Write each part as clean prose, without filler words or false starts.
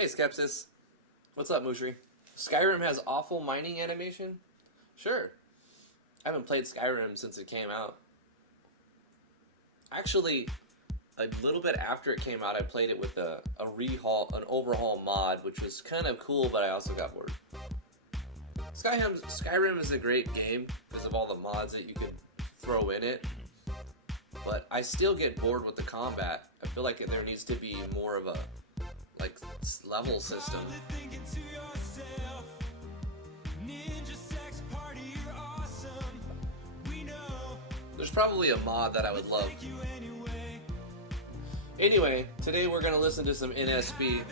Hey Skepsis, what's up Mushri? Skyrim has awful mining animation? Sure. I haven't played Skyrim since it came out. Actually, a little bit after it came out, I played it with an overhaul mod, which was kind of cool, but I also got bored. Skyrim is a great game because of all the mods that you can throw in it, but I still get bored with the combat. I feel like there needs to be more of a level system. There's probably a mod that I would love. Anyway, today we're going to listen to some NSP.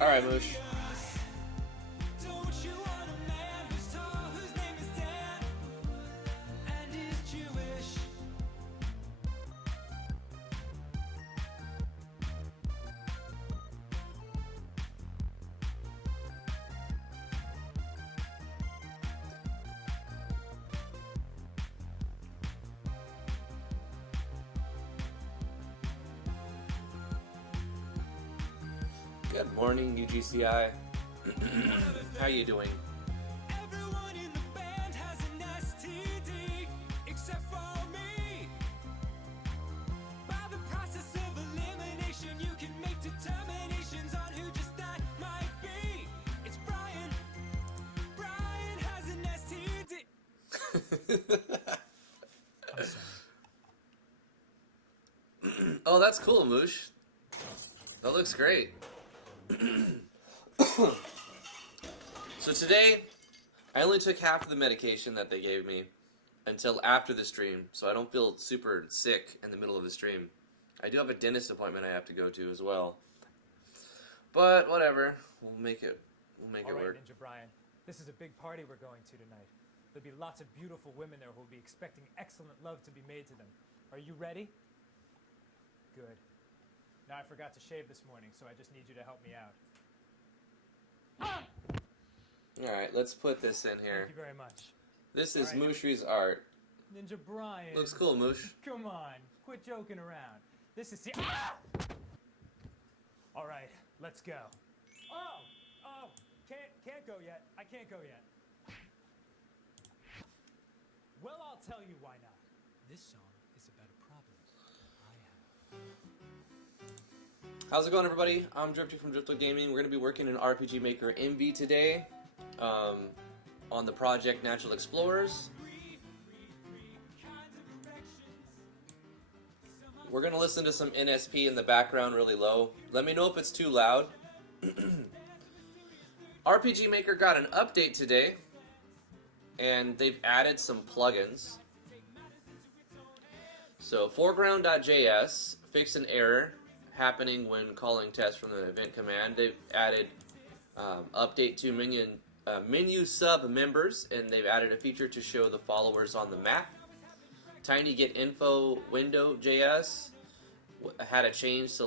Alright, Moosh. Good morning, UGCI. How you doing? Everyone in the band has an STD, except for me. By the process of elimination, you can make determinations on who just that might be. It's Brian. Brian has an STD. I'm sorry. Oh, that's cool, Moosh. That looks great. So today, I only took half of the medication that they gave me until after the stream, so I don't feel super sick in the middle of the stream. I do have a dentist appointment I have to go to as well. But whatever, we'll make it All right, work. Ninja Brian, this is a big party we're going to tonight. There'll be lots of beautiful women there who will be expecting excellent love to be made to them. Are you ready? Good. Now I forgot to shave this morning, so I just need you to help me out. Alright, let's put this in here. Thank you very much. This is All right. Mushri's art. Ninja Brian. Looks cool, Moosh. Come on, quit joking around. This is All right, let's go. Oh, can't go yet. I can't go yet. Well, I'll tell you why not. This song is about a problem I have. How's it going, everybody? I'm Drifty from Gaming. We're going to be working in RPG Maker MV today on the project Natural Explorers. We're going to listen to some NSP in the background really low. Let me know if it's too loud. RPG Maker got an update today, and they've added some plugins. So foreground.js fixed an error happening when calling tests from the event command. They've added update to menu sub members, and they've added a feature to show the followers on the map. Tiny get info window JS had a change to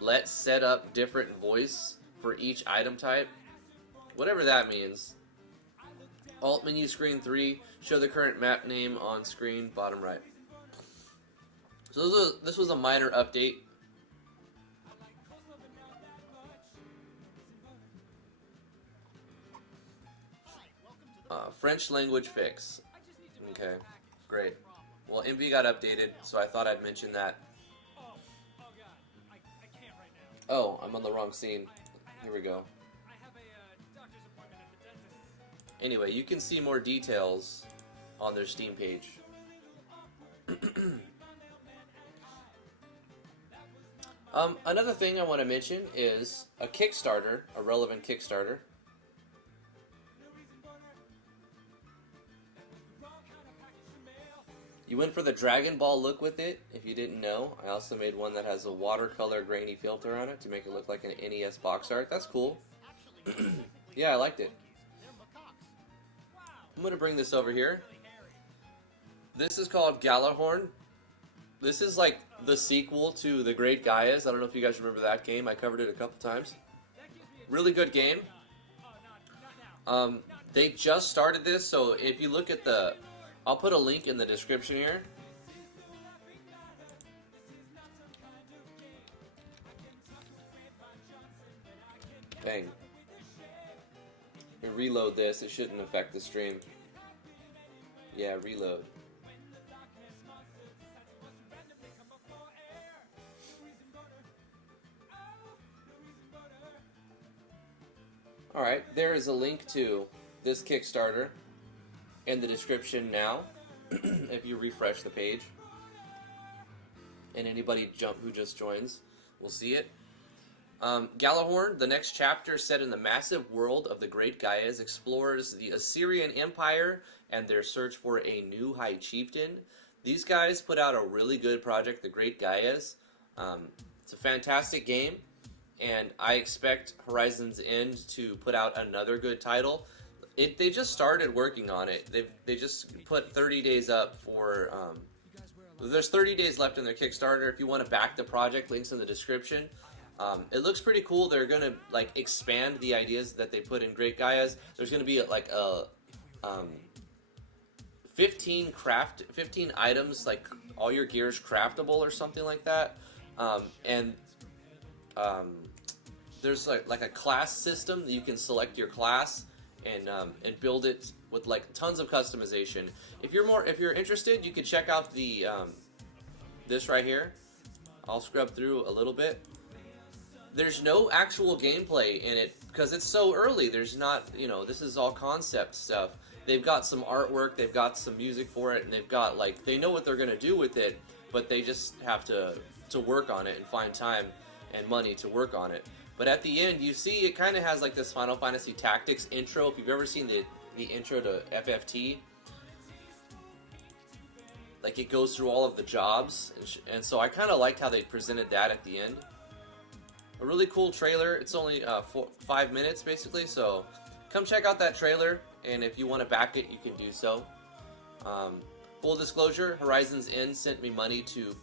let set up different voice for each item type, whatever that means. Alt menu screen 3 show the current map name on screen bottom right. So this was a minor update. French language fix. Okay, great. Well, MV got updated, so I thought I'd mention that. Oh, I'm on the wrong scene. Here we go. Anyway, you can see more details on their Steam page. Another thing I want to mention is a Kickstarter, a relevant Kickstarter. You You went for the Dragon Ball look with it, if you didn't know. I also made one that has a watercolor grainy filter on it to make it look like an NES box art. That's cool. Yeah, I liked it. I'm going to bring this over here. This is called Galahorn. This is like the sequel to The Great Gaias. I don't know if you guys remember that game. I covered it a couple times. Really good game. They just started this, so if you look at the... I'll put a link in the description here. Dang. Reload this. It shouldn't affect the stream. Yeah, reload. Alright, there is a link to this Kickstarter in the description now, if you refresh the page. And anybody who just joins will see it. Galahorn, the next chapter set in the massive world of the Great Gaias, explores the Assyrian Empire and their search for a new High Chieftain. These guys put out a really good project, the Great Gaias. It's a fantastic game, and I expect Horizon's End to put out another good title. They just started working on it. They just put 30 days up for... there's 30 days left in their Kickstarter. If you want to back the project, links in the description. It looks pretty cool. They're gonna like expand the ideas that they put in Great Gaias. There's gonna be like a 15 items, like all your gears craftable or something like that. There's like a class system that you can select your class and build it with like tons of customization. If you're interested, you can check out the this right here. I'll scrub through a little bit. There's no actual gameplay in it because it's so early. There's not, this is all concept stuff. They've got some artwork, they've got some music for it, and they've got they know what they're gonna do with it, but they just have to work on it and find time and money to work on it. But at the end, you see it kind of has like this Final Fantasy Tactics intro. If you've ever seen the intro to FFT, like it goes through all of the jobs, and so I kind of liked how they presented that at the end. A really cool trailer. It's only 5 minutes basically, so come check out that trailer, and if you want to back it, you can do so. Full disclosure, Horizon's End sent me money to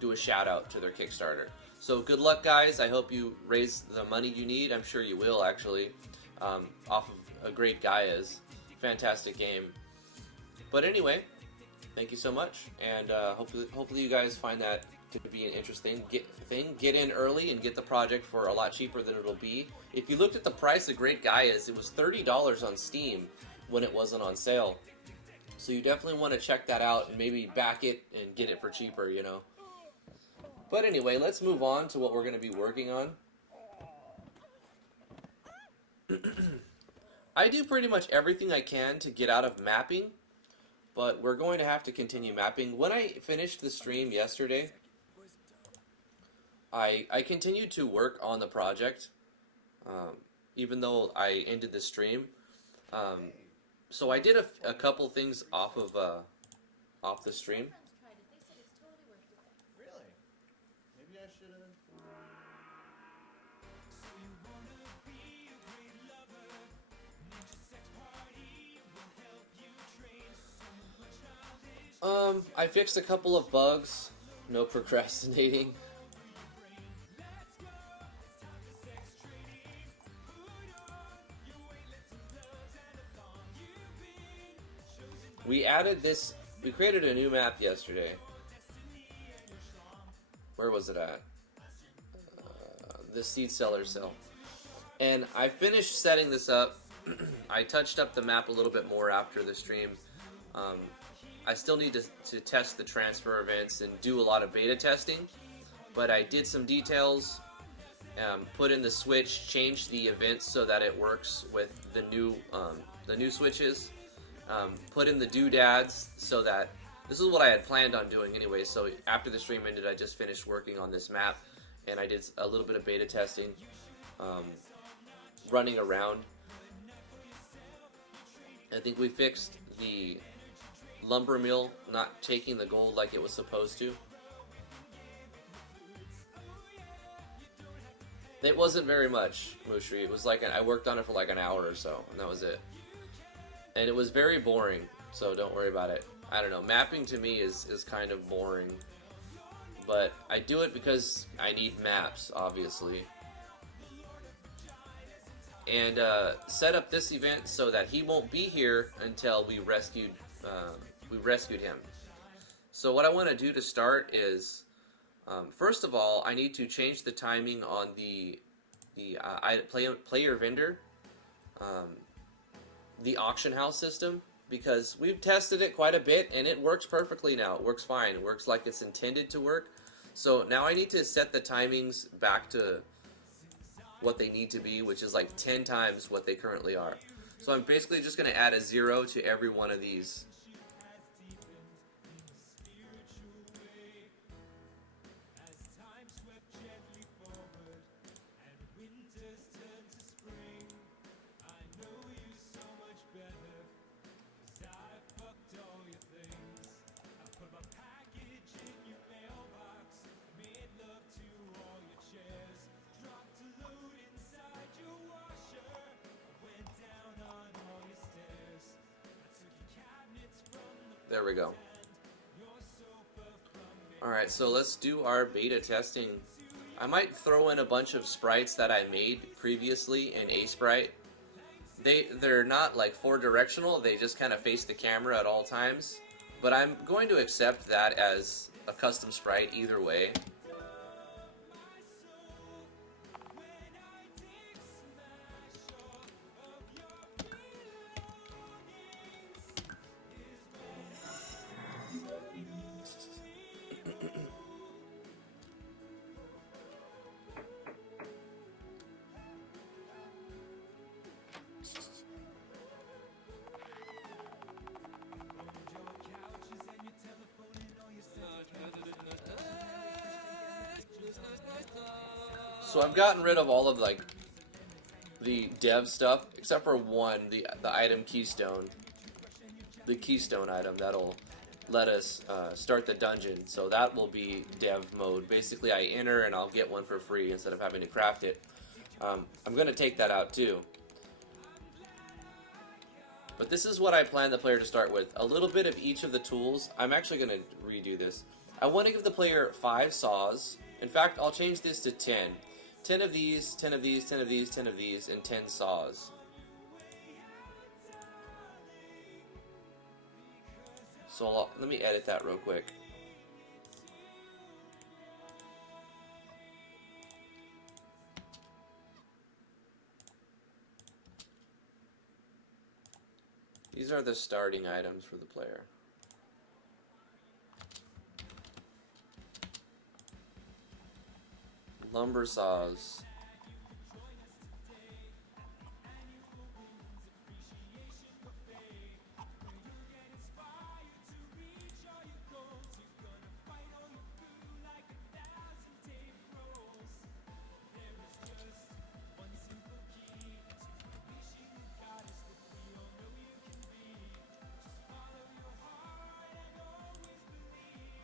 do a shout out to their Kickstarter. So good luck, guys. I hope you raise the money you need. I'm sure you will, actually, off of a Great Gaias. Fantastic game. But anyway, thank you so much, and hopefully you guys find that to be an interesting thing. Get in early and get the project for a lot cheaper than it'll be. If you looked at the price of Great Gaias, it was $30 on Steam when it wasn't on sale. So you definitely want to check that out and maybe back it and get it for cheaper, But anyway, let's move on to what we're going to be working on. I do pretty much everything I can to get out of mapping, but we're going to have to continue mapping. When I finished the stream yesterday, I continued to work on the project, even though I ended the stream. So I did a couple things off the stream. Really? Maybe I should have. I fixed a couple of bugs. No procrastinating. We added this. We created a new map yesterday. Where was it at? The seed seller cell. And I finished setting this up. I touched up the map a little bit more after the stream. I still need to test the transfer events and do a lot of beta testing, but I did some details, put in the switch, changed the events so that it works with the new switches, put in the doodads so that this is what I had planned on doing anyway. So after the stream ended, I just finished working on this map, and I did a little bit of beta testing, running around. I think we fixed the lumber mill not taking the gold like it was supposed to. It wasn't very much, Mushri. It was like I worked on it for like an hour or so, and that was it. And it was very boring, so don't worry about it. I don't know, mapping to me is kind of boring. But I do it because I need maps, obviously. And set up this event so that he won't be here until we rescued him. So what I want to do to start is, first of all, I need to change the timing on the player vendor, the auction house system, because we've tested it quite a bit and it works perfectly now. It works fine. It works like it's intended to work. So now I need to set the timings back to what they need to be, which is like 10 times what they currently are. So I'm basically just going to add a 0 to every one of these. There we go. Alright, so let's do our beta testing. I might throw in a bunch of sprites that I made previously in A-Sprite. They're not like 4-directional, they just kind of face the camera at all times. But I'm going to accept that as a custom sprite either way. So I've gotten rid of all of like the dev stuff except for one, the item keystone, the keystone item that'll let us start the dungeon. So that will be dev mode. Basically, I enter and I'll get one for free instead of having to craft it. I'm going to take that out too. But this is what I plan the player to start with. A little bit of each of the tools. I'm actually going to redo this. I want to give the player 5 saws. In fact, I'll change this to 10. 10 of these, 10 of these, 10 of these, 10 of these, and 10 saws. So let me edit that real quick. These are the starting items for the player. Lumber saws.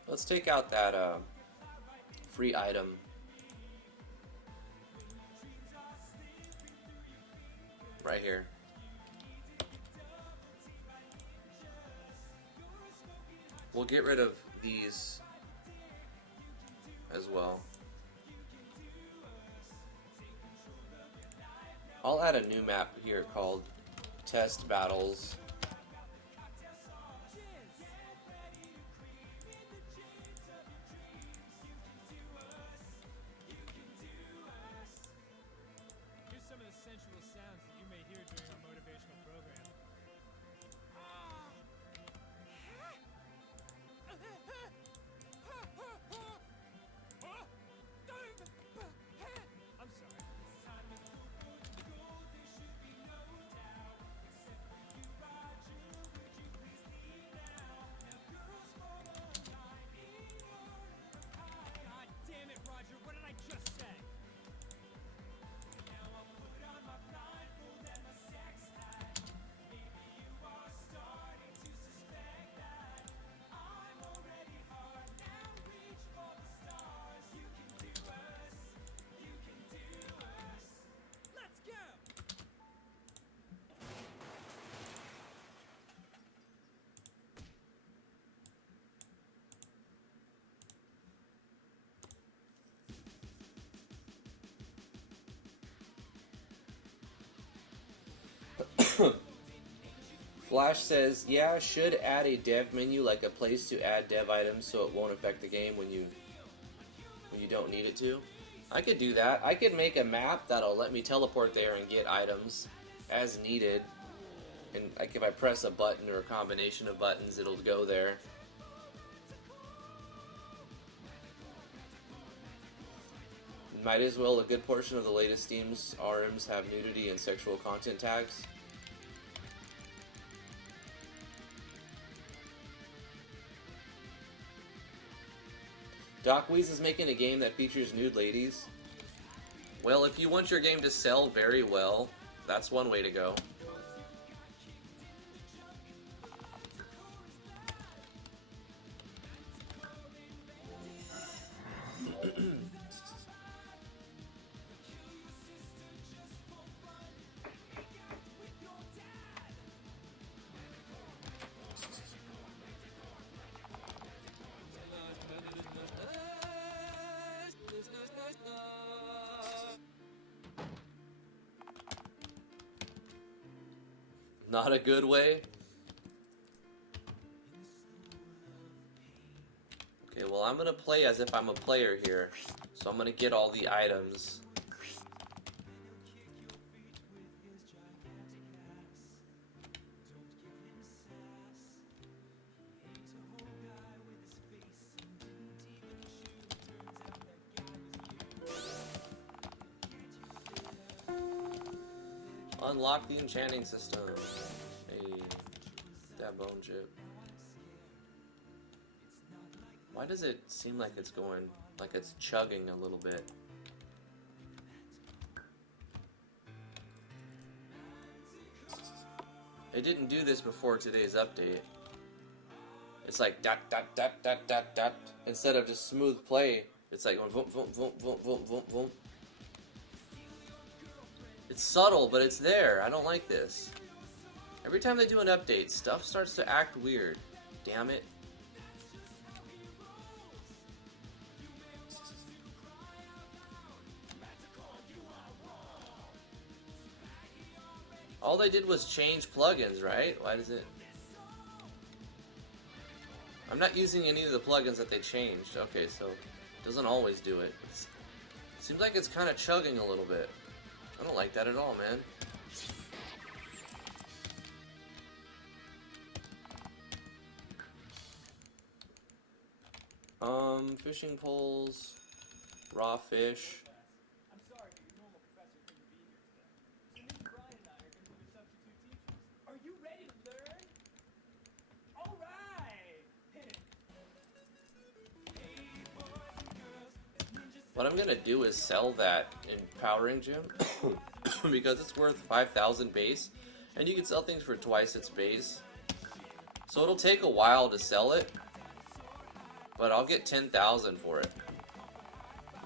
Let's take out that free item. Right here. We'll get rid of these as well. I'll add a new map here called Test Battles. Flash says, yeah, should add a dev menu, like a place to add dev items so it won't affect the game when you don't need it to. I could do that. I could make a map that'll let me teleport there and get items as needed. And like if I press a button or a combination of buttons, it'll go there. Might as well, a good portion of the latest Steam's R.A.Ms have nudity and sexual content tags. Doc Weeze is making a game that features nude ladies. Well, if you want your game to sell very well, that's one way to go. Not a good way. Okay, well, I'm gonna play as if I'm a player here. So I'm gonna get all the items. Unlock the enchanting system. Hey, that bone chip. Why does it seem like it's going, like it's chugging a little bit? It didn't do this before today's update. It's like dot dot dot dot dot dot. Instead of just smooth play, it's like boom boom boom boom boom boom boom. It's subtle, but it's there. I don't like this. Every time they do an update, stuff starts to act weird. Damn it. All they did was change plugins, right? Why does it... I'm not using any of the plugins that they changed. Okay, so it doesn't always do it. Seems like it's kind of chugging a little bit. I don't like that at all, man. Fishing poles, raw fish. I'm sorry, but your normal professor couldn't be here today. So Miss Brian and I are going to be your substitute teachers. Are you ready to learn? All right. What I'm gonna do is sell that empowering gem because it's worth 5,000 base, and you can sell things for twice its base. So it'll take a while to sell it, but I'll get 10,000 for it.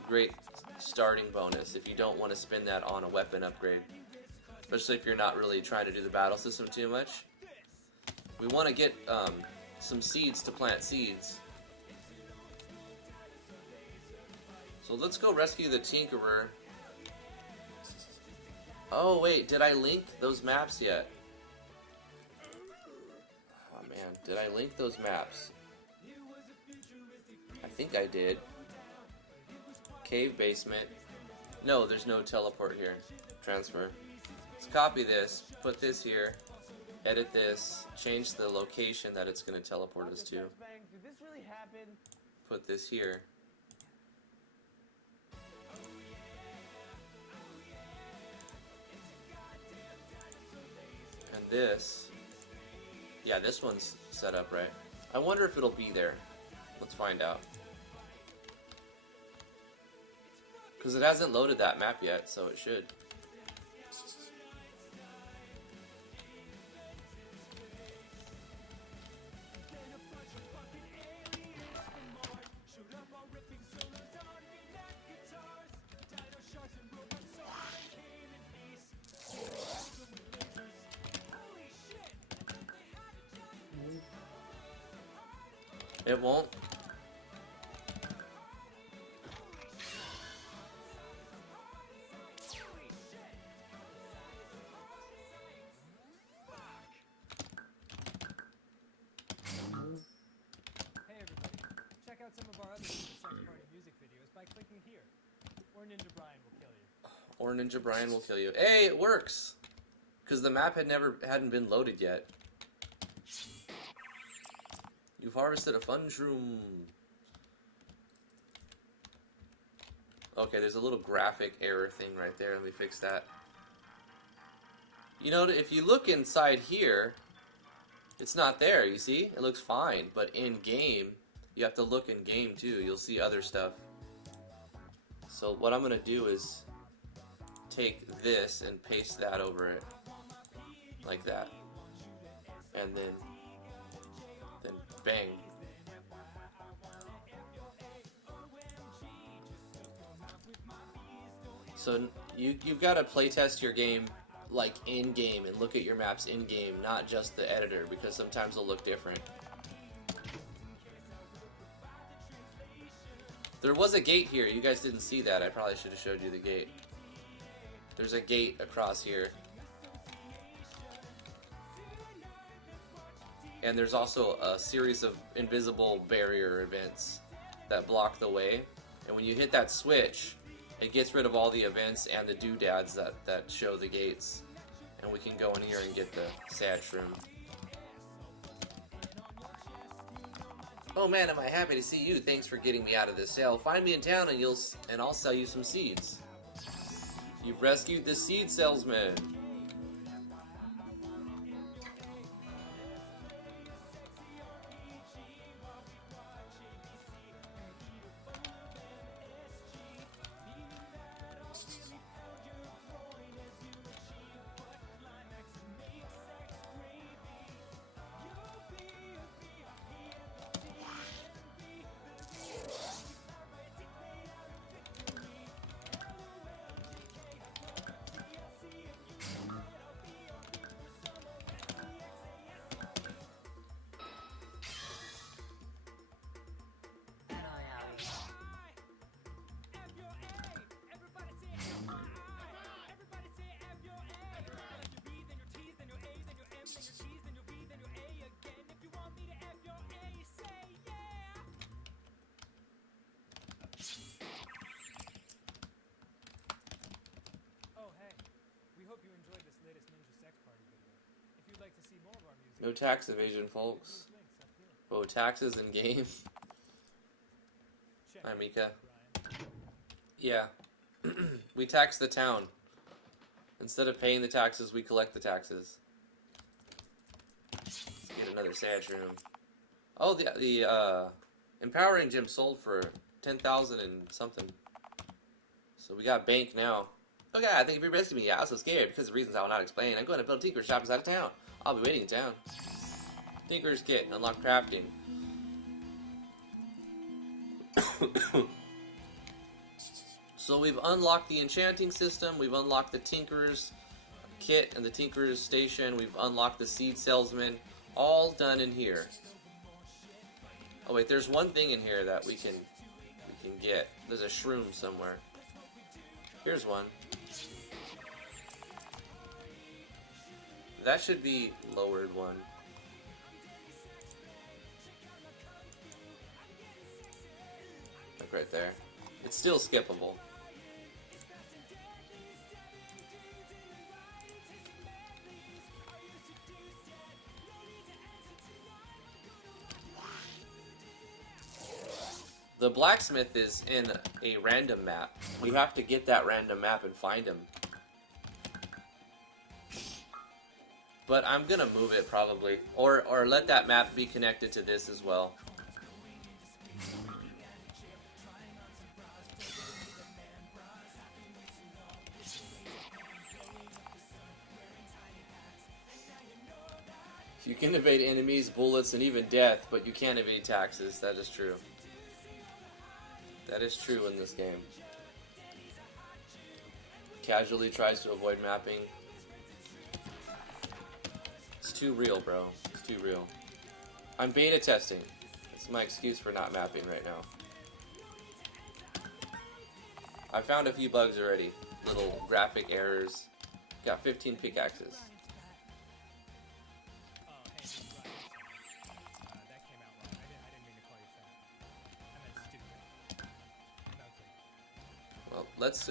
Great starting bonus if you don't want to spend that on a weapon upgrade, especially if you're not really trying to do the battle system too much. We want to get some seeds to plant seeds. So let's go rescue the Tinkerer. Oh wait, did I link those maps yet? Oh man, did I link those maps? I think I did. Cave basement. No, there's no teleport here. Transfer. Let's copy this, put this here, edit this, change the location that it's going to teleport us to. Did this really happen? Put this here. And this. Yeah, this one's set up right. I wonder if it'll be there. Let's find out. Because it hasn't loaded that map yet, so it should. It won't. Or Ninja Brian will kill you. Or Ninja Brian will kill you. Hey, it works! Because the map hadn't been loaded yet. You've harvested a fun shroom. Okay, there's a little graphic error thing right there. Let me fix that. You know, if you look inside here, it's not there, you see? It looks fine, but in game, you have to look in game too. You'll see other stuff. So what I'm gonna do is take this and paste that over it. Like that. And then bang. So you've got to playtest your game like in game and look at your maps in game, not just the editor, because sometimes they'll look different. There was a gate here. You guys didn't see that. I probably should have showed you the gate. There's a gate across here. And there's also a series of invisible barrier events that block the way. And when you hit that switch, it gets rid of all the events and the doodads that show the gates. And we can go in here and get the sad shroom. Oh man, am I happy to see you. Thanks for getting me out of this sale. Find me in town and I'll sell you some seeds. You've rescued the seed salesman. No tax evasion, folks. Oh, taxes in game. Hi, Mika. Yeah. We tax the town. Instead of paying the taxes, we collect the taxes. Let's get another sad room. Oh, the empowering gem sold for 10,000 and something. So we got bank now. Oh god, thank you for rescuing me. I was so scared because of reasons I will not explain. I'm going to build a Tinker's shop inside of town. I'll be waiting in town. Tinker's kit, unlock crafting. So we've unlocked the enchanting system, we've unlocked the Tinker's kit and the Tinker's station, we've unlocked the seed salesman, all done in here. Oh wait, there's one thing in here that we can get. There's a shroom somewhere. Here's one. That should be lowered one. Like right there. It's still skippable. The blacksmith is in a random map. We have to get that random map and find him. But I'm gonna move it probably. Or let that map be connected to this as well. You can evade enemies, bullets, and even death, but you can't evade taxes. That is true. That is true in this game. Casually tries to avoid mapping. It's too real, bro. It's too real. I'm beta testing. That's my excuse for not mapping right now. I found a few bugs already. Little graphic errors. Got 15 pickaxes. Well, let's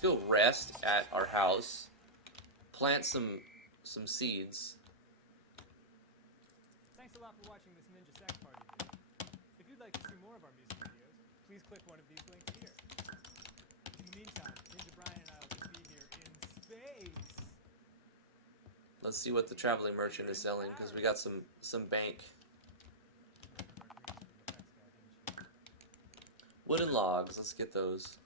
go rest at our house, plant some seeds. Thanks a lot for watching this Ninja Sex Party video. If you'd like to see more of our music videos, please click one of these links here. In the meantime, Ninja Brian and I will just be here in space. Let's see what the traveling merchant is selling, because we got some bank. Wooden logs, let's get those.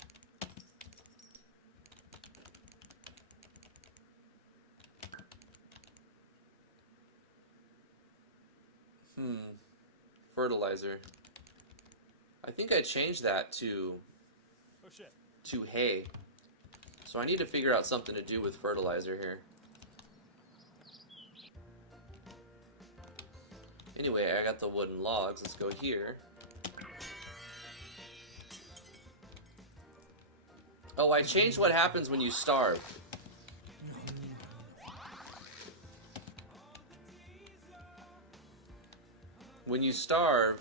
Fertilizer. I think I changed that to hay. So I need to figure out something to do with fertilizer here. Anyway, I got the wooden logs. Let's go here. Oh, I changed what happens when you starve. When you starve,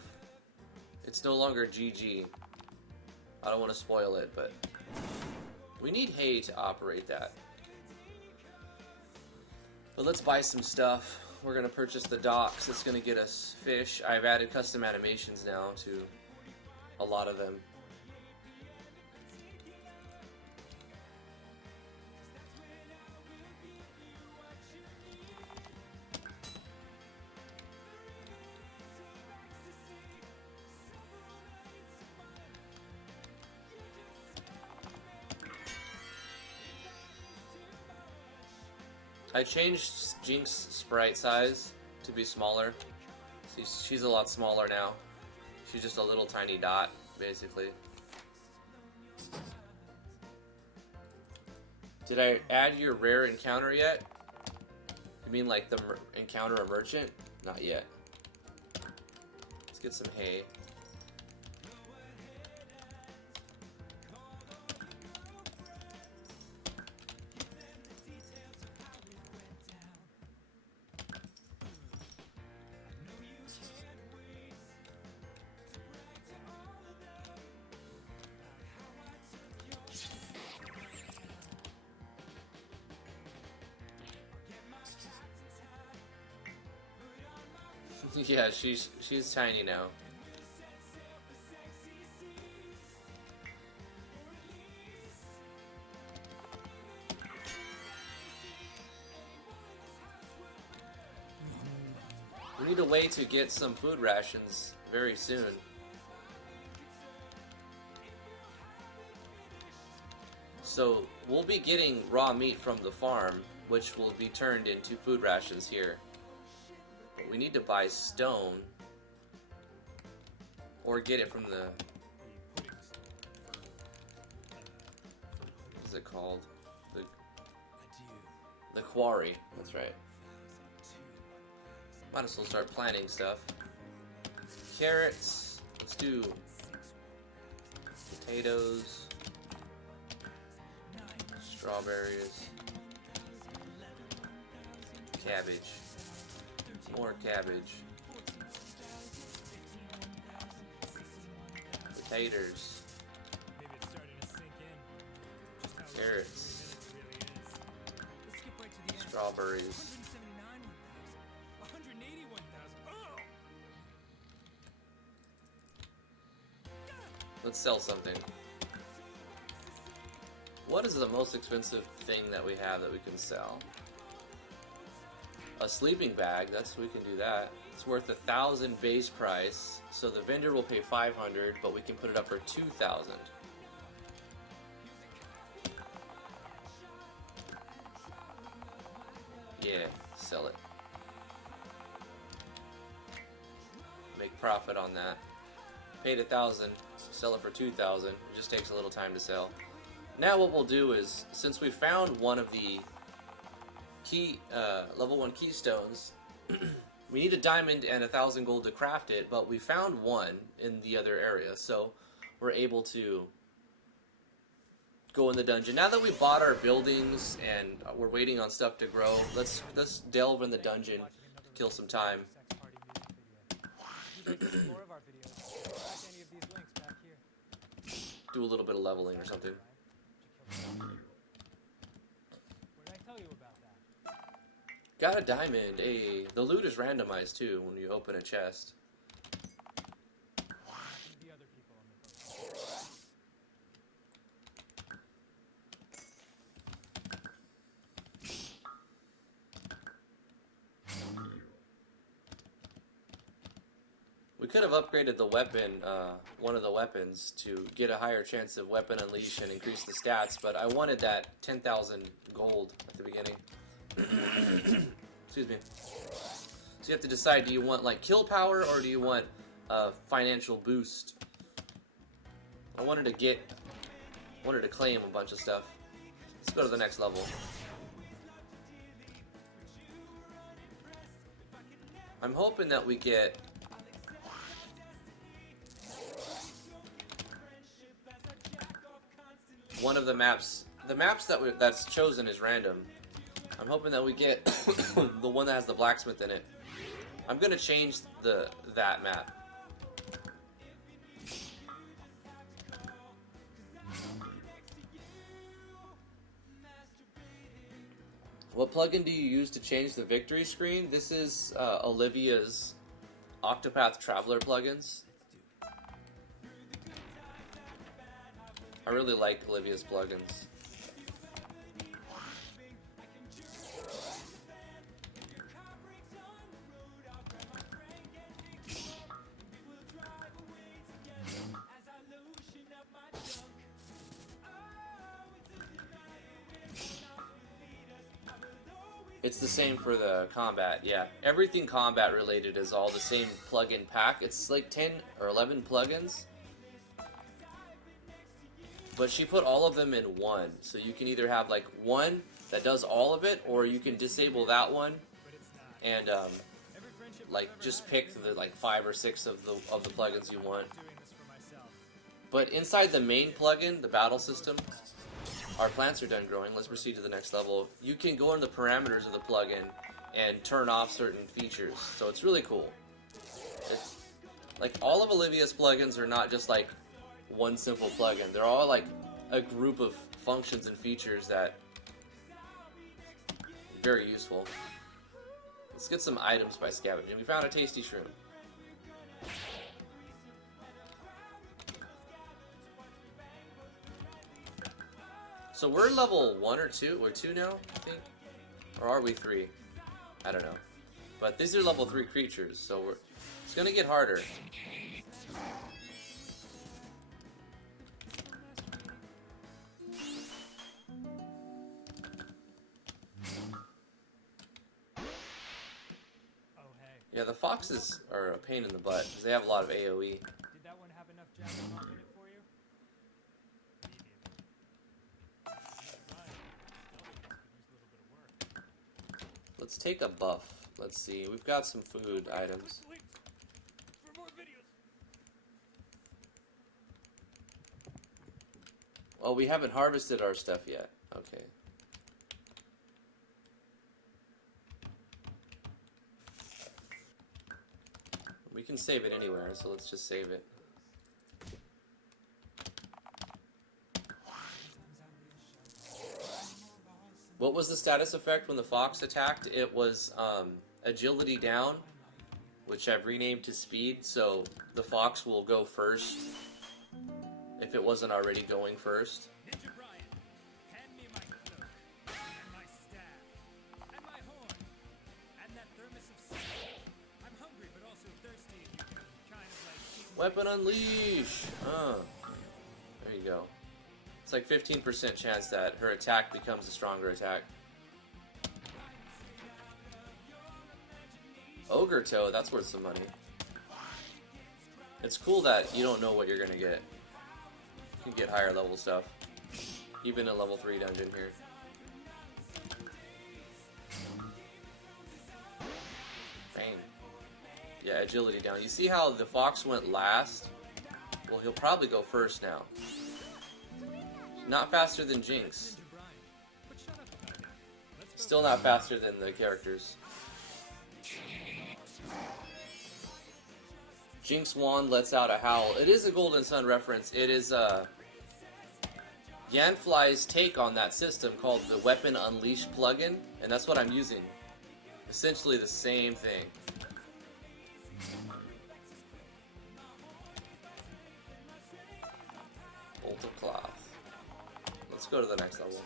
it's no longer GG. I don't want to spoil it, but we need hay to operate that. But let's buy some stuff. We're going to purchase the docks. That's going to get us fish. I've added custom animations now to a lot of them. I changed Jinx's sprite size to be smaller. She's a lot smaller now. She's just a little tiny dot, basically. Did I add your rare encounter yet? You mean like the encounter a merchant? Not yet. Let's get some hay. Yeah, she's tiny now. We need a way to get some food rations very soon. So we'll be getting raw meat from the farm, which will be turned into food rations here. We need to buy stone or get it from the, what is it called? The quarry. That's right. Might as well start planting stuff. Carrots. Let's do potatoes, strawberries, cabbage. More cabbage. Potatoes. Carrots. Strawberries. Let's sell something. What is the most expensive thing that we have that we can sell? A sleeping bag, we can do that. It's worth 1,000 base price, so the vendor will pay 500, but we can put it up for 2,000. Yeah, sell it. Make profit on that. Paid 1,000, sell it for 2,000. It just takes a little time to sell. Now what we'll do is, since we found one of the level 1 keystones, we need a diamond and 1,000 gold to craft it, but we found one in the other area, so we're able to go in the dungeon. Now that we bought our buildings and we're waiting on stuff to grow, let's delve in the dungeon to kill some time. If you'd like to see more of our videos, check any of these links back here. do a little bit of leveling or something. What did I tell you about that? Got a diamond. Hey, the loot is randomized too when you open a chest. The other people on the boat. We could have upgraded the weapon, one of the weapons, to get a higher chance of weapon unleash and increase the stats, but I wanted that 10,000 gold at the beginning. Excuse me. So you have to decide, do you want like kill power or do you want a financial boost? I wanted to claim a bunch of stuff. Let's go to the next level. I'm hoping that we get one of the maps. The maps that's chosen is random. I'm hoping that we get the one that has the blacksmith in it. I'm gonna change that map. What plugin do you use to change the victory screen? This is Olivia's Octopath Traveler plugins. I really like Olivia's plugins. It's the same for the combat, yeah. Everything combat related is all the same plugin pack. It's like 10 or 11 plugins. But she put all of them in one. So you can either have like one that does all of it, or you can disable that one and like just pick the like 5 or 6 of the plugins you want. But inside the main plugin, the battle system, our plants are done growing. Let's proceed to the next level. You can go into the parameters of the plugin and turn off certain features. So it's really cool. It's, like all of Olivia's plugins are not just like one simple plugin. They're all like a group of functions and features that are very useful. Let's get some items by scavenging. We found a tasty shroom. So we're level 1 or 2? We're 2 now, I think? Or are we 3? I don't know. But these are level 3 creatures, so it's gonna get harder. Yeah, the foxes are a pain in the butt because they have a lot of AoE. Did that one have enough javelin in it for you? Let's take a buff. Let's see. We've got some food items. Well, we haven't harvested our stuff yet. Okay. We can save it anywhere, so let's just save it. What was the status effect when the fox attacked? It was agility down, which I've renamed to speed, so the fox will go first if it wasn't already going first. Weapon unleash! There you go. It's like 15% chance that her attack becomes a stronger attack. Ogre Toe, that's worth some money. It's cool that you don't know what you're gonna get. You can get higher level stuff. Even a level 3 dungeon here. Bang. Yeah, agility down. You see how the fox went last? Well, he'll probably go first now. Not faster than Jinx. Still not faster than the characters. Jinx wand lets out a howl. It is a Golden Sun reference. It is Yanfly's take on that system called the Weapon Unleash plugin, and that's what I'm using. Essentially the same thing. Bolt of Cloth. Let's go to the next level.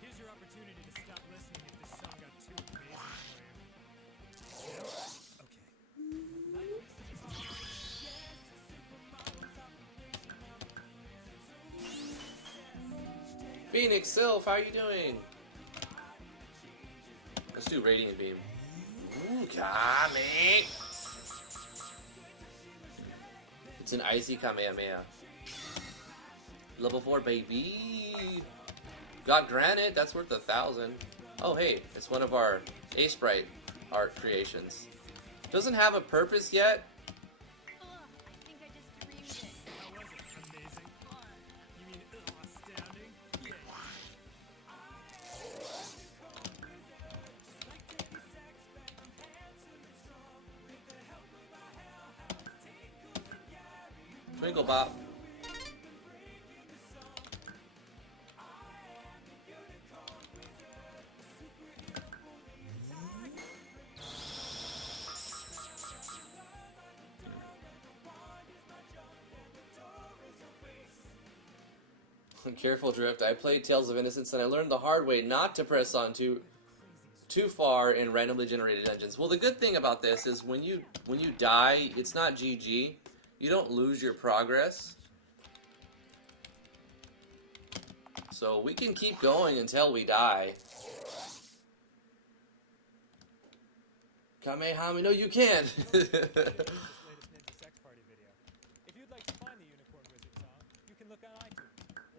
Here's your opportunity to stop listening if this song got too amazing for you. Phoenix Sylph, how are you doing? Let's do Radiant Beam. Ooh, Kame! It's an icy Kamehameha. Level 4, baby! Got Granite, that's worth 1,000. Oh, hey, it's one of our A-Sprite art creations. Doesn't have a purpose yet. Ugh, I think I just dreamed it. How was it? Amazing? You mean astounding? Yeah. Twinkle Bop. Careful Drift. I played Tales of Innocence and I learned the hard way not to press on too far in randomly generated dungeons. Well, the good thing about this is when you die, it's not GG. You don't lose your progress. So we can keep going until we die. Kamehame, no you can't. This latest Ninja Sex Party video. If you'd like to find the Unicorn Wizard song, you can look on iTunes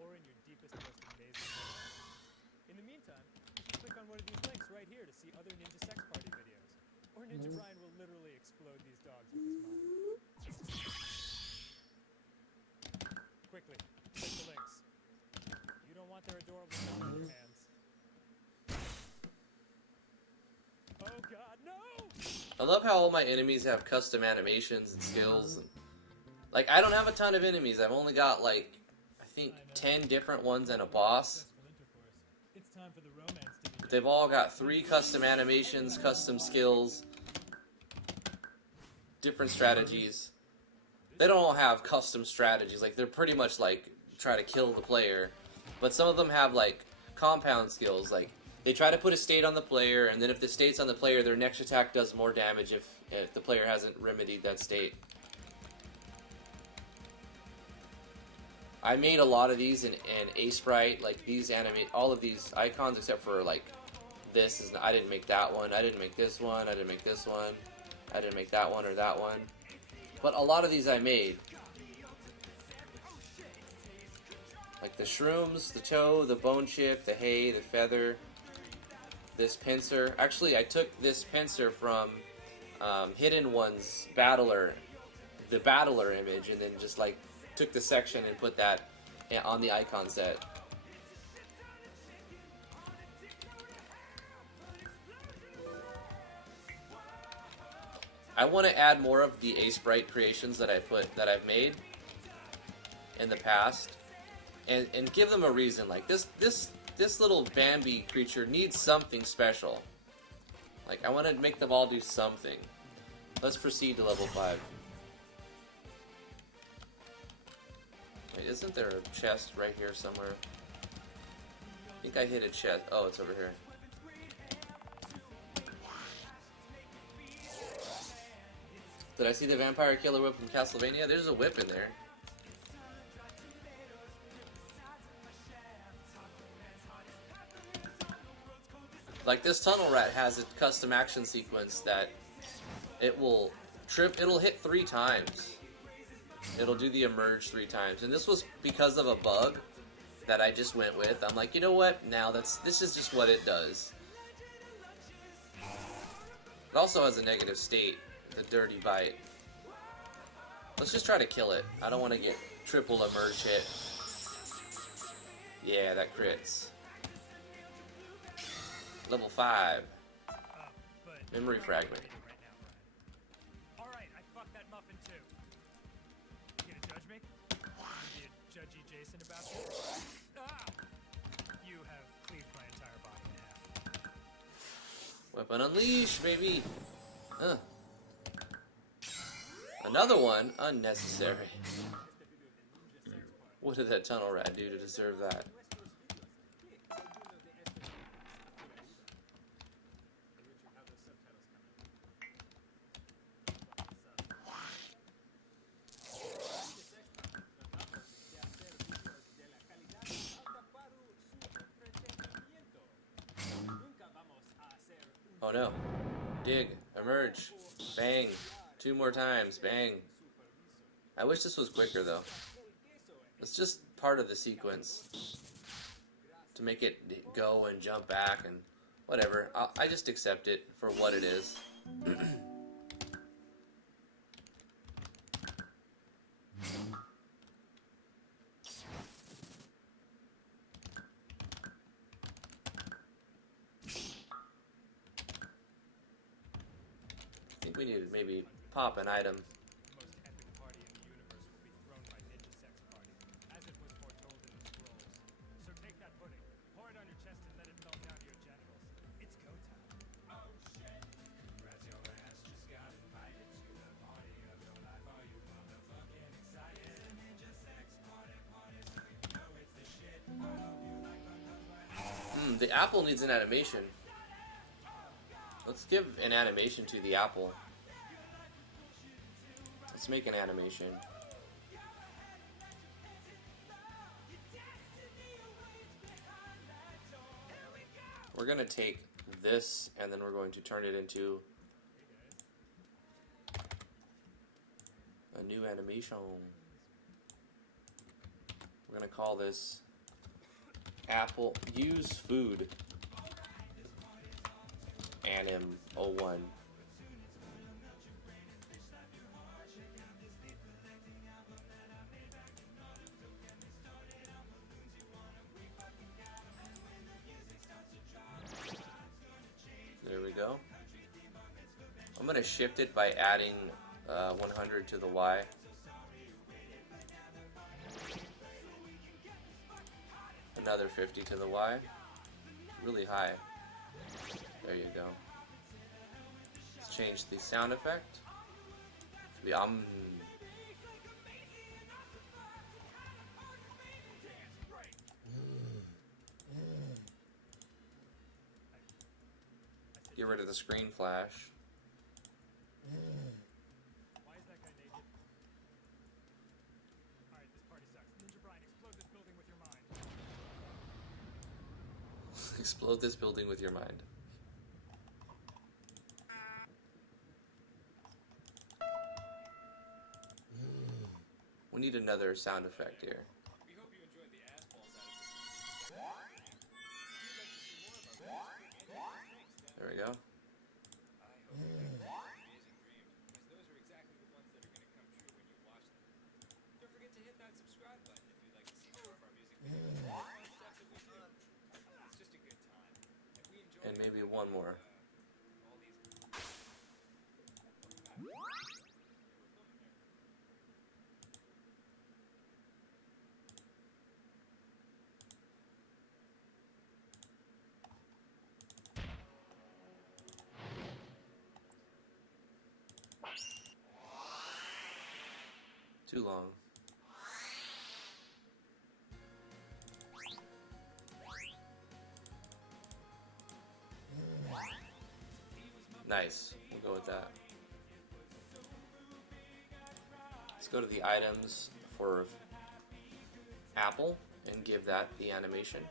or in your deepest, most amazing memories. In the meantime, you can click on one of these links right here to see other Ninja Sex Party videos. Or Ninja Brian will literally explode these dogs with his mind. Quickly, click the links. You don't want their adorable dog in your hands. Oh god, no! I love how all my enemies have custom animations and skills. Like, I don't have a ton of enemies. I've only got, like, I think 10 different ones and a boss. It's time for the romance to But they've all got 3 custom animations, custom skills, different strategies. They don't all have custom strategies. Like, they're pretty much, like, try to kill the player. But some of them have, like, compound skills. Like, they try to put a state on the player, and then if the state's on the player, their next attack does more damage if the player hasn't remedied that state. I made a lot of these in A-Sprite, like these all of these icons except for like this is I didn't make that one, I didn't make this one, I didn't make this one, I didn't make that one or that one. But a lot of these I made. Like the shrooms, the toe, the bone chip, the hay, the feather, this pincer. Actually, I took this pincer from Hidden One's Battler, the Battler image, and then just like took the section and put that on the icon set. I want to add more of the A-Sprite creations that I've made in the past, and give them a reason. Like this little Bambi creature needs something special. Like I want to make them all do something. Let's proceed to level 5. Wait, isn't there a chest right here somewhere? I think I hit a chest. Oh, it's over here. Did I see the vampire killer whip from Castlevania? There's a whip in there. Like this tunnel rat has a custom action sequence that it'll hit 3 times. It'll do the emerge 3 times. And this was because of a bug that I just went with. I'm like, you know what? Now this is just what it does. It also has a negative state, the dirty bite. Let's just try to kill it. I don't want to get triple emerge hit. Yeah, that crits. Level 5. Memory fragment. Alright, I fucked that muffin too. You gonna judge me? Be a judgy Jason about this? Ah! You have cleaved my entire body in half. Weapon unleash, baby. Another one? Unnecessary. What did that tunnel rat do to deserve that? Oh no. Dig. Emerge. Bang. 2 more times. Bang. I wish this was quicker though. It's just part of the sequence. To make it go and jump back and whatever. I just accept it for what it is. I think we need to maybe pop an item. The most epic party in the universe will be thrown by Ninja Sex Party, as it was foretold in the scrolls. So take that pudding, pour it on your chest, and let it melt down to your genitals. It's go time. Oh shit! Congrats, your ass just got invited to the party of your life. Are you motherfucking excited? It's a Ninja Sex Party, so you know it's the shit. I hope you like fun cause my The apple needs an animation. Let's give an animation to the apple. Let's make an animation. We're gonna take this and then we're going to turn it into a new animation. We're gonna call this Apple Use Food Anim 01. There we go. I'm going to shift it by adding 100 to the Y. Another 50 to the Y. Really high. There you go. Let's change the sound effect. The Get rid of the screen flash. Why is that guy naked? Alright, this party sucks. Ninja Brian, explode this building with your mind. Explode this building with your mind. We need another sound effect here. We hope you enjoyed the ass balls out of this. If you'd like to see more of our matches, There we go. I hope you have amazing dreams, because those are exactly the ones that are going to come true when you watch them. Don't forget to hit that subscribe button if you'd like to see more of our music videos and all the fun stuff that we do. It's just a good time. And we enjoy And maybe one more. all these. Too long. Nice. We'll go with that. Let's go to the items for Apple and give that the animation.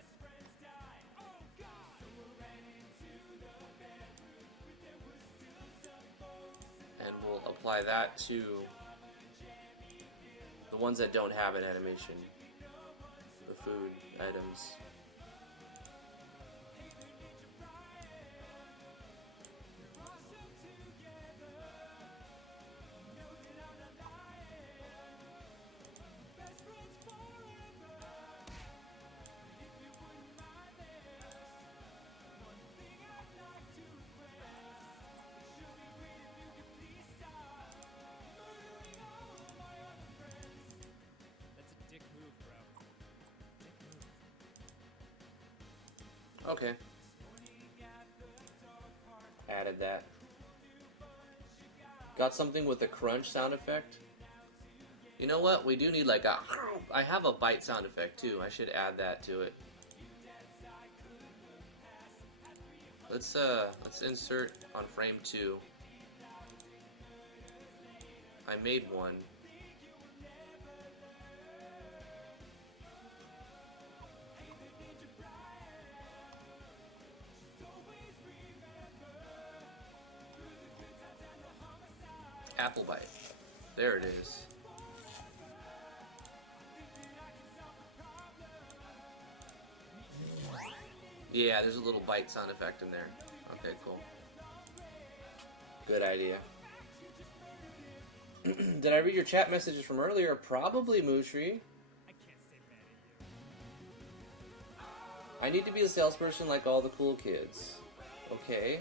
And we'll apply that to the ones that don't have an animation. The food items. That's a dick move, bro. Okay. Added that. Got something with a crunch sound effect. You know what? We do need like a... I have a bite sound effect too. I should add that to it. Let's insert on frame 2. I made one. Apple bite. There it is. Yeah, there's a little bite sound effect in there. Okay, cool. Good idea. Did I read your chat messages from earlier? Probably, Mushri. I need to be a salesperson like all the cool kids. Okay.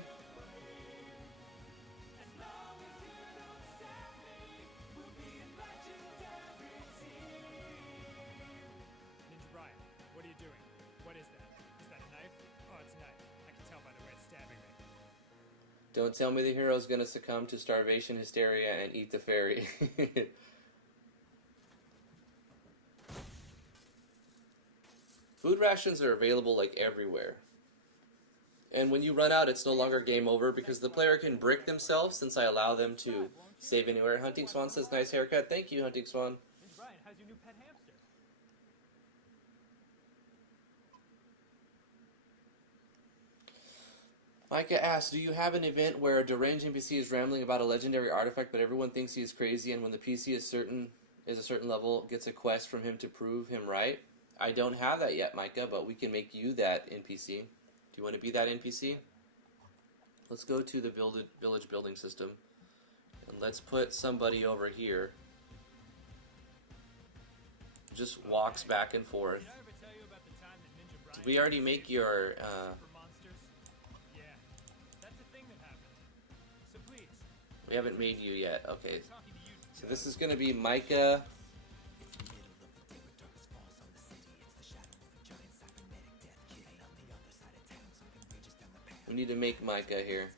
Ninja Brian, what are you doing? What is that? Is that a knife? Oh, it's a knife. I can tell by the way it's stabbing me. Don't tell me the hero's gonna succumb to starvation, hysteria, and eat the fairy. Food rations are available like everywhere. And when you run out, it's no longer game over because the player can brick themselves since I allow them to save anywhere. Hunting Swan says, nice haircut. Thank you, Hunting Swan. Ninja Brian, how's your new pet hamster? Micah asks, do you have an event where a deranged NPC is rambling about a legendary artifact, but everyone thinks he is crazy, and when the PC is a certain level, gets a quest from him to prove him right? I don't have that yet, Micah, but we can make you that NPC. Do you want to be that NPC? Let's go to the village building system, and let's put somebody over here. Just walks back and forth. Did I ever tell you about the time that Ninja Brian Did we already make your... for monsters? Yeah, that's a thing that happened. So please, we haven't made you yet. Okay, talking to you. so this is going to be Micah. We need to make Micah here.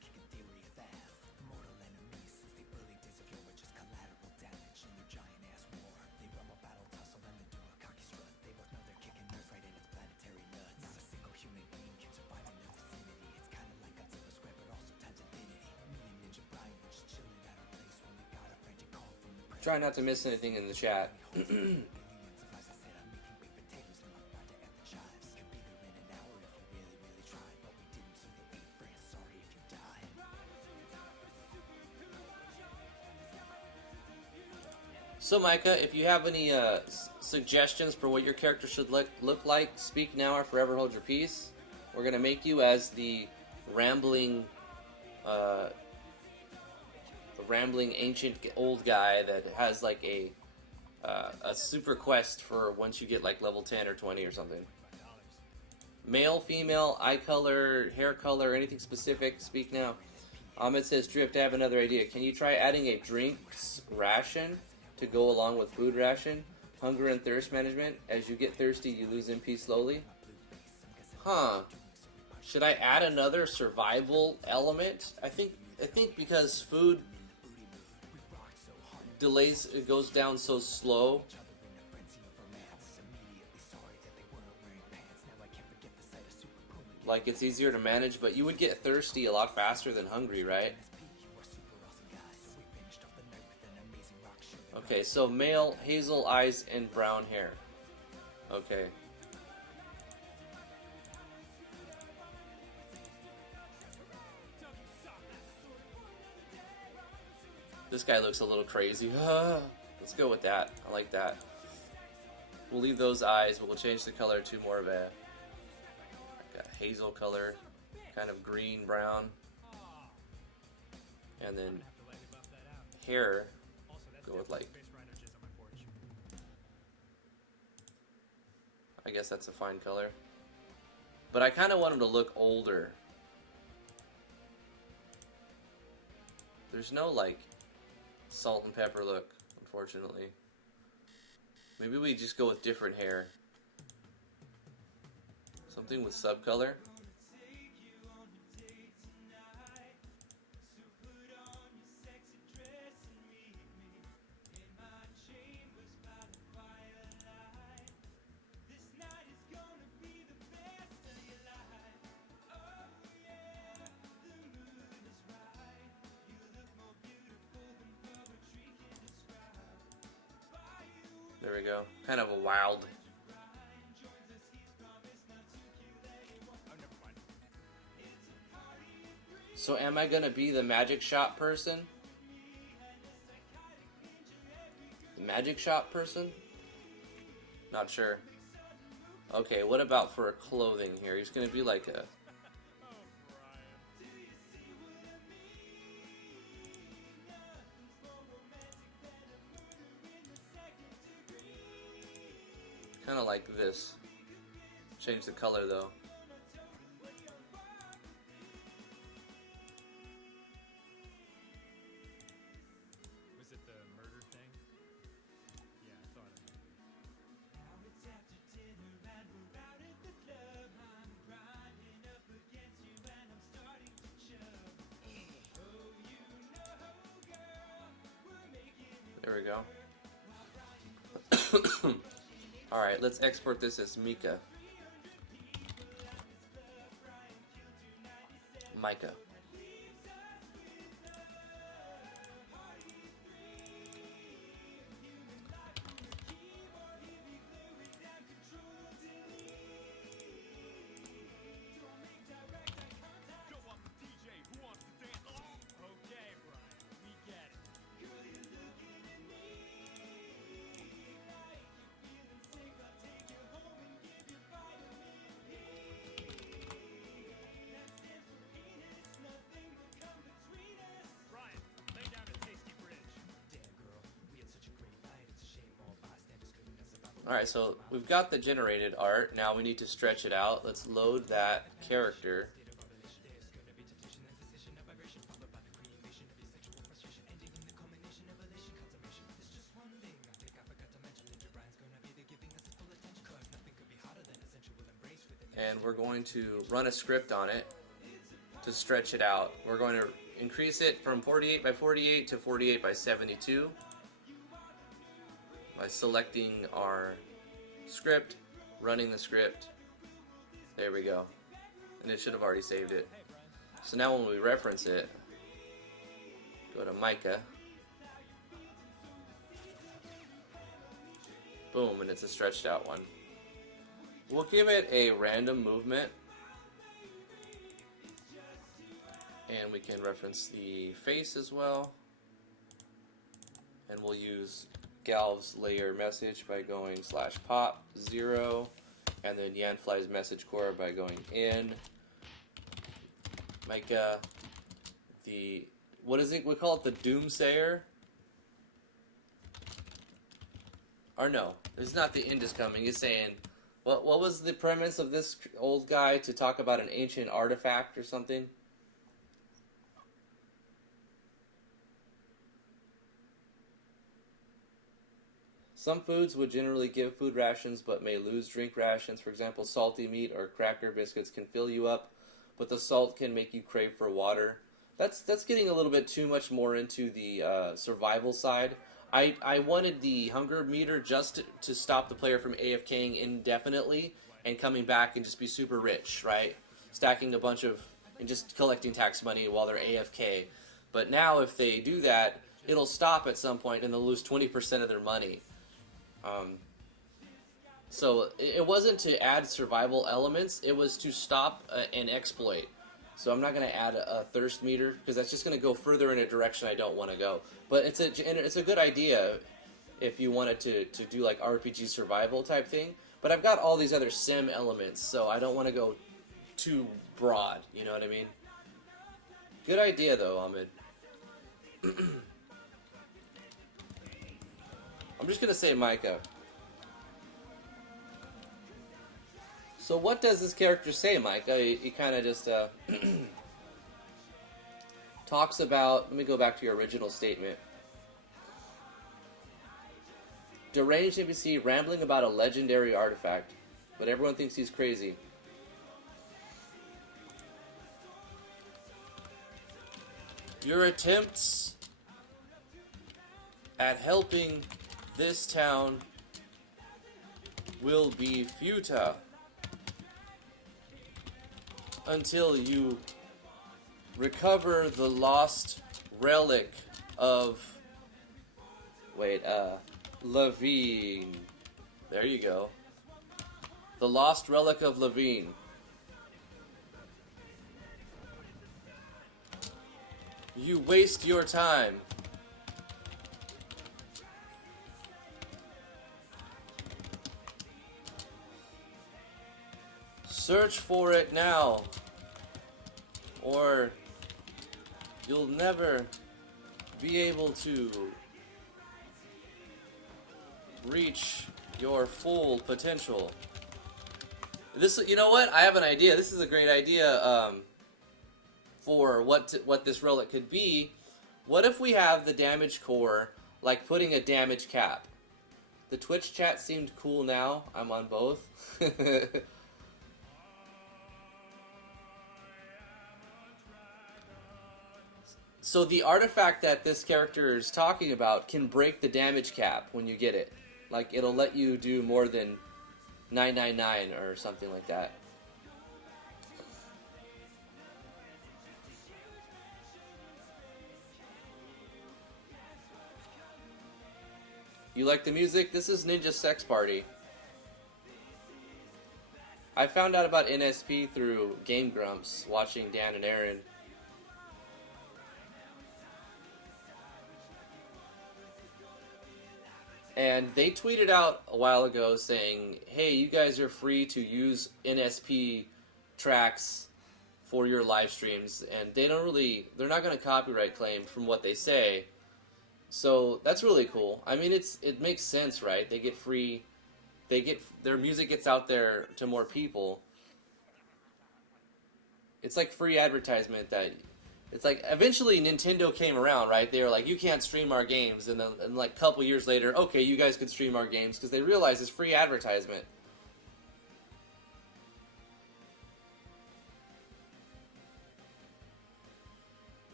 Try not to miss anything in the chat. So Micah, if you have any suggestions for what your character should look like, speak now or forever hold your peace. We're gonna make you as the rambling ancient old guy that has like a super quest for once you get like level 10 or 20 or something. Male, female, eye color, hair color, anything specific, speak now. Ahmed says, Drift, I have another idea. Can you try adding a drinks ration to go along with food ration? Hunger and thirst management. As you get thirsty, you lose MP slowly. Huh. Should I add another survival element? I think because food delays, it goes down so slow. Like, it's easier to manage, but you would get thirsty a lot faster than hungry, right? Okay, so male, hazel eyes, and brown hair. Okay. This guy looks a little crazy. Let's go with that. I like that. We'll leave those eyes, but we'll change the color to more of a hazel color, kind of green brown, and then hair go with like, I guess that's a fine color, but I kind of want him to look older. There's no like salt and pepper look, unfortunately. Maybe we just go with different hair. Something with subcolor. we go. Kind of a wild. So am I gonna be the magic shop person? The magic shop person? Not sure. Okay, what about for clothing here? He's gonna be like a... kind of like this. Change the color though. Was it the murder thing? Yeah, I thought it might be. There we go. Alright, let's export this as Mika. Micah. Alright, so we've got the generated art. Now we need to stretch it out. Let's load that character. And we're going to run a script on it to stretch it out. We're going to increase it from 48 by 48 to 48 by 72. By selecting our script, running the script. There we go. And it should have already saved it. So now when we reference it, go to Micah. Boom, and it's a stretched out one. We'll give it a random movement. And we can reference the face as well. And we'll use Galv's layer message by going /pop 0, and then Yanfly's message core by going in. Micah, the, what is it? We call it the Doomsayer? Or no, it's not the end is coming. It's saying, what was the premise of this old guy to talk about an ancient artifact or something? Some foods would generally give food rations but may lose drink rations. For example, salty meat or cracker biscuits can fill you up, but the salt can make you crave for water. That's getting a little bit too much more into the survival side. I wanted the hunger meter just to stop the player from AFKing indefinitely and coming back and just be super rich, right? Stacking a bunch of, and just collecting tax money while they're AFK. But now if they do that, it'll stop at some point and they'll lose 20% of their money. So it wasn't to add survival elements, it was to stop an exploit. So I'm not going to add a thirst meter, because that's just going to go further in a direction I don't want to go. But it's a good idea if you wanted to do like RPG survival type thing. But I've got all these other sim elements, so I don't want to go too broad, you know what I mean? Good idea though, Ahmed. I'm just going to say Micah. So what does this character say, Micah? He kind of just talks about... Let me go back to your original statement. Deranged NPC rambling about a legendary artifact, but everyone thinks he's crazy. Your attempts at helping this town will be futile until you recover the lost relic of Lavigne. There you go. The Lost Relic of Levine. You waste your time. Search for it now, or you'll never be able to reach your full potential. This, you know what? I have an idea. This is a great idea for what this relic could be. What if we have the damage core, like putting a damage cap? The Twitch chat seemed cool now. I'm on both. So the artifact that this character is talking about can break the damage cap when you get it. Like, it'll let you do more than 999 or something like that. You like the music? This is Ninja Sex Party. I found out about NSP through Game Grumps, watching Dan and Aaron. And they tweeted out a while ago saying, hey, you guys are free to use NSP tracks for your live streams. And they're not going to copyright claim from what they say. So that's really cool. I mean, it makes sense, right? They get free, their music gets out there to more people. It's like free advertisement that, it's like, eventually Nintendo came around, right? They were like, you can't stream our games. And then, like, a couple years later, okay, you guys can stream our games, because they realized it's free advertisement.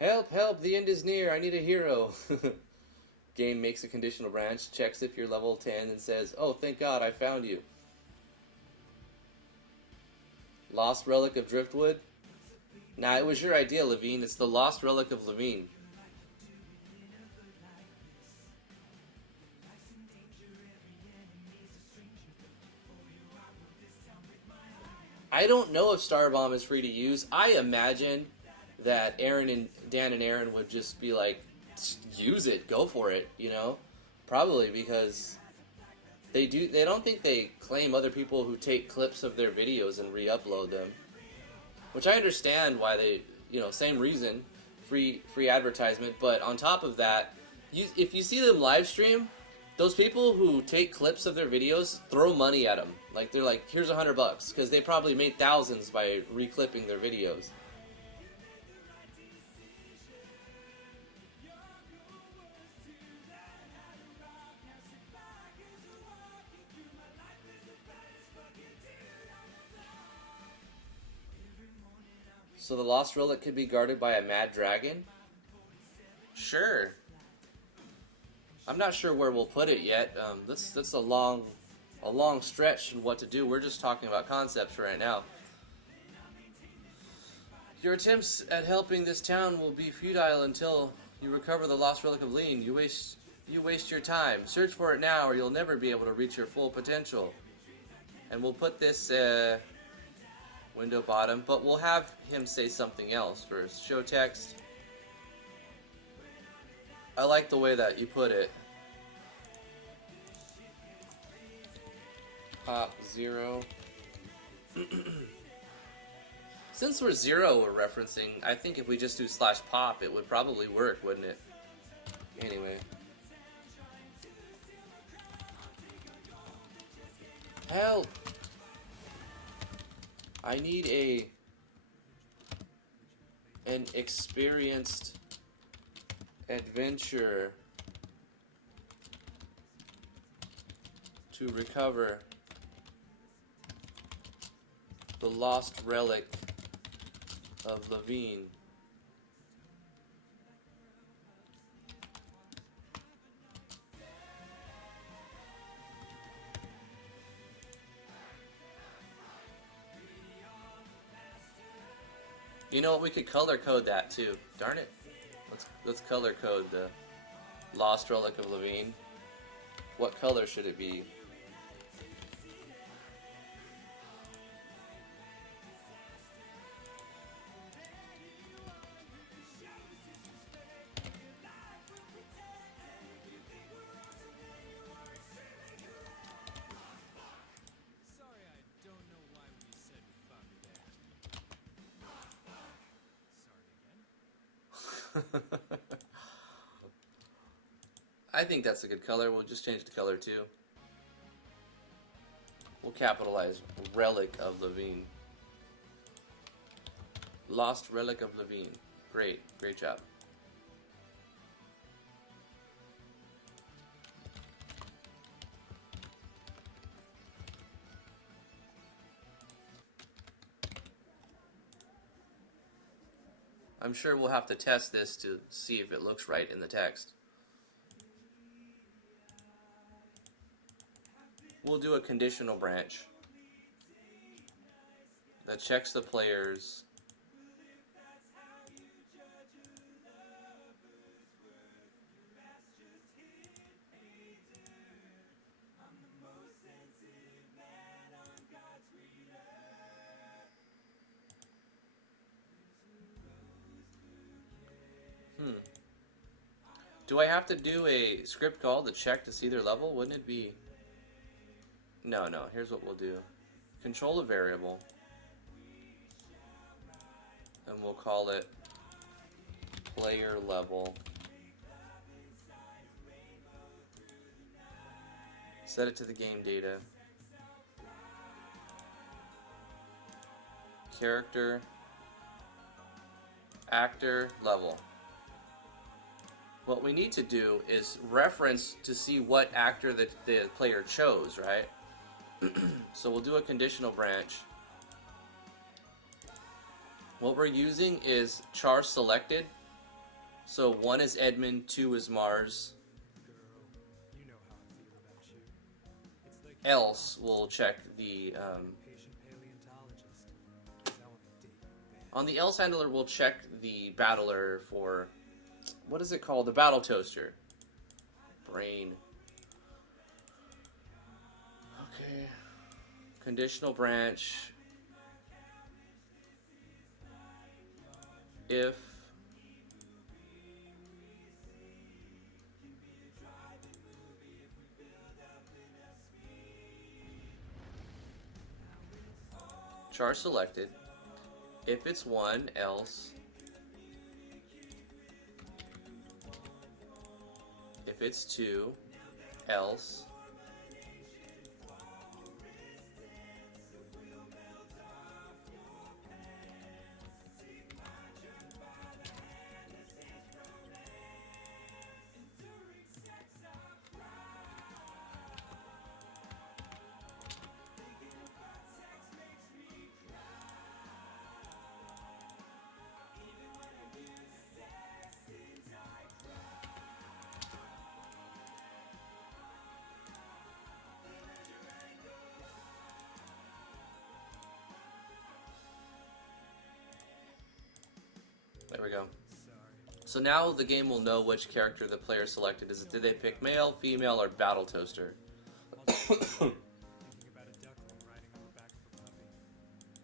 Help, help, the end is near, I need a hero. Game makes a conditional branch, checks if you're level 10, and says, oh, thank God, I found you. Lost Relic of Driftwood? Nah, it was your idea, Levine. It's the Lost Relic of Levine. I don't know if Starbomb is free to use. I imagine that Dan and Aaron would just be like, use it, go for it, you know? Probably because they don't think they claim other people who take clips of their videos and re-upload them. Which I understand why they, same reason, free advertisement, but on top of that, if you see them live stream, those people who take clips of their videos throw money at them. Like, they're like, here's $100, because they probably made thousands by reclipping their videos. So the Lost Relic could be guarded by a mad dragon? Sure. I'm not sure where we'll put it yet. That's a long stretch in what to do. We're just talking about concepts right now. Your attempts at helping this town will be futile until you recover the Lost Relic of Lean. You waste your time. Search for it now, or you'll never be able to reach your full potential. And we'll put this window bottom, but we'll have him say something else first. Show text. I like the way that you put it. Pop 0. Since we're 0 we're referencing, I think if we just do /pop, it would probably work, wouldn't it? Anyway. Help! I need an experienced adventurer to recover the Lost Relic of Levine. You know what? We could color code that too. Darn it. Let's color code the Lost Relic of Levine. What color should it be? Sorry, I don't know why when you said you found me there. Sorry again. I think that's a good color. We'll just change the color too. We'll capitalize Relic of Levine. Lost Relic of Levine. Great. Great job. I'm sure we'll have to test this to see if it looks right in the text. We'll do a conditional branch that checks the players. Do I have to do a script call to check to see their level? Wouldn't it be... No, here's what we'll do. Control a variable. And we'll call it player level. Set it to the game data. Character. Actor level. What we need to do is reference to see what actor the player chose, right? So we'll do a conditional branch. What we're using is char selected. So 1 is Edmund, 2 is Mars. You know how I feel about you. It's like Else we'll check the... patient paleontologist. I want to date you bad. on the else handler we'll check the battler for... What is it called? The battle toaster. Brain. Okay. Conditional branch. If char selected. If it's 1, else. If it's 2, else. There we go. So now the game will know which character the player selected. Did they pick male, female, or battle toaster? Thinking about a duckling riding on the back of a puppy.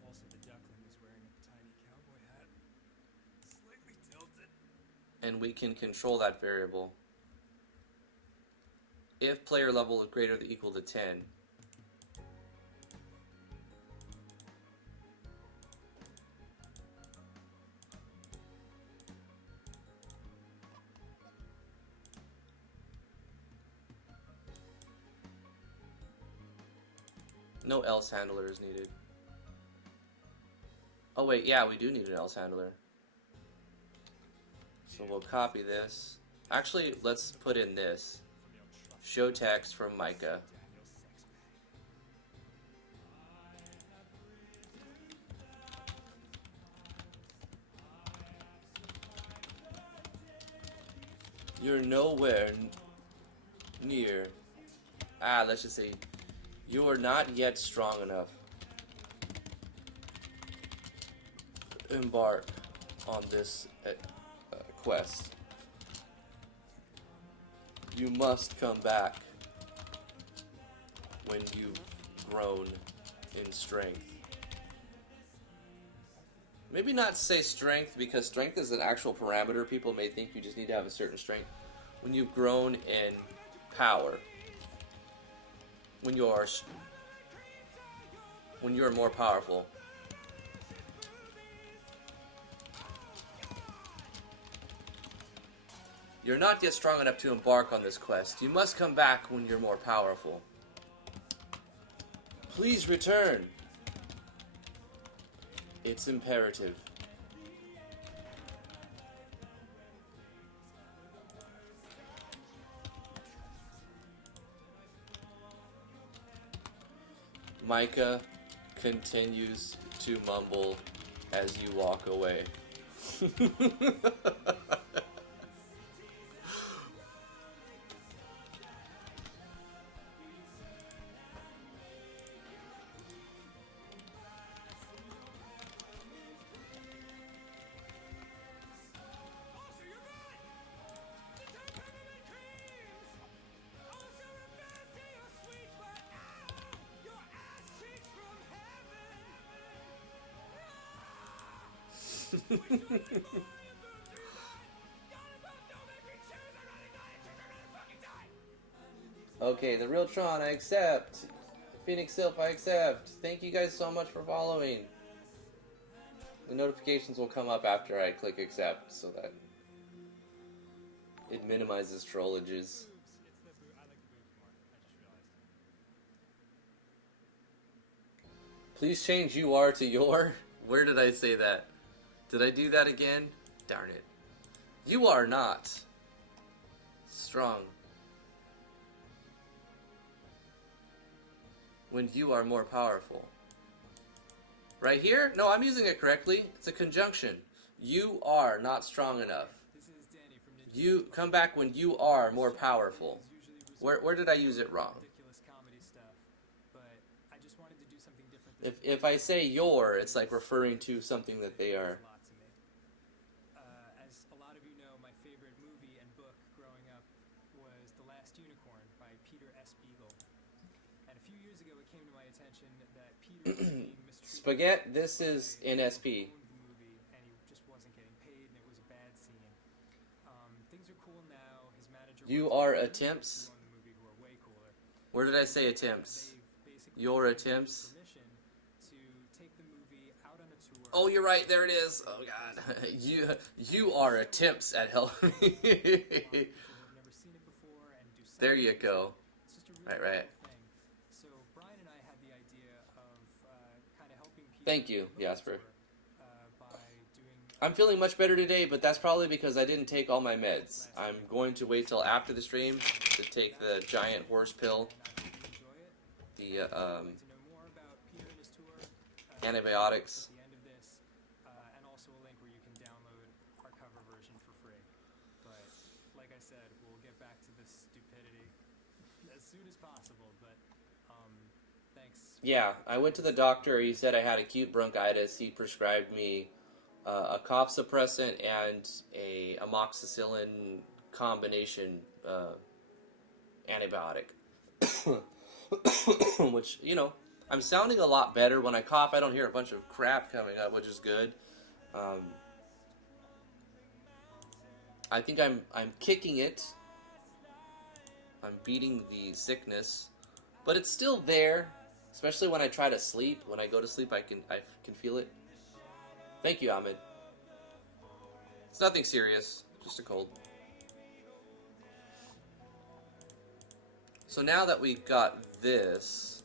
Also, the duckling is wearing a tiny cowboy hat. Slightly tilted. And we can control that variable. If player level is greater than or equal to 10. No else handler is needed. Oh wait, yeah, we do need an else handler. So we'll copy this. Actually, let's put in this. Show text from Micah. You're nowhere near. Let's just say you are not yet strong enough. Embark on this quest. You must come back when you've grown in strength. Maybe not say strength, because strength is an actual parameter. People may think you just need to have a certain strength. When you've grown in power. When you're more powerful. You're not yet strong enough to embark on this quest. You must come back when you're more powerful. Please return. It's imperative. Micah continues to mumble as you walk away. Okay, the real Tron, I accept. Phoenix Sylph, I accept. Thank you guys so much for following. The notifications will come up after I click accept, so that it minimizes trollages. Please change you are to your. Where did I say that? Did I do that again? Darn it. You are not strong when you are more powerful. Right here? No, I'm using it correctly. It's a conjunction. You are not strong enough. You come back when you are more powerful. Where did I use it wrong? If I say your, it's like referring to something that they are. As a lot of you know, my favorite movie and book growing up was The Last Unicorn by Peter S. Beagle. And a few years ago, it came to my attention that Peter was being mistreated. Spaghetti, this is NSP. Movie, and he just wasn't getting paid, and it was a bad scene. Things are cool now. His manager. You are attempts. On the movie who are way cooler. Where did I say attempts? Your attempts. Oh, you're right. There it is. Oh God, you are attempts at helping me. There you go. Right. So Brian and I had the idea of kind of helping people. Thank you, Jasper. By doing. I'm feeling much better today, but that's probably because I didn't take all my meds. I'm going to wait till after the stream to take the giant horse pill, the antibiotics. Yeah, I went to the doctor. He said I had acute bronchitis. He prescribed me a cough suppressant and a amoxicillin combination antibiotic. Which, you know, I'm sounding a lot better. When I cough, I don't hear a bunch of crap coming up, which is good. I think I'm kicking it. I'm beating the sickness. But it's still there. Especially when I try to sleep. When I go to sleep, I can feel it. Thank you, Ahmed. It's nothing serious. Just a cold. So now that we've got this,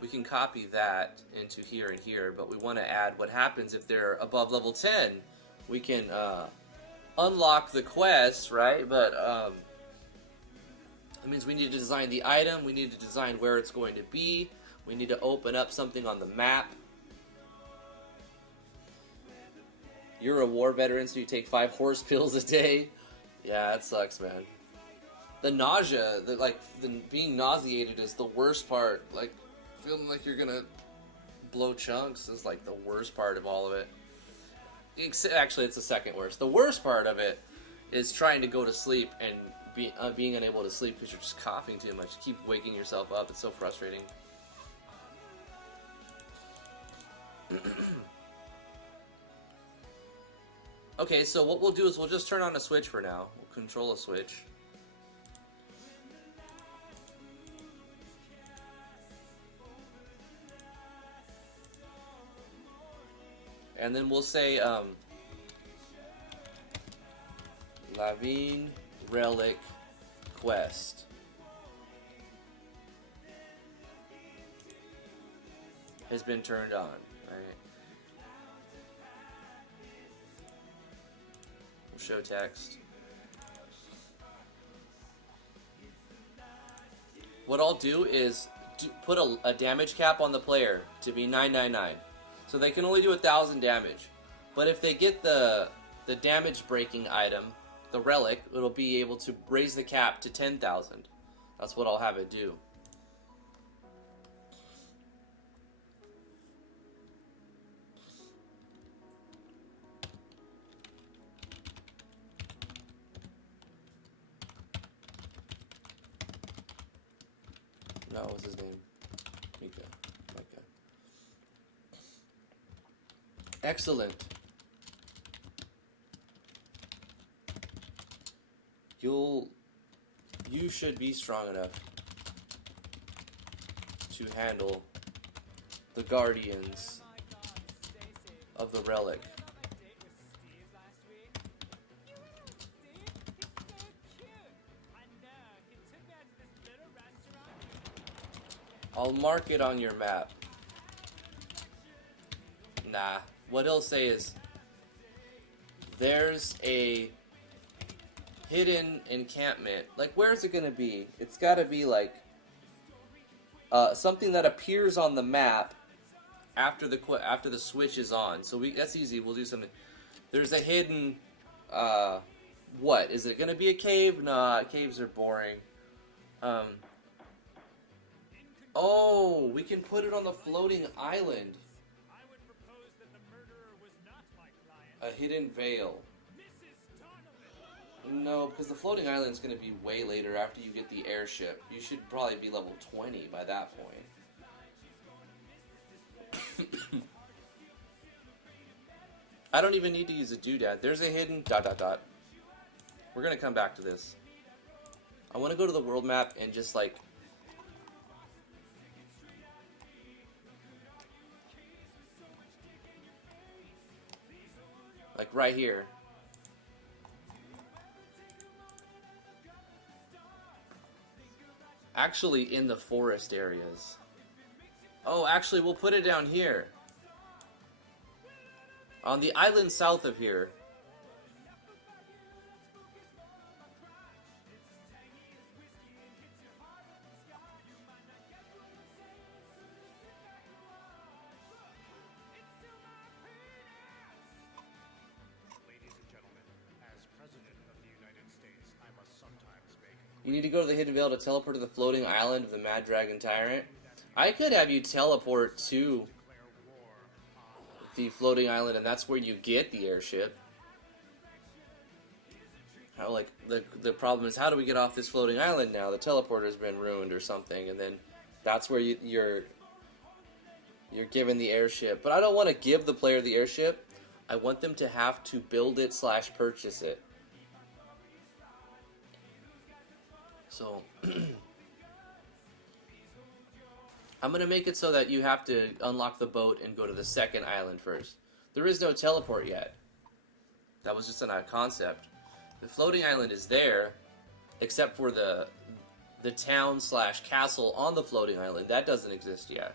we can copy that into here and here. But we want to add what happens if they're above level 10. We can unlock the quest, right? But that means we need to design the item, we need to design where it's going to be, we need to open up something on the map. You're a war veteran, so you take 5 horse pills a day. Yeah, that sucks, man. The nausea, being nauseated is the worst part. Like, feeling like you're gonna blow chunks is like the worst part of all of it. Actually, it's the second worst. The worst part of it is trying to go to sleep and being unable to sleep because you're just coughing too much. You keep waking yourself up. It's so frustrating. Okay, so what we'll do is we'll just turn on a switch for now. We'll control a switch. And then we'll say, Lavine Relic Quest. Has been turned on, right? We'll show text. What I'll do is put a damage cap on the player to be 999. So they can only do 1,000 damage. But if they get the damage breaking item, the relic, it'll be able to raise the cap to 10,000. That's what I'll have it do. No, what's his name? Mika. Excellent. You should be strong enough to handle the guardians of the relic. I'll mark it on your map. Nah. What he'll say is, there's a hidden encampment. Like, where is it going to be? It's got to be, like, something that appears on the map after the switch is on. So that's easy. We'll do something. There's a hidden, what? Is it going to be a cave? Nah, caves are boring. Oh, we can put it on the floating island. A hidden veil. No, because the floating island is going to be way later after you get the airship. You should probably be level 20 by that point. I don't even need to use a doodad. There's a hidden ... We're going to come back to this. I want to go to the world map and just like... Like right here. Actually in the forest areas. Oh, actually we'll put it down here. On the island south of here. You need to go to the hidden veil to teleport to the floating island of the Mad Dragon Tyrant. I could have you teleport to the floating island, and that's where you get the airship. How, like, the problem is, how do we get off this floating island now? The teleporter's been ruined or something, and then that's where you're given the airship. But I don't want to give the player the airship. I want them to have to build it / purchase it. So, I'm going to make it so that you have to unlock the boat and go to the second island first. There is no teleport yet. That was just a concept. The floating island is there, except for the town / castle on the floating island. That doesn't exist yet.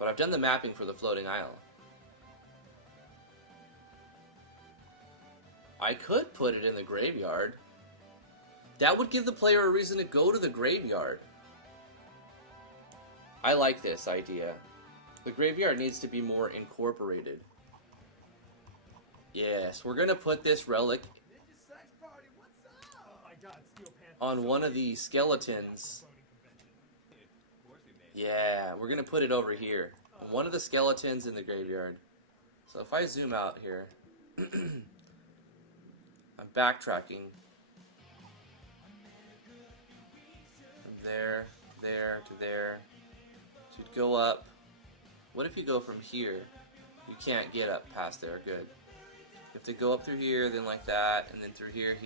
But I've done the mapping for the floating island. I could put it in the graveyard. That would give the player a reason to go to the graveyard. I like this idea. The graveyard needs to be more incorporated. Yes, we're going to put this relic on one of the skeletons. Yeah, we're going to put it over here. One of the skeletons in the graveyard. So if I zoom out here... I'm backtracking. From there to there. So you'd go up. What if you go from here? You can't get up past there. Good. You have to go up through here, then like that, and then through here,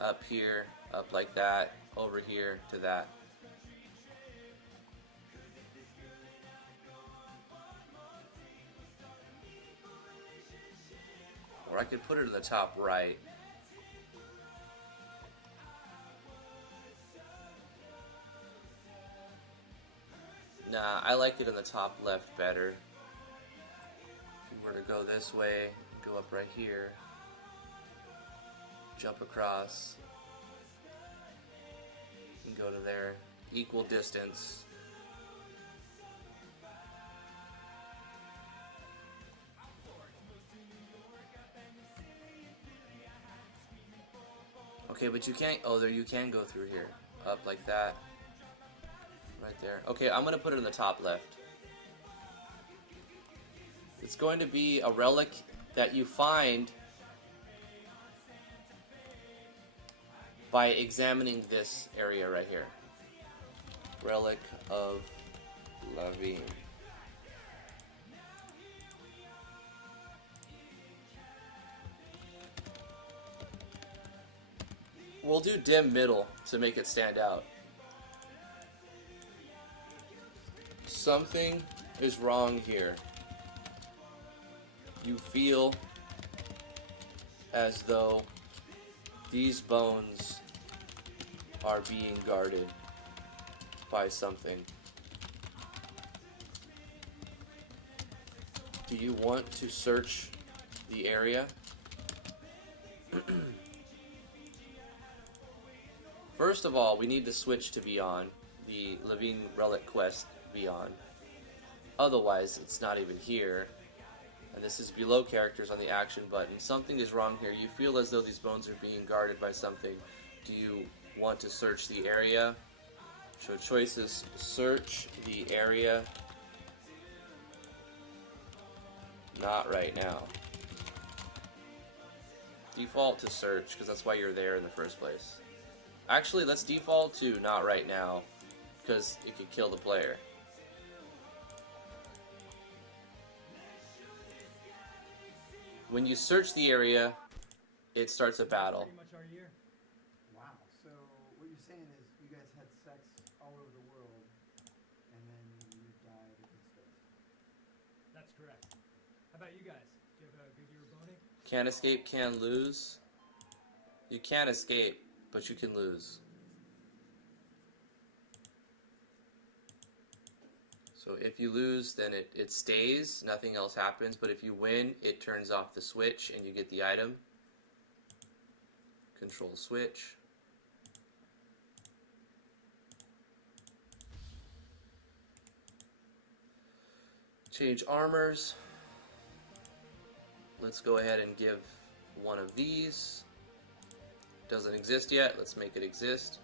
up like that, over here to that. Or I could put it in the top right. Nah, I like it in the top left better. If you were to go this way, go up right here, jump across, and go to there. Equal distance. Okay, but you can't, oh, there you can go through here. Up like that. Right there. Okay, I'm gonna put it in the top left. It's going to be a relic that you find by examining this area right here. Relic of Lavine. We'll do dim middle to make it stand out. Something is wrong here. You feel as though these bones are being guarded by something. Do you want to search the area? First of all, we need the switch to be on, the Lavine Relic quest to be on. Otherwise, it's not even here. And this is below characters on the action button. Something is wrong here. You feel as though these bones are being guarded by something. Do you want to search the area? So choices, search the area. Not right now. Default to search, because that's why you're there in the first place. Actually, let's default to not right now, because it could kill the player. When you search the area, it starts a battle. Pretty much our year. Wow. So what you're saying is you guys had sex all over the world, and then you died in space. That's correct. How about you guys? Do you have a good year of boning? Can't escape, can lose. You can't escape, but you can lose. So if you lose, then it stays, nothing else happens, but if you win, it turns off the switch and you get the item. Control switch. Change armors. Let's go ahead and give one of these. Doesn't exist yet, let's make it exist.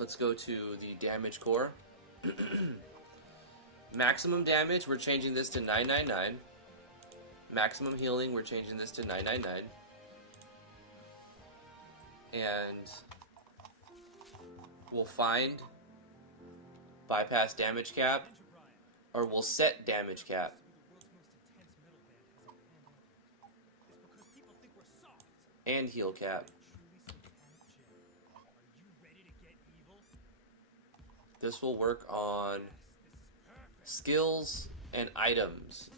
Let's go to the damage core. Maximum damage, we're changing this to 999. Maximum healing, we're changing this to 999. And we'll find bypass damage cap, or we'll set damage cap. And heal cap. This will work on skills and items.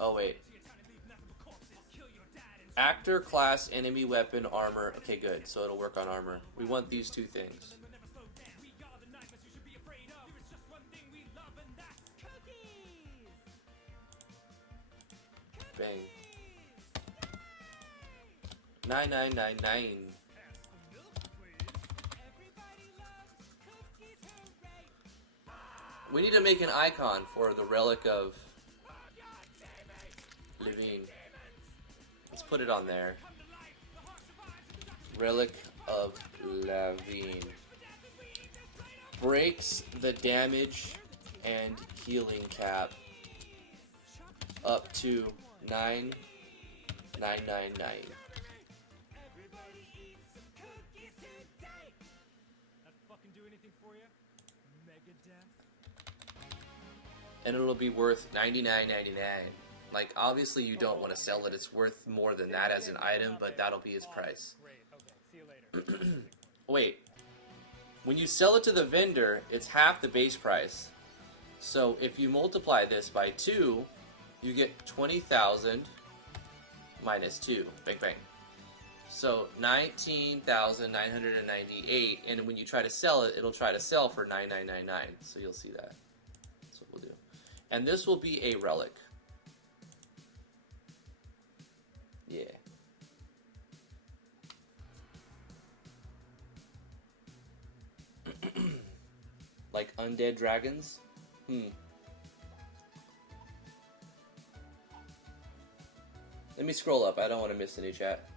Oh wait. Actor, class, enemy, weapon, armor. Okay, good. So it'll work on armor. We want these two things. Bang. 9999. We need to make an icon for the relic of Lavine. Let's put it on there. Relic of Lavine. breaks the damage and healing cap up to 9,999. That fucking do anything for you? Mega death? And it'll be worth $99.99. Like, obviously you don't want to sell it. It's worth more than that as an item, but that'll be its price. Great, okay, see you later. Wait. When you sell it to the vendor, it's half the base price. So if you multiply this by 2, you get 20,000 minus 2. Bang, bang. So 19,998, and when you try to sell it, it'll try to sell for 9,999. So you'll see that. That's what we'll do. And this will be a relic. Yeah. Like undead dragons? Let me scroll up. I don't want to miss any chat.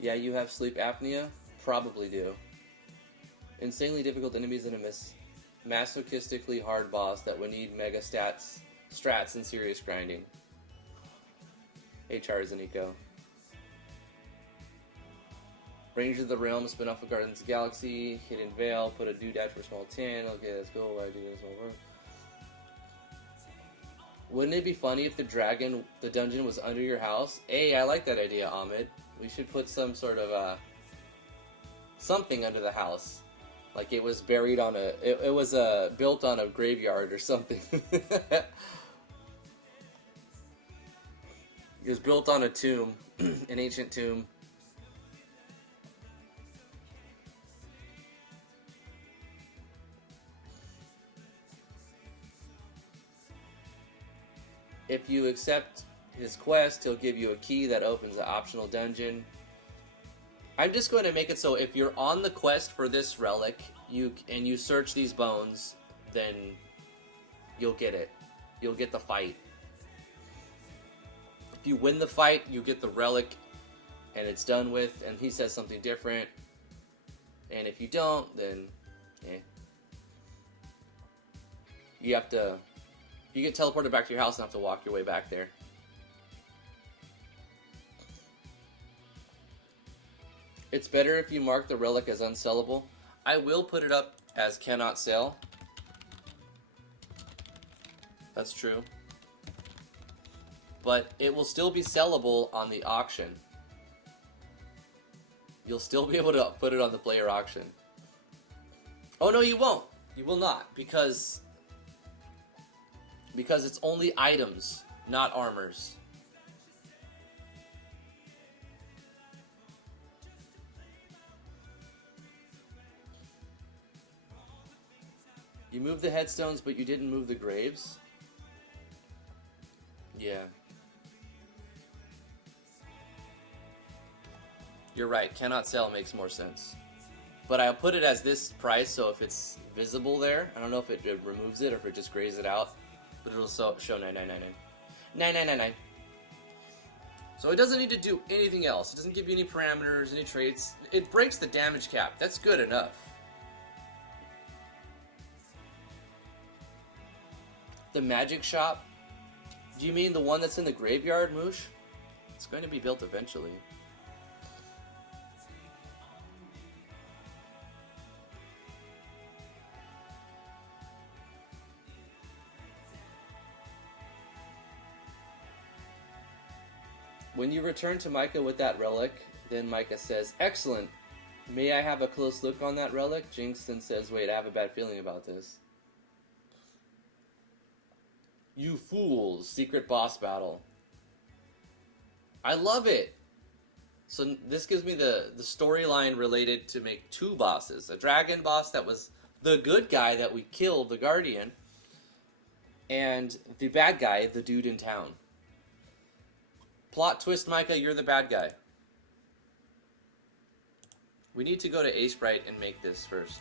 Yeah, you have sleep apnea? Probably do. Insanely difficult enemies and a masochistically hard boss that would need mega strats and serious grinding. HR is an eco. Rangers of the Realm, spin off of Guardians of the Galaxy, Hidden Veil, put a doodad for small 10. Okay, let's go. Why do this over? Wouldn't it be funny if the dungeon was under your house? Hey, I like that idea, Ahmed. We should put some sort of something under the house. Like it was buried on it was built on a graveyard or something. It was built on a tomb, an ancient tomb. If you accept his quest, he'll give you a key that opens an optional dungeon. I'm just going to make it so if you're on the quest for this relic, and you search these bones, then you'll get it. You'll get the fight. If you win the fight, you get the relic, and it's done with, and he says something different. And if you don't, then, you get teleported back to your house and have to walk your way back there. It's better if you mark the relic as unsellable. I will put it up as cannot sell. That's true. But it will still be sellable on the auction. You'll still be able to put it on the player auction. Oh no, you won't. You will not, because it's only items, not armors. You moved the headstones, but you didn't move the graves? Yeah. You're right, cannot sell makes more sense. But I'll put it as this price, so if it's visible there, I don't know if it removes it or if it just grays it out, but it'll show 9,999. 9,999. So it doesn't need to do anything else. It doesn't give you any parameters, any traits. It breaks the damage cap. That's good enough. The magic shop? Do you mean the one that's in the graveyard, Moosh? It's going to be built eventually. When you return to Micah with that relic, then Micah says, "Excellent. May I have a close look on that relic?" Jinx then says, "Wait, I have a bad feeling about this." You fools, secret boss battle. I love it. So this gives me the storyline related to make two bosses. A dragon boss that was the good guy that we killed, the Guardian, and the bad guy, the dude in town. Plot twist, Micah, you're the bad guy. We need to go to Asebright and make this first.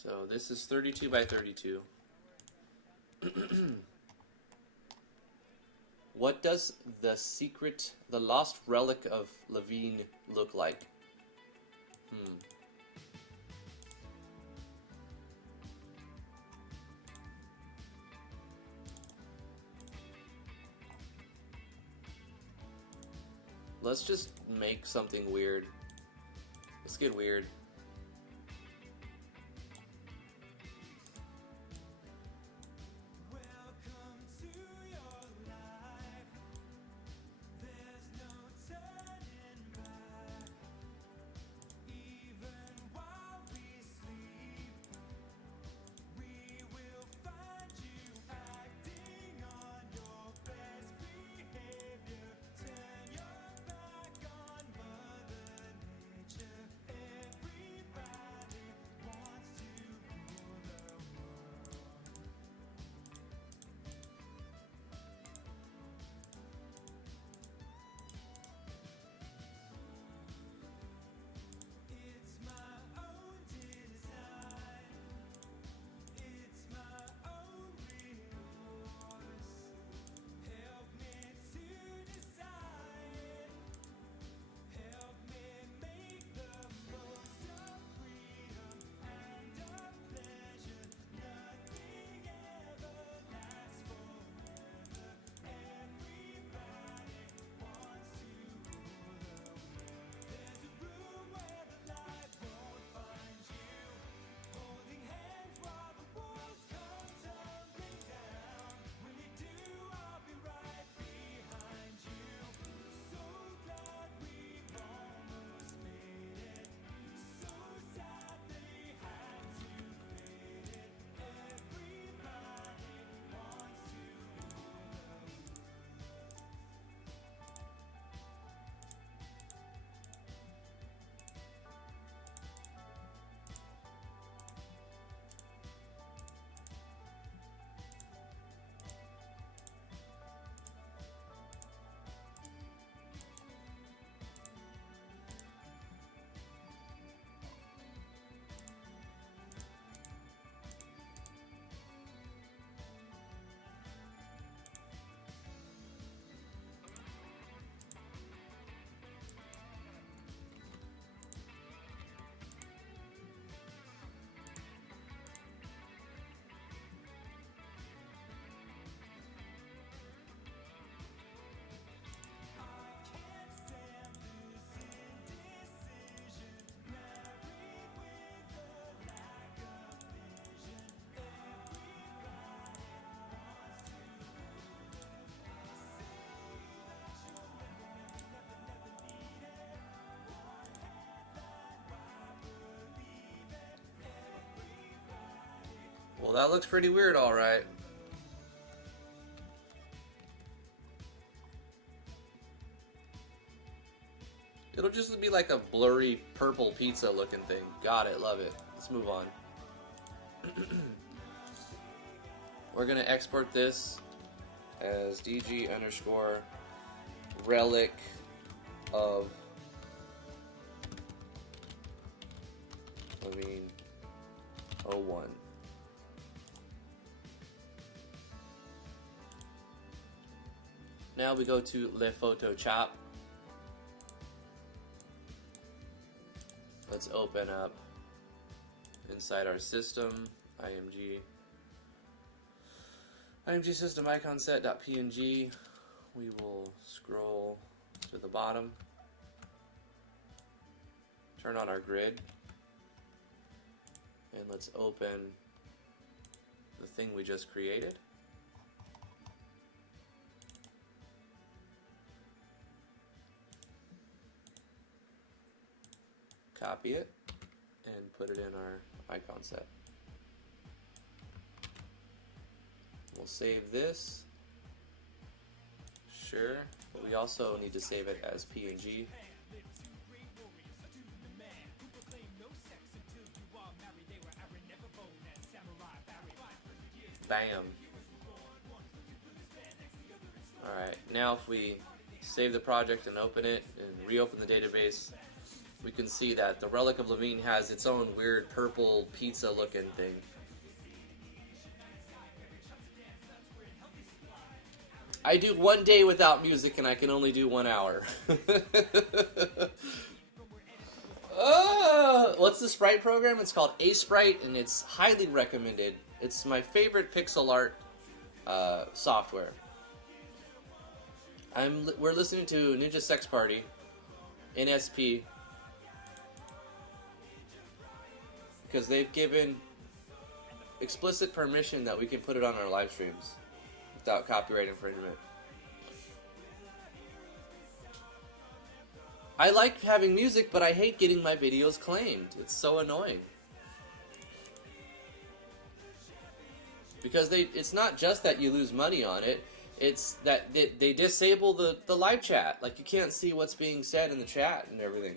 So this is 32 by 32. What does the lost relic of Levine look like? Let's just make something weird. Let's get weird. Welcome to your life. There's no turning back. Even while we sleep, we will find you acting on your best behavior. Turn your back on Mother Nature. Everybody wants to rule the world. It's my own design. It's my own remorse. Help me to decide. Help me make the most of freedom and of pleasure. Nothing ever lasts forever. Everybody wants to rule the world. There's a room where the light won't find you. Holding hands while the walls come tumbling down. When you do, I'll be right behind you. So glad we've almost made it. So sad they had to fade it. Everybody wants to rule the world. Can't stand losing decision. Married with a lack of vision. Everybody wants to rule the world. Say that you'll never need it. One headline, why believe it? Everybody. Well, that looks pretty weird, all right. It'll just be like a blurry purple pizza looking thing. Got it, love it. Let's move on. We're gonna export this as DG underscore relic of Levine 01. Now we go to Le Photo Chop. Let's open up inside our system, IMG system icon set.png. We will scroll to the bottom, turn on our grid, and let's open the thing we just created. Copy it and put it in our icon set. We'll save this. Sure, but we also need to save it as PNG. Bam. Alright, now if we save the project and open it and reopen the database, we can see that the Relic of Levine has its own weird purple pizza looking thing. I do 1 day without music and I can only do 1 hour. What's the Sprite program? It's called A-Sprite and it's highly recommended. It's my favorite pixel art software. We're listening to Ninja Sex Party, NSP, because they've given explicit permission that we can put it on our live streams without copyright infringement. I like having music, but I hate getting my videos claimed. It's so annoying. Because it's not just that you lose money on it, it's that they disable the live chat. Like, you can't see what's being said in the chat and everything.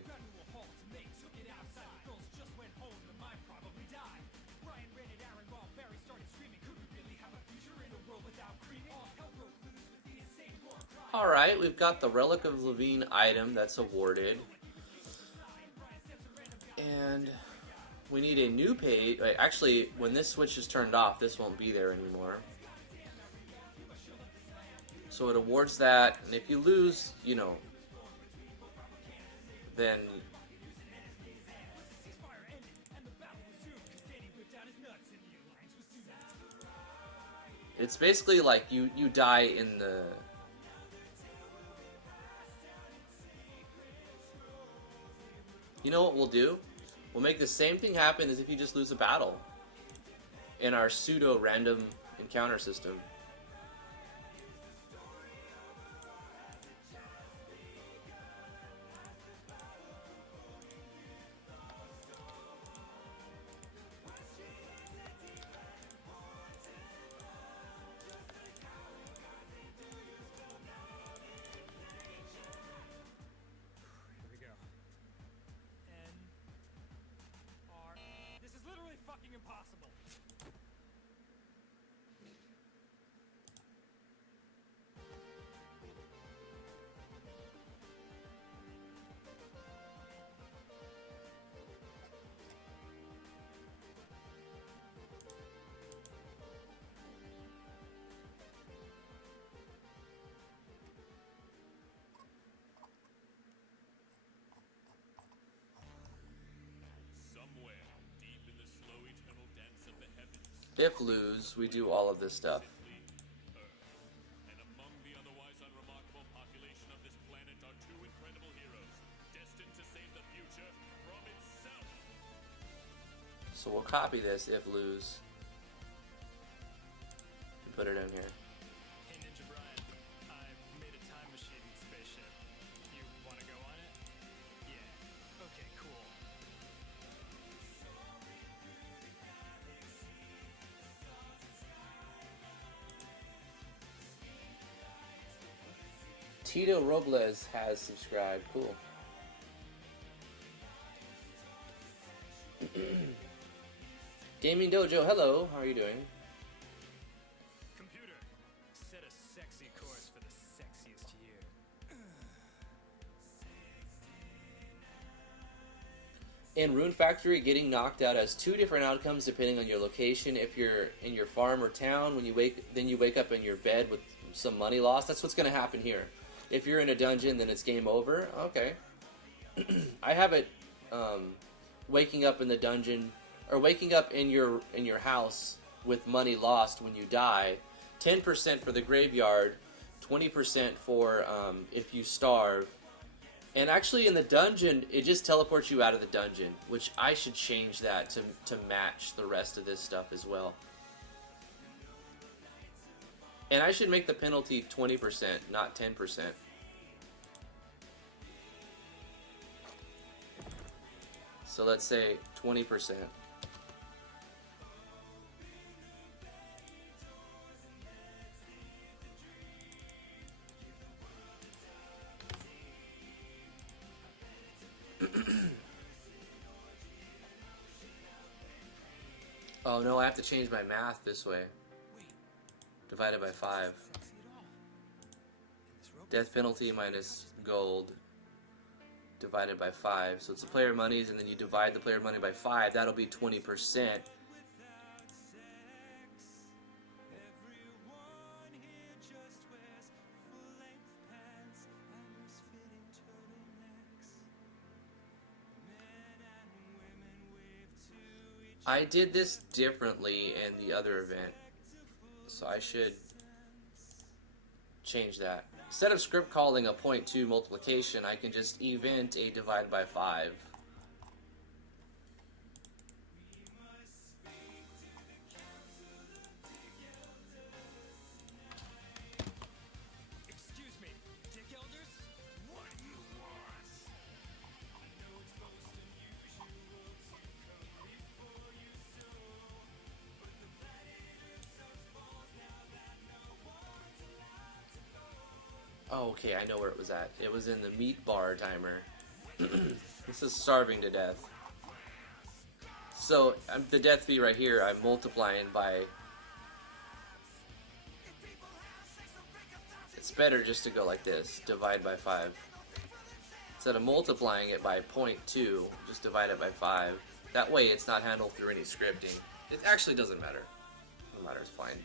Alright, we've got the Relic of Levine item that's awarded. And we need a new page. Actually, when this switch is turned off, this won't be there anymore. So it awards that, and if you lose, you know, then it's basically like you die in the... You know what we'll do? We'll make the same thing happen as if you just lose a battle in our pseudo-random encounter system. If lose, we do all of this stuff. And among the otherwise unremarkable population of this planet are two incredible heroes, destined to save the future from itself. So we'll copy this, if lose, and put it in here. Hey Ninja Brian, I made a time machine spaceship. You want to go on it? Yeah. Okay, cool. Tito Robles has subscribed. Cool. Gaming Dojo, hello. How are you doing? Computer, set a sexy course for the sexiest year. In Rune Factory, getting knocked out has two different outcomes depending on your location. If you're in your farm or town, when you wake up in your bed with some money loss. That's what's going to happen here. If you're in a dungeon, then it's game over. Okay. I have it waking up in the dungeon, or waking up in your house with money lost when you die. 10% for the graveyard, 20% for if you starve. And actually in the dungeon, it just teleports you out of the dungeon, which I should change that to match the rest of this stuff as well. And I should make the penalty 20%, not 10%. So let's say 20%. Oh no, I have to change my math this way. Divided by 5. Death penalty minus gold. divided by 5. So it's the player monies, and then you divide the player money by 5. That'll be 20%. I did this differently in the other event, so I should change that. Instead of script calling a 0.2 multiplication, I can just event a divide by 5. Excuse me, dick elders? What do you want? I know it's most unusual to come before you so, but the planet Earth sucks balls now that no one's allowed to go. Oh, okay, I know where it was at. It was in the meat bar timer. This is starving to death. So, the death fee right here, I'm multiplying by... It's better just to go like this, divide by 5. Instead of multiplying it by 0.2, just divide it by 5. That way it's not handled through any scripting. It actually doesn't matter. No matter, it's fine.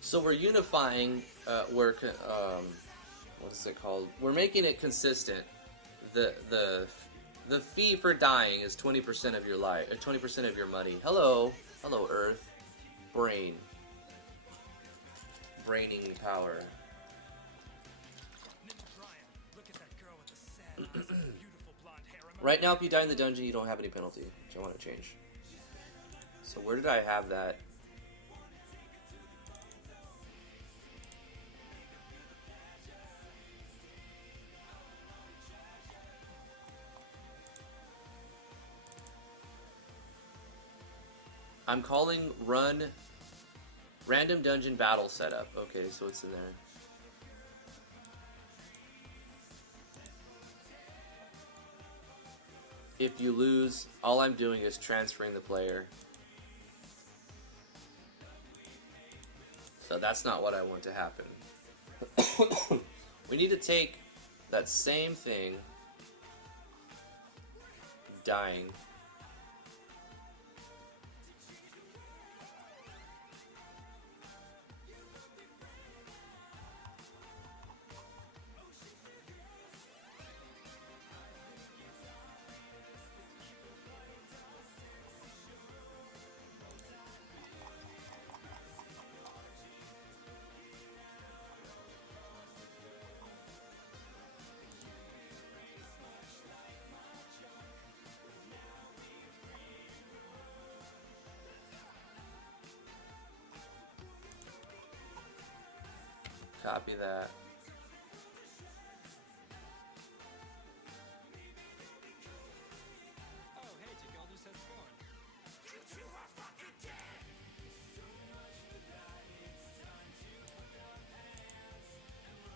So we're unifying, what is it called? We're making it consistent. The fee for dying is 20% of your life, 20% of your money. Hello, Earth, braining power. Look at that girl with the sad, beautiful blonde hair. Right now, if you die in the dungeon, you don't have any penalty, which I want to change. So where did I have that? I'm calling run random dungeon battle setup. Okay, so it's in there. If you lose, all I'm doing is transferring the player. So that's not what I want to happen. We need to take that same thing, dying, copy that. Oh, hey, dick elders, how's it going?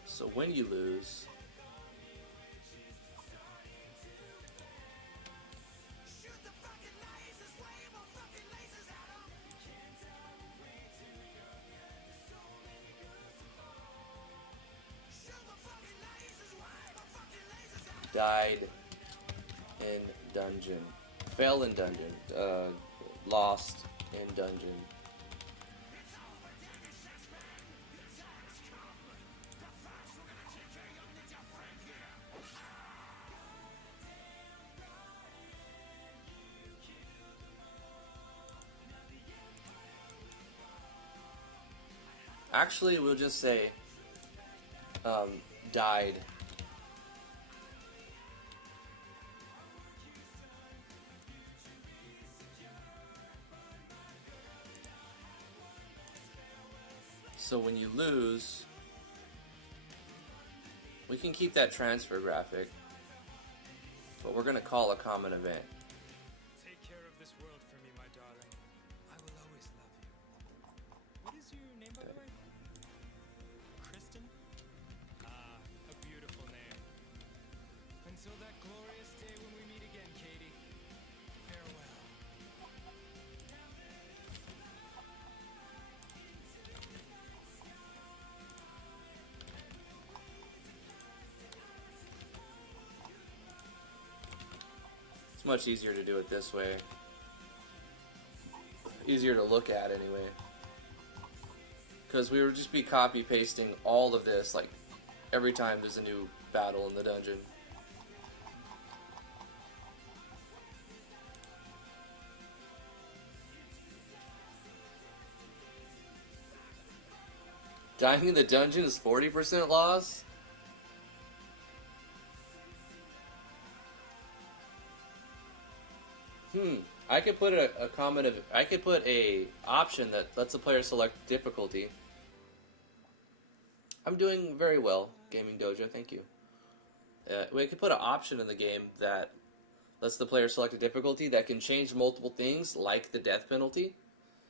So when you lose, died in dungeon, fell in dungeon, lost in dungeon. Actually, we'll just say died. So when you lose, we can keep that transfer graphic, but we're going to call a common event. Take care of this world for me, my darling. I will always love you. What is your name, by the way? Kristen? Ah, a beautiful It's much easier to do it this way. Easier to look at anyway. Because we would just be copy pasting all of this like every time there's a new battle in the dungeon. Dying in the dungeon is 40% loss? I could put a comment of, I could put a option that lets the player select difficulty. I'm doing very well, Gaming Dojo, thank you. We could put an option in the game that lets the player select a difficulty that can change multiple things, like the death penalty.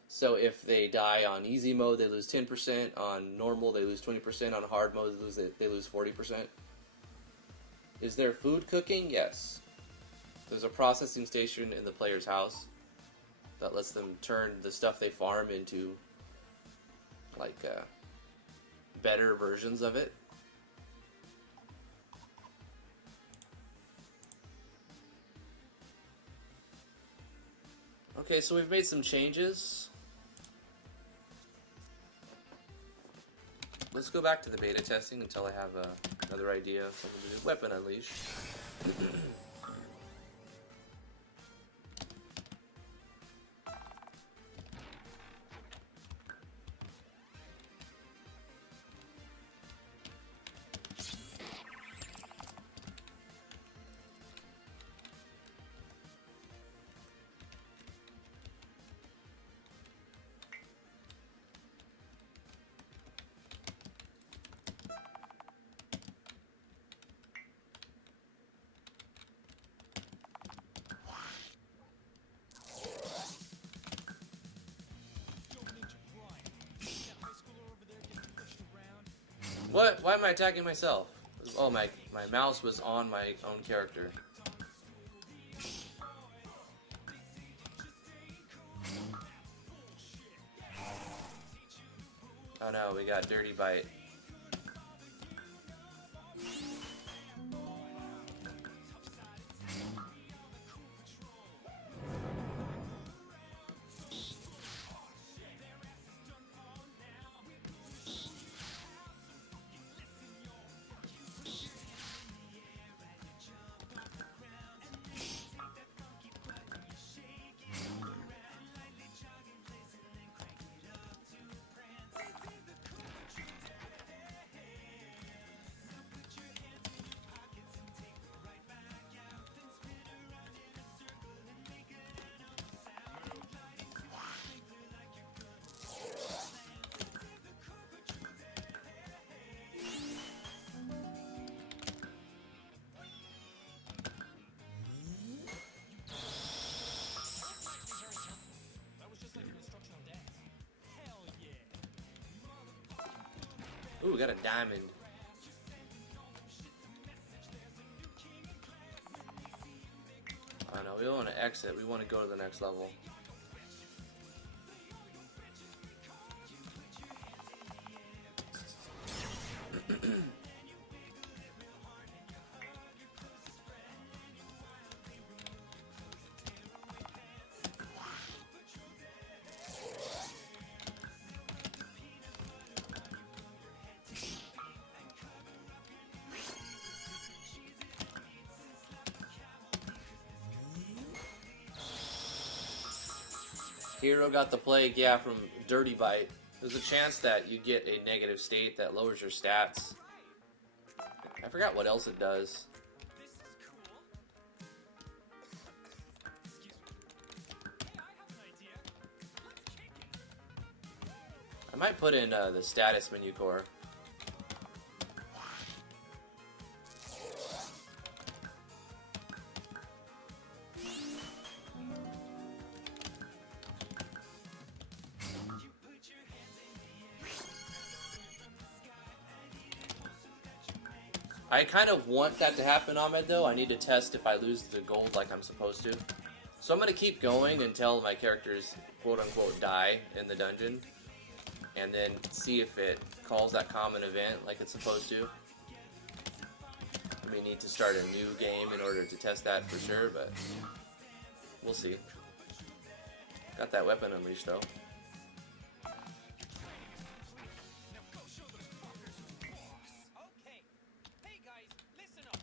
So if they die on easy mode, they lose 10%. On normal, they lose 20%. On hard mode, they lose 40%. Is there food cooking? Yes. There's a processing station in the player's house that lets them turn the stuff they farm into like better versions of it. Okay, so we've made some changes. Let's go back to the beta testing until I have another idea of something to do. Weapon Unleashed. What? Why am I attacking myself? Oh, my mouse was on my own character. Oh no, we got Dirty Bite. Ooh, we got a diamond. Oh no, we don't want to exit. We want to go to the next level. Hero got the plague, yeah, from Dirty Bite. There's a chance that you get a negative state that lowers your stats. I forgot what else it does. I might put in the status menu core. I kind of want that to happen, Ahmed, though. I need to test if I lose the gold like I'm supposed to. So I'm going to keep going until my characters, quote-unquote, die in the dungeon. And then see if it calls that common event like it's supposed to. I may need to start a new game in order to test that for sure, but We'll see. Got that weapon unleashed though. Okay. Hey guys, listen up.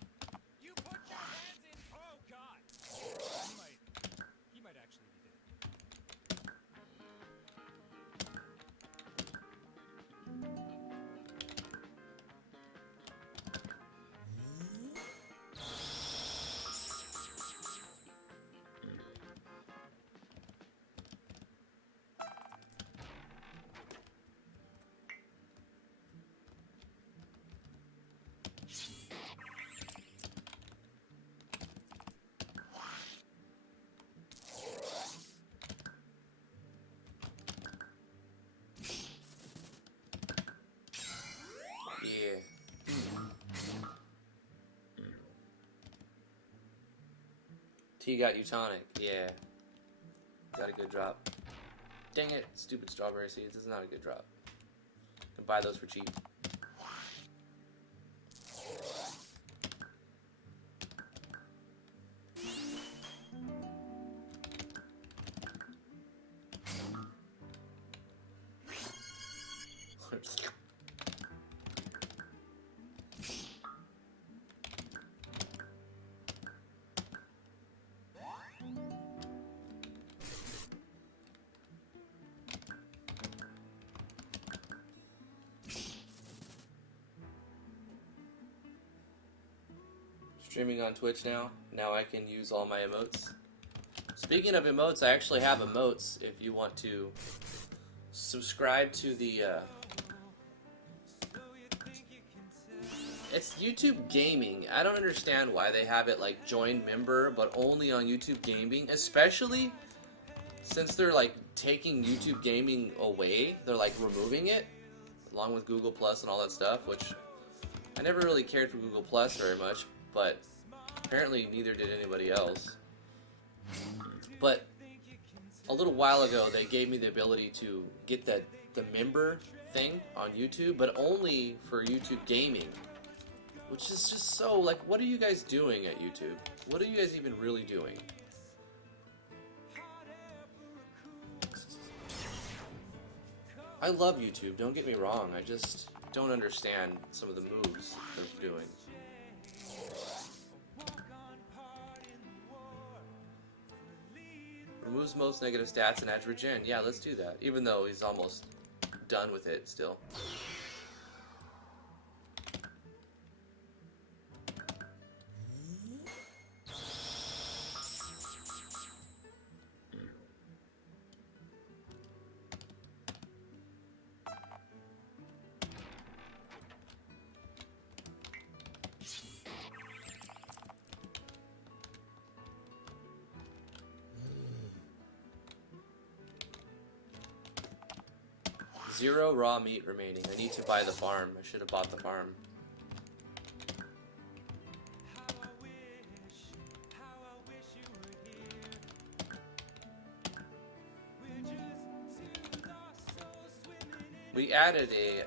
You put your hands in. Oh God. He might actually be dead. Yeah. T got Utonic. Yeah. Got a good drop. Dang it, stupid strawberry seeds. This is not a good drop. Can buy those for cheap. Streaming on Twitch now. Now I can use all my emotes. Speaking of emotes, I actually have emotes if you want to subscribe to the it's YouTube Gaming. I don't understand why they have it like join member but only on YouTube Gaming, especially since they're like taking YouTube Gaming away. They're like removing it along with Google Plus and all that stuff, which I never really cared for Google Plus very much, but apparently neither did anybody else. But a little while ago, they gave me the ability to get the member thing on YouTube, but only for YouTube Gaming, which is just so, like, what are you guys doing at YouTube? What are you guys even really doing? I love YouTube, don't get me wrong, I just don't understand some of the moves they're doing. Removes most negative stats and adds regen. Yeah, let's do that. Even though he's almost done with it still. Zero raw meat remaining. I need to buy the farm. I should have bought the farm. We added a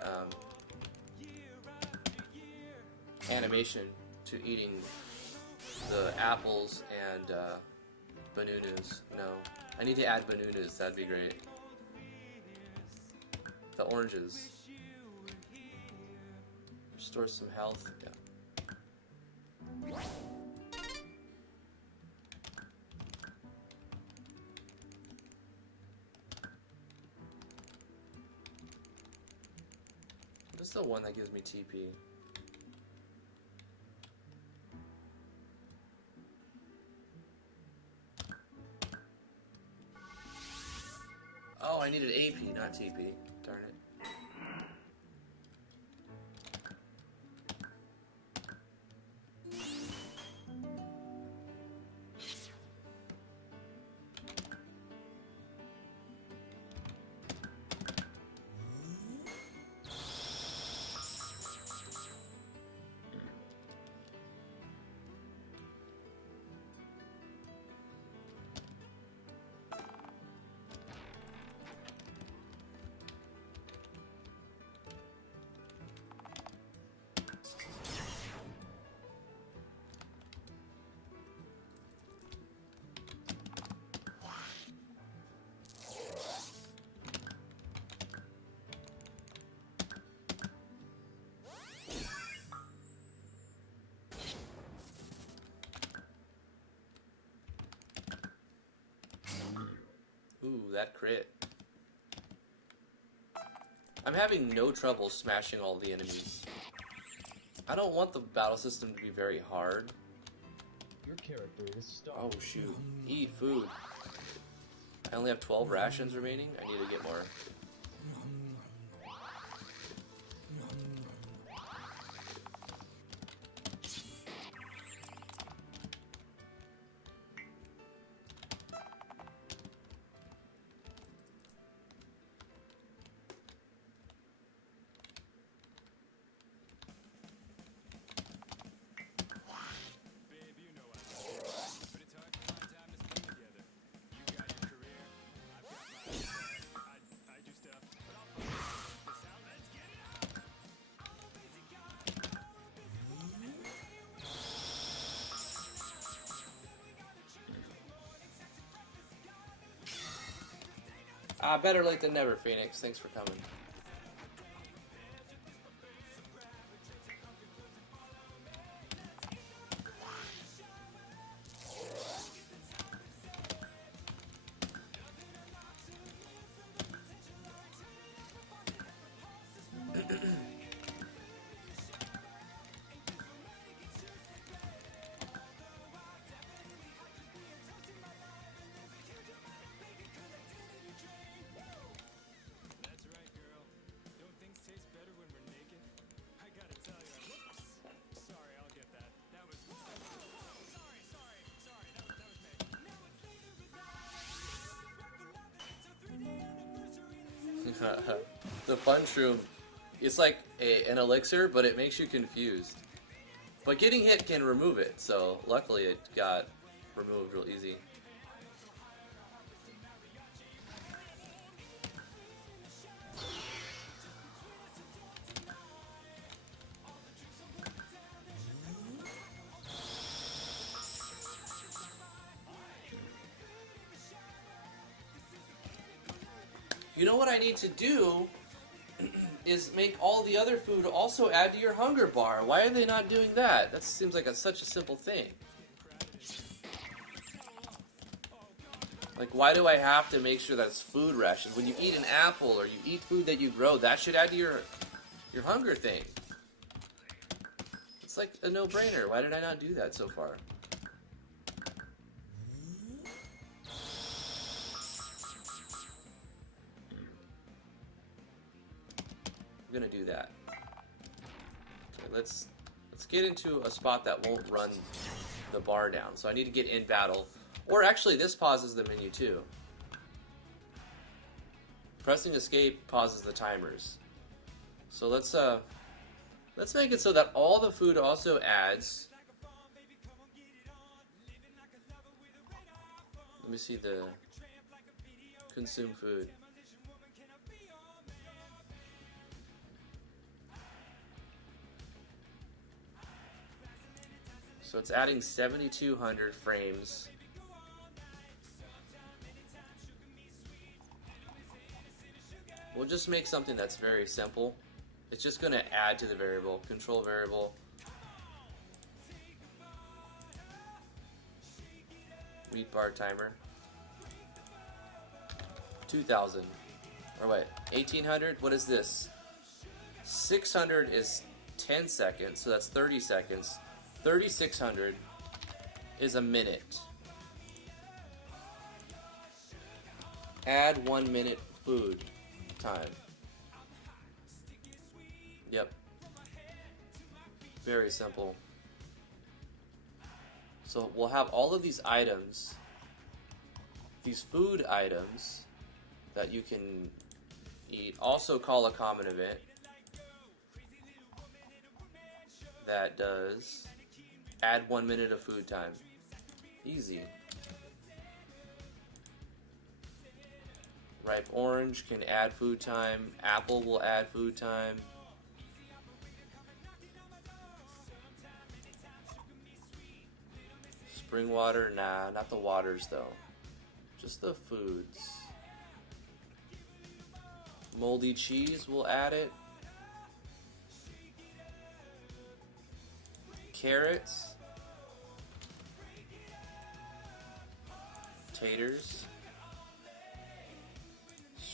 animation to eating the apples and bananas. No, I need to add bananas. That'd be great. The oranges. Restore some health. Yeah. What's the one that gives me TP? Oh, I needed AP, not TP. Darn it. Ooh, that crit. I'm having no trouble smashing all the enemies. I don't want the battle system to be very hard. Your character is stuck. Oh shoot. Eat food. I only have 12 rations remaining. I need to get more. Babe, you know I love you. But it's hard to find time to spend together. You got your career, I've got mine. I do stuff, but I'll figure this out. Let's get it on! I'm a busy guy, I'm a busy woman. Let me tell you what I Then we gotta choose morning sex and breakfast. Gotta lose this day, Better late than never, Phoenix. Thanks for coming. That's right, girl. Don't things taste better when we're naked? I gotta tell you, whoops. Sorry, I'll get that. That was. Sorry. That was me. Now it's later at night. It's right for love, and it's our 3rd anniversary. The fun shroom, it's like an elixir, but it makes you confused. But getting hit can remove it, so luckily it got removed real easy. You know what I need to do is make all the other food also add to your hunger bar. Why are they not doing that? That seems like such a simple thing. Like, why do I have to make sure that's food ration? When you eat an apple or you eat food that you grow, that should add to your hunger thing. It's like a no-brainer. Why did I not do that so far? I'm gonna do that. Okay, let's get into a spot that won't run the bar down. So I need to get in battle. Or actually, this pauses the menu too. Pressing escape pauses the timers. So let's make it so that all the food also adds. Let me see the consume food. So it's adding 7,200 frames. We'll just make something that's very simple. It's just going to add to the variable, control variable. Wheat bar timer. 2,000. Or wait, 1,800? What is this? 600 is 10 seconds, so that's 30 seconds. 3,600 is a minute. Add 1 minute food time. Yep. Very simple. So we'll have all of these items, these food items that you can eat. Also call a common event that does add 1 minute of food time. Easy. Ripe orange can add food time. Apple will add food time. Spring water, nah, not the waters though. Just the foods. Moldy cheese, we'll add it. Carrots. Taters.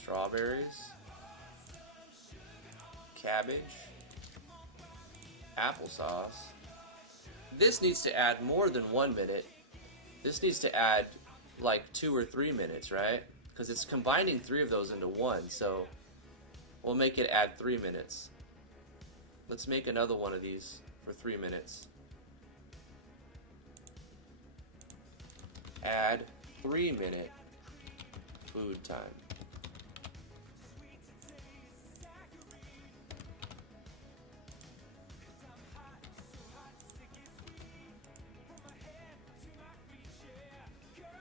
Strawberries. Cabbage. Applesauce. This needs to add more than 1 minute. This needs to add like 2 or 3 minutes, right? Because it's combining 3 of those into one, so we'll make it add 3 minutes. Let's make another one of these for 3 minutes. Add 3-minute food time.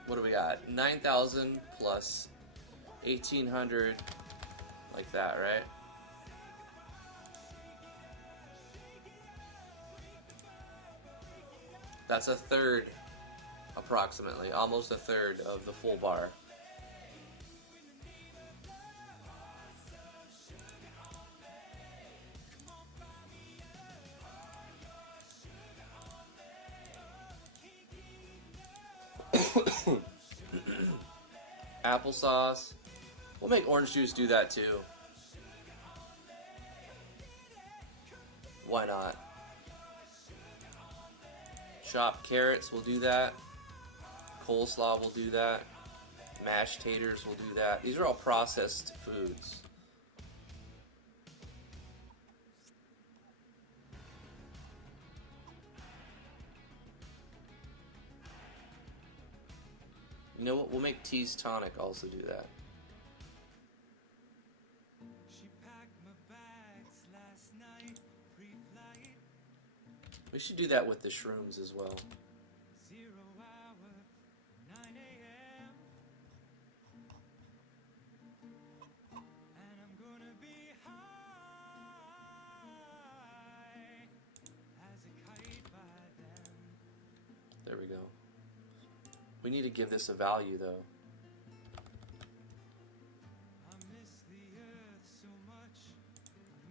What do we got? 9,000 plus 1,800, like that, right? That's a third, approximately, almost a third of the full bar. Applesauce. We'll make orange juice do that too. Why not? Chopped carrots will do that. Coleslaw will do that. Mashed taters will do that. These are all processed foods. You know what? We'll make Tea's Tonic also do that. She packed my bags last night, pre-flight, We should do that with the shrooms as well. 0 hour, 9 a.m. And I'm gonna be high as a kite by then. There we go. We need to give this a value though. I miss the earth so much.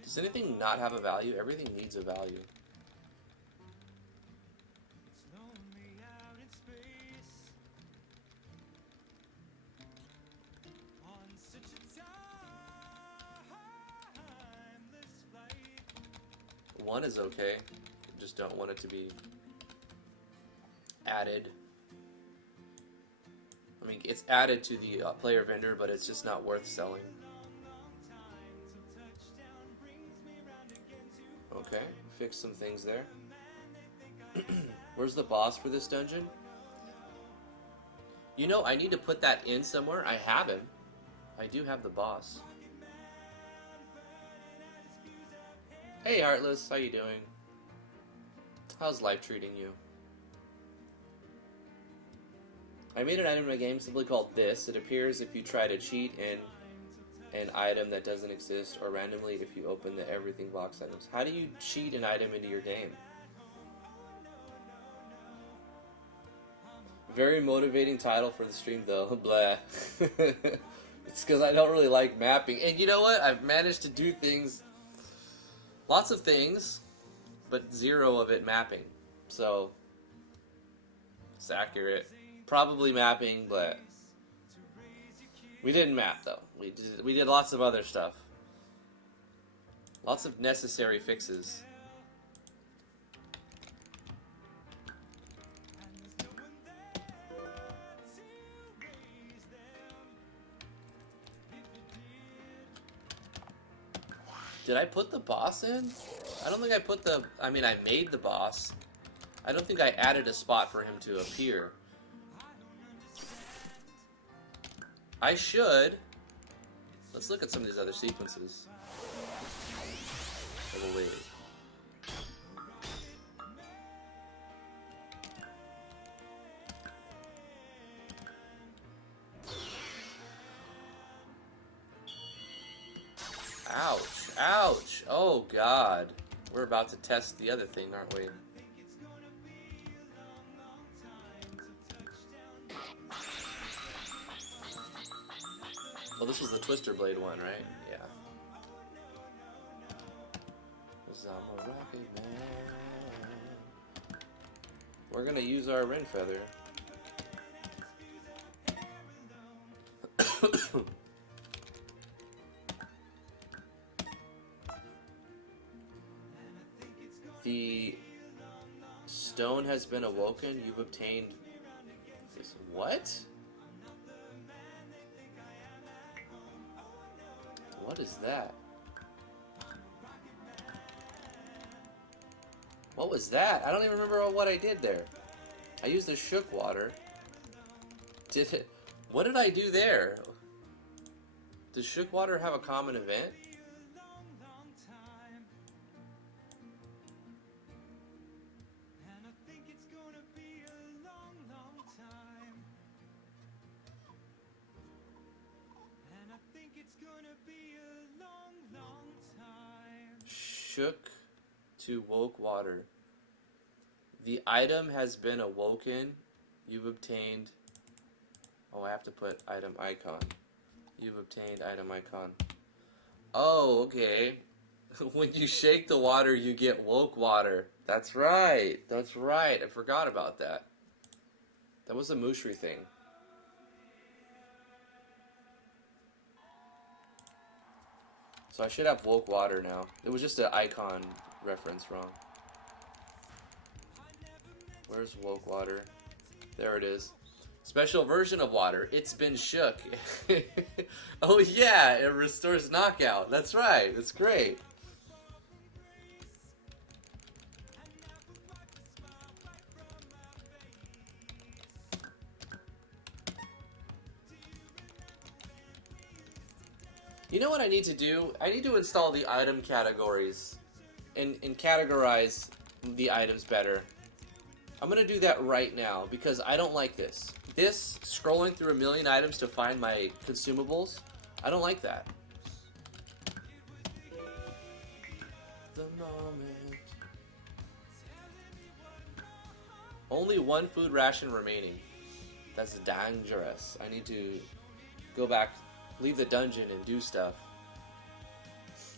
Does anything not have a value? Everything needs a value. It's lonely out in space on such a timeless flight. 1 is okay. Just don't want it to be added. I mean, it's added to the player vendor, but it's just not worth selling. Okay, fix some things there. Where's the boss for this dungeon? You know, I need to put that in somewhere. I have him. I do have the boss. Hey, Heartless, how you doing? How's life treating you? I made an item in a game simply called this. It appears if you try to cheat in an item that doesn't exist, or randomly if you open the everything box items. How do you cheat an item into your game? Very motivating title for the stream though. Bleh. It's because I don't really like mapping. And you know what? I've managed to do things, lots of things, but 0 of it mapping. So, it's accurate. Probably mapping, but we didn't map though. We did lots of other stuff. Lots of necessary fixes. Did I put the boss in? I don't think I put the... I mean, I made the boss. I don't think I added a spot for him to appear. I should. Let's look at some of these other sequences. Oh, wait. Ouch. Ouch. Oh, God. We're about to test the other thing, aren't we? Well, this was the Twister Blade one, right? Yeah. 'Cause I'm a rocket man. We're gonna use our Ren Feather. The stone has been awoken. You've obtained this. What? What is that? What was that? I don't even remember what I did there. I used the shook water. Did it? What did I do there? Does shook water have a common event? Shook to woke water. The item has been awoken. You've obtained... Oh, I have to put item icon. You've obtained item icon. Oh, okay. When you shake the water, you get woke water. That's right. That's right. I forgot about that. That was a Mushri thing. So I should have woke water now. It was just an icon reference wrong. Where's woke water? There it is. Special version of water. It's been shook. Oh yeah, it restores knockout. That's right. That's great. You know what I need to do? I need to install the item categories and categorize the items better. I'm going to do that right now because I don't like this. This, scrolling through a million items to find my consumables, I don't like that. The moment. Only one food ration remaining. That's dangerous. I need to go back, leave the dungeon and do stuff.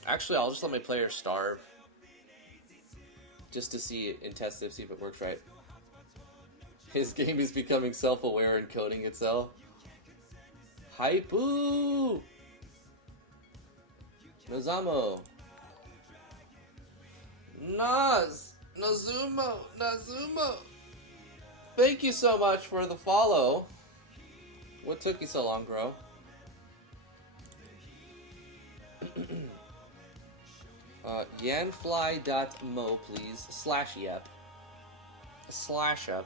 Actually, I'll just let my players starve. Just to see it and test it, see if it works right. His game is becoming self-aware and coding itself. Hatepool! Nozamo! Naz! Nazumo! Thank you so much for the follow. What took you so long, bro? Yanfly.mo, please. /yep. /up.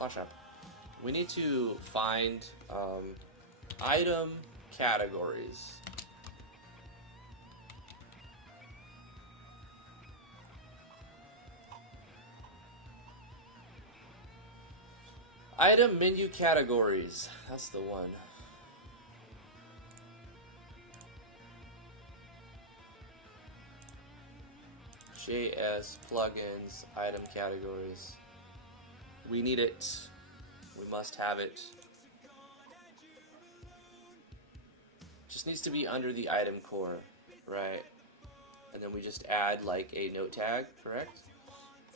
/up. We need to find item categories. Item menu categories. That's the one. JS plugins, item categories. We need it. We must have it. Just needs to be under the item core, right? And then we just add like a note tag, correct?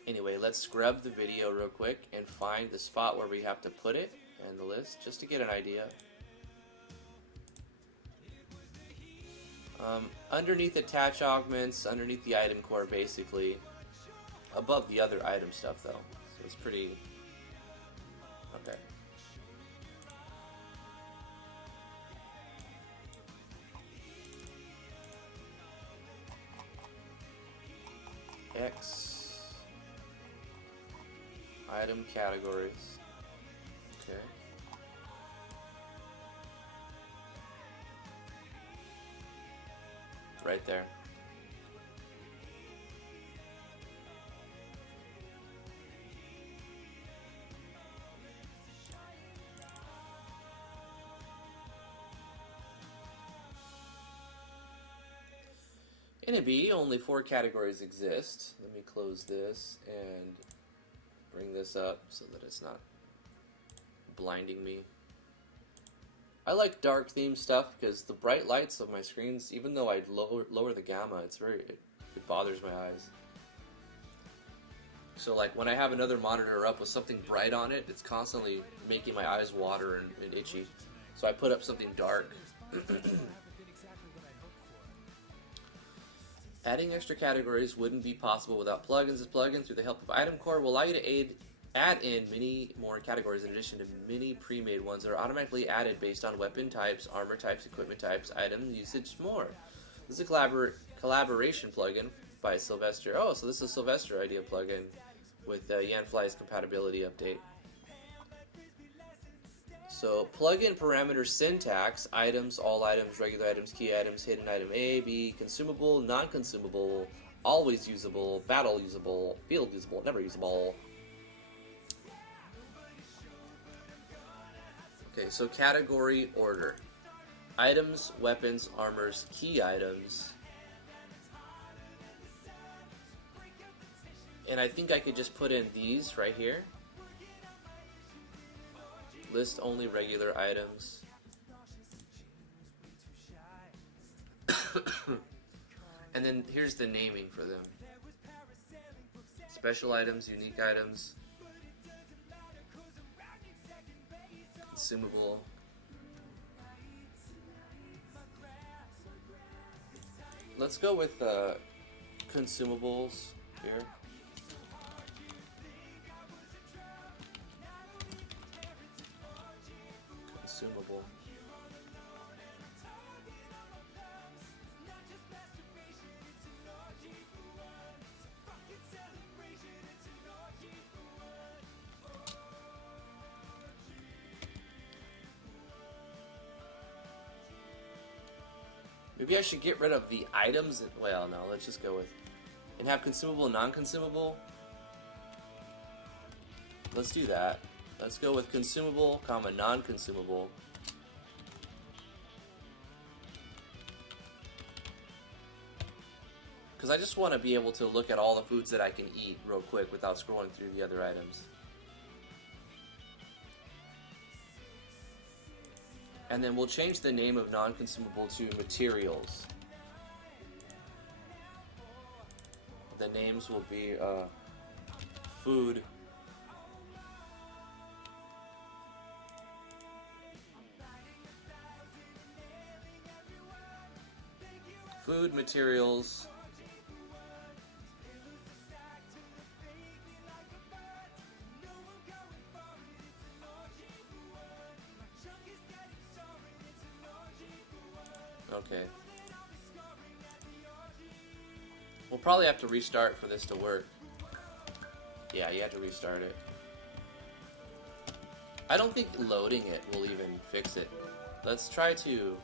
Anyway, let's scrub the video real quick and find the spot where we have to put it and the list, just to get an idea. Underneath attach augments, underneath the item core basically. Above the other item stuff though. So it's pretty... Okay. X. Item categories. Okay. Right there. In a B, only 4 categories exist. Let me close this and bring this up so that it's not blinding me. I like dark theme stuff because the bright lights of my screens, even though I lower the gamma, it bothers my eyes. So like when I have another monitor up with something bright on it, it's constantly making my eyes water and itchy. So I put up something dark. Adding extra categories wouldn't be possible without plugins. This plugin, through the help of Item Core, will allow you to add in many more categories in addition to many pre-made ones that are automatically added based on weapon types, armor types, equipment types, item usage, more. This is a collaboration plugin by Sylvester. Oh, so this is a Sylvester idea plugin with Yanfly's compatibility update. So, plugin parameter syntax, items, all items, regular items, key items, hidden item A, B, consumable, non-consumable, always usable, battle usable, field usable, never usable. Okay, so category order. Items, weapons, armors, key items. And I think I could just put in these right here. List only regular items. And then here's the naming for them. Special items, unique items. Consumable. Let's go with consumables here. Consumable. Maybe I should get rid of the items. Well, no, let's just go with and have consumable, non-consumable. Let's do that. Let's go with consumable, comma, non-consumable. Because I just want to be able to look at all the foods that I can eat real quick without scrolling through the other items. And then we'll change the name of non-consumable to materials. The names will be food, materials, okay. We'll probably have to restart for this to work. Yeah, you have to restart it. I don't think loading it will even fix it. Let's try to...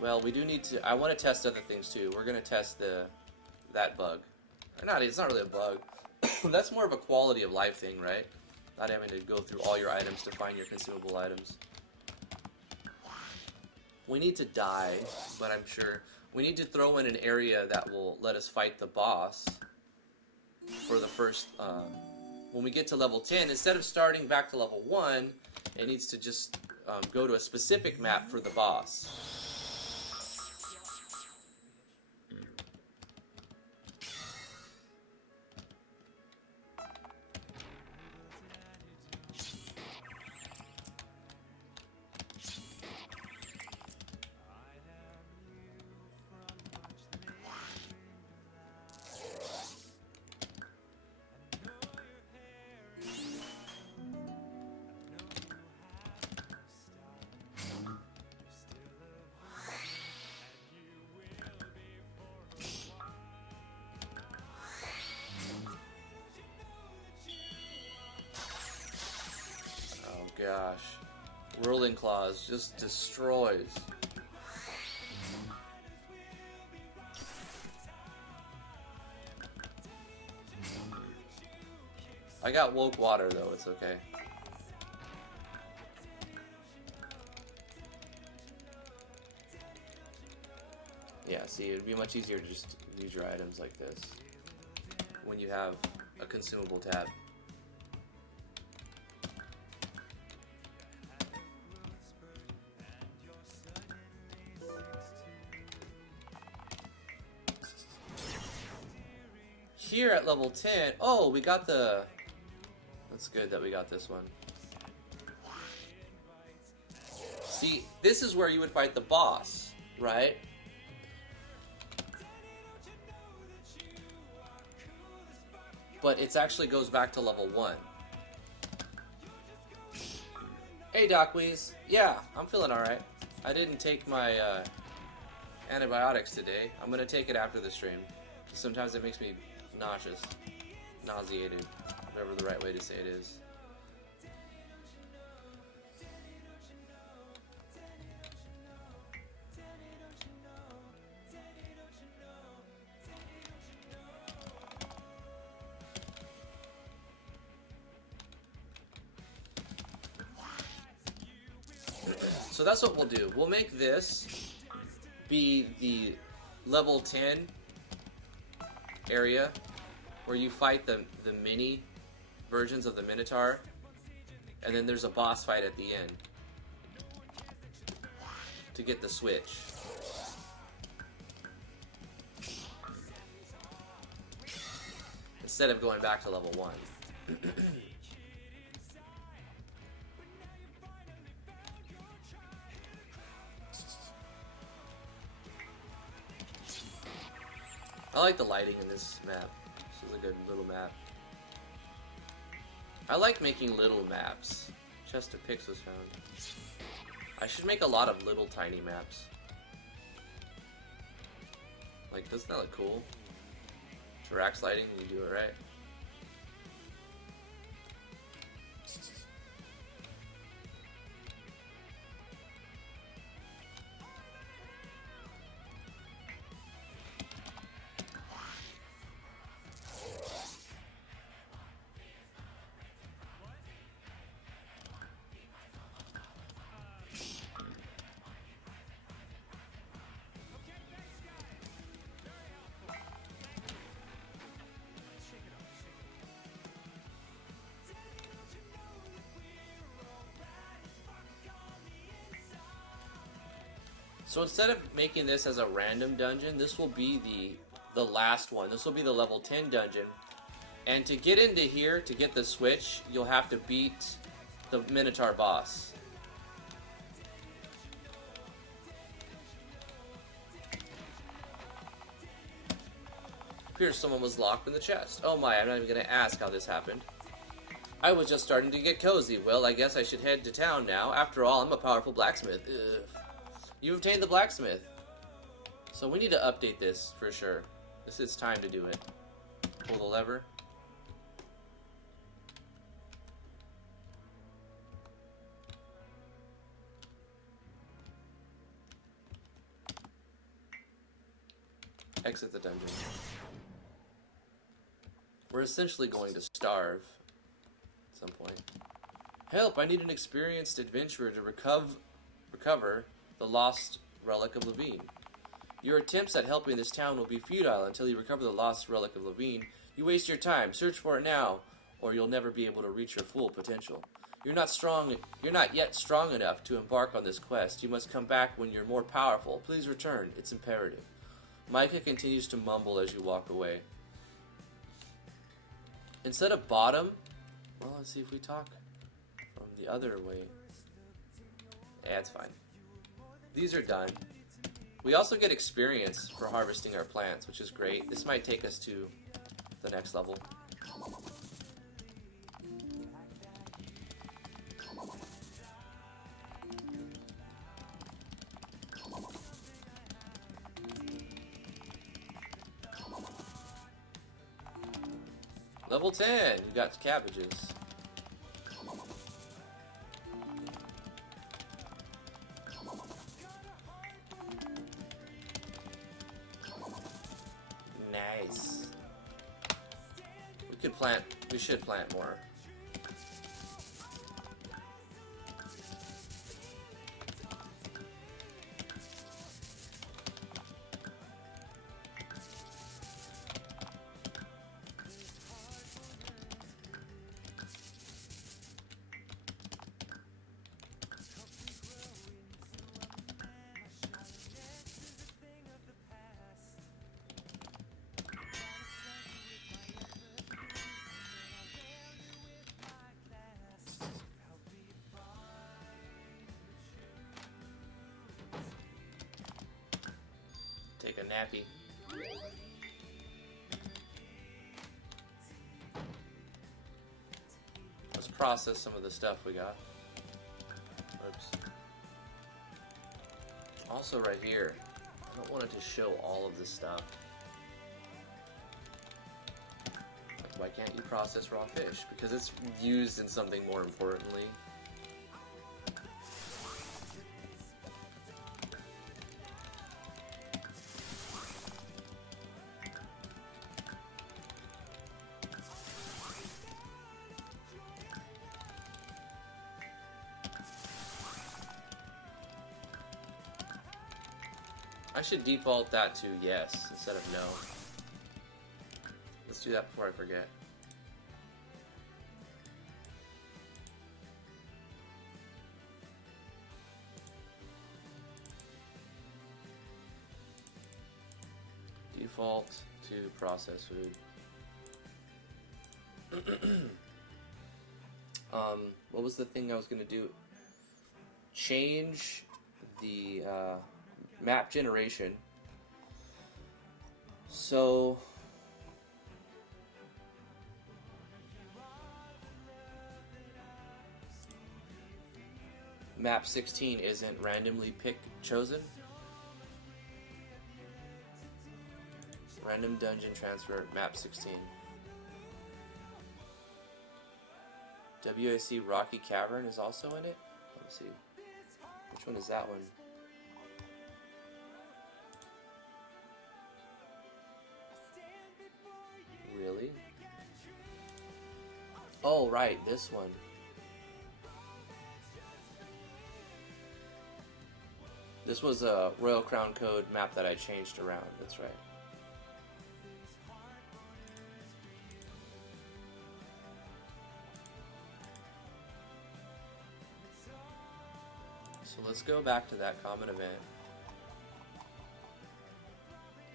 Well, we do need to... I want to test other things too. We're going to test that bug. Or not, it's not really a bug. That's more of a quality of life thing, right? Not having to go through all your items to find your consumable items. We need to die, but I'm sure... We need to throw in an area that will let us fight the boss for the first... when we get to level 10, instead of starting back to level 1, it needs to just go to a specific map for the boss. Gosh, Whirling Claws just destroys. I got woke water though, it's okay. Yeah, see, it'd be much easier to just use your items like this when you have a consumable tab. Here at level 10, oh, we got the... That's good that we got this one. See, this is where you would fight the boss, right? but it actually goes back to level 1. Hey Docweez, yeah, I'm feeling alright. I didn't take my antibiotics today. I'm gonna take it after the stream. Sometimes it makes me nauseous, nauseated, whatever the right way to say it is. So that's what we'll do. We'll make this be the level 10 area where you fight the mini versions of the Minotaur, and then there's a boss fight at the end to get the switch. Instead of going back to level 1. I like the lighting in this map. This is a good little map. I like making little maps. Chest of Picks was found. I should make a lot of little tiny maps. Like, doesn't that look cool? Jirax lighting, you do it right. So instead of making this as a random dungeon, this will be the last one. This will be the level 10 dungeon. And to get into here, to get the switch, you'll have to beat the Minotaur boss. Appears someone was locked in the chest. Oh my, I'm not even going to ask how this happened. I was just starting to get cozy. Well, I guess I should head to town now. After all, I'm a powerful blacksmith. Ugh. You've obtained the blacksmith. So we need to update this for sure. This is time to do it. Pull the lever. Exit the dungeon. We're essentially going to starve at some point. Help! I need an experienced adventurer to recover the lost relic of Levine. Your attempts at helping this town will be futile until you recover the lost relic of Levine. You waste your time. Search for it now, or you'll never be able to reach your full potential. You're not yet strong enough to embark on this quest. You must come back when you're more powerful. Please return. It's imperative. Micah continues to mumble as you walk away. Instead of bottom, well, let's see if we talk from the other way. Yeah, it's fine. These are done. We also get experience for harvesting our plants, which is great. This might take us to the next level. Level 10, you got cabbages. Nice. We should plant more. Take a nappy. process some of the stuff we got. Oops. Also right here, I don't want it to show all of this stuff. Like, why can't you process raw fish? Because it's used in something more importantly. I should default that to yes instead of no. Let's do that before I forget. Default to processed food. What was the thing I was gonna do? Change the map generation. So map 16 isn't randomly chosen. Random dungeon transfer map 16. WAC Rocky Cavern is also in it. Let me see. Which one is that one? Really? Oh, right, this one. This was a Royal Crown Code map that I changed around, that's right. So let's go back to that common event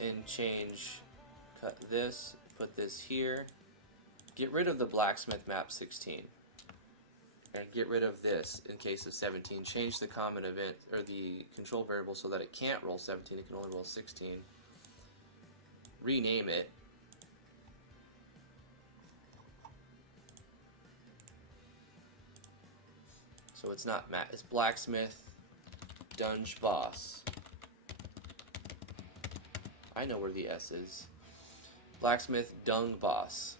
and change, cut this, put this here, get rid of the blacksmith map 16, and get rid of this in case of 17. Change the common event, or the control variable, so that it can't roll 17, it can only roll 16. Rename it. So it's not it's blacksmith dunge boss. I know where the S is. Blacksmith dung boss.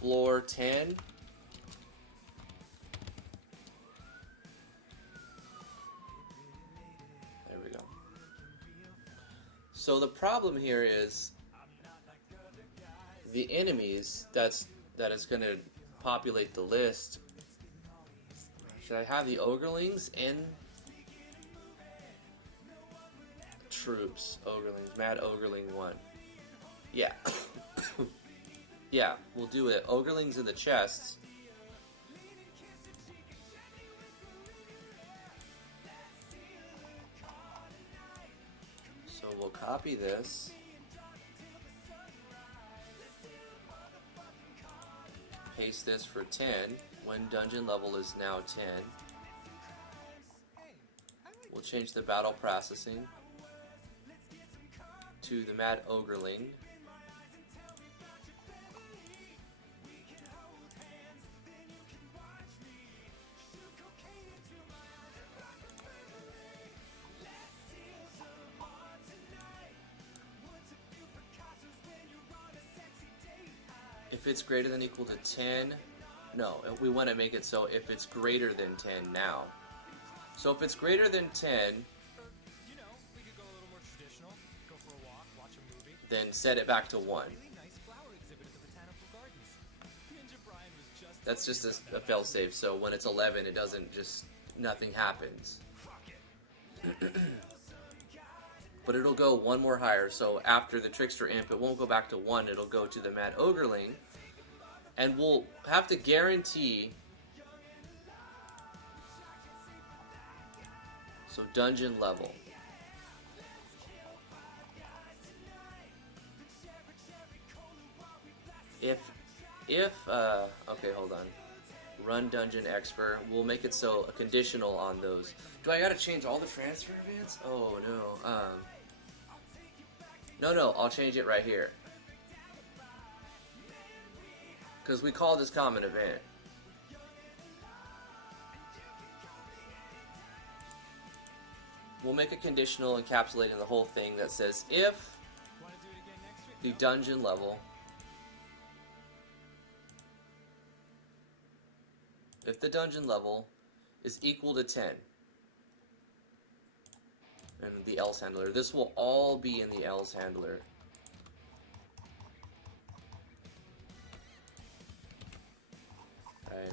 Floor 10. There we go. So the problem here is the enemies that is going to populate the list. Should I have the Ogrelings in troops? Ogrelings, Mad Ogrling 1. Yeah. Yeah, we'll do it. Ogrelings in the chests. So we'll copy this. Paste this for 10, when dungeon level is now 10. We'll change the battle processing to the Mad Ogrling. If it's greater than or equal to 10, no, we want to make it so if it's greater than 10 now. So if it's greater than 10, You know, we could go a little more traditional. Go for a walk, watch a movie. then set it back to 1. Really nice flower exhibit at the Botanical Gardens. Ninja Brian was just That's just a failsafe, so when it's 11, it doesn't just, nothing happens. But it'll go one more higher, so after the Trickster Imp, it won't go back to 1, it'll go to the Mad Ogrling. And we'll have to guarantee... So dungeon level. Okay, hold on. Run dungeon expert. We'll make it so a conditional on those. Do I gotta change all the transfer events? Oh no. No, I'll change it right here. Because we call this common event. We'll make a conditional encapsulating the whole thing that says if Want to do it again next week? the dungeon level, is equal to 10, and the else handler, this will all be in the else handler. Right.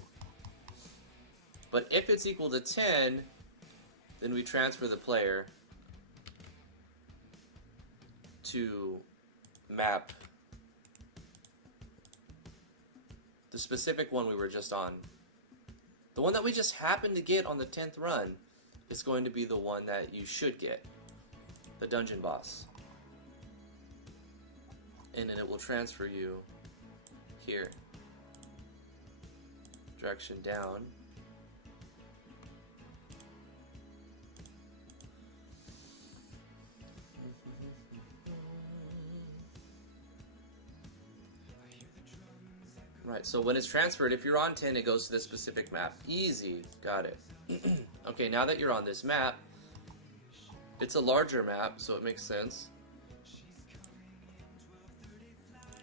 But if it's equal to 10, then we transfer the player to map the specific one we were just on. The one that we just happened to get on the 10th run is going to be the one that you should get, the dungeon boss. And then it will transfer you here. Direction down. Right, so when it's transferred, if you're on 10, it goes to this specific map. Easy, got it. Okay, now that you're on this map, it's a larger map, so it makes sense.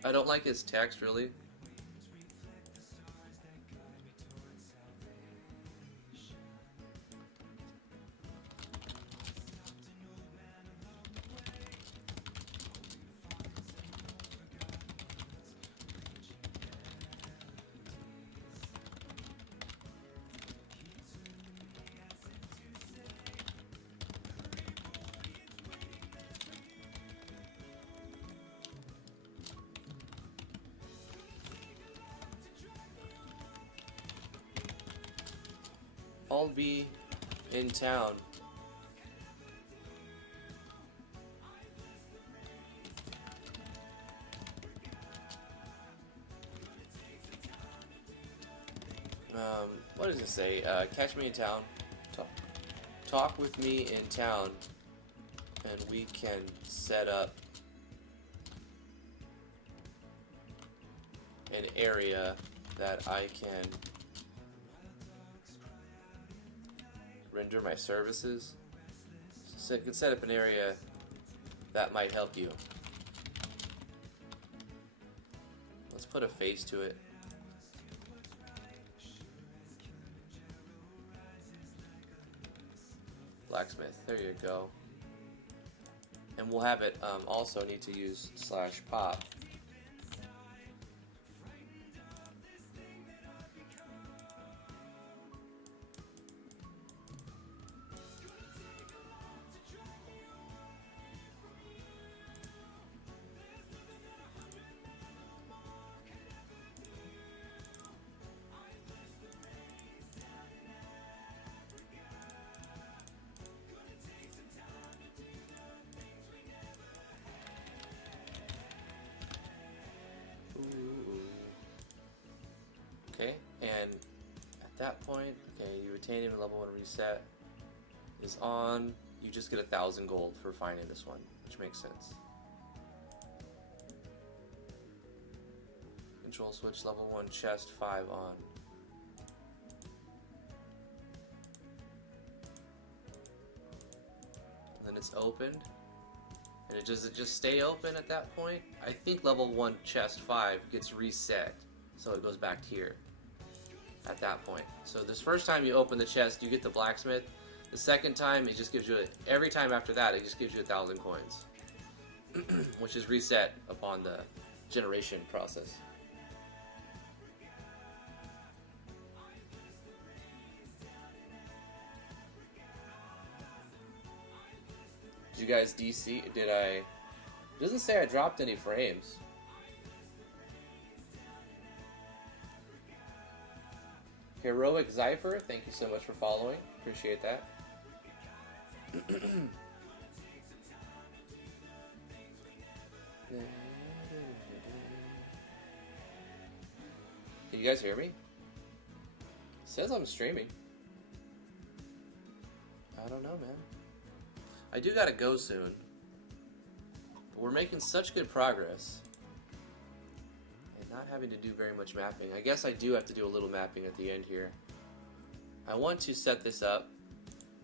I don't like his text, really. I'll be in town. What does it say? Catch me in town. Talk with me in town, and we can set up an area that I can render my services. So it can set up an area that might help you. Let's put a face to it. Blacksmith, there you go. And we'll have it also need to use /pop. Okay, and at that point, okay, you retain him, level 1 reset is on. You just get 1,000 gold for finding this one, which makes sense. Control switch, level 1 chest 5 on. And then it's opened. And does it just stay open at that point? I think level 1 chest 5 gets reset, so it goes back here at that point. So this first time you open the chest, you get the blacksmith. The second time, it just gives you, every time after that, it just gives you 1,000 coins, which is reset upon the generation process. Did you guys DC? It doesn't say I dropped any frames. Heroic Zypher, thank you so much for following. Appreciate that. Can you guys hear me? It says I'm streaming. I don't know, man. I do gotta go soon. But we're making such good progress. And Not having to do very much mapping. I guess I do have to do a little mapping at the end here. I want to set this up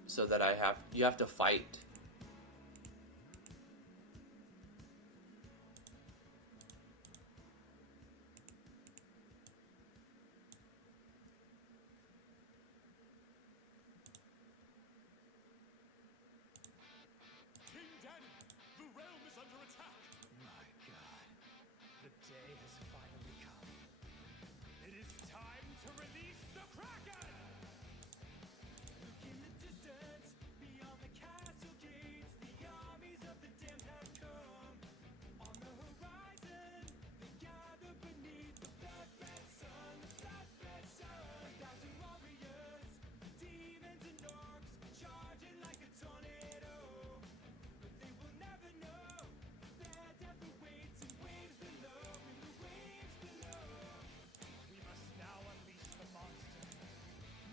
so that you have to fight. King Daniel, the realm is under attack. My God. The day has finally come. It is time to release the Kraken! Look in the distance, beyond the castle gates, the armies of the damned have come. On the horizon, they gather beneath the blood-red sun, the blood-red sun. 1,000 warriors, demons and orcs, charging like a tornado. But they will never know their death awaits in waves below, in the waves below. We must now unleash the monster.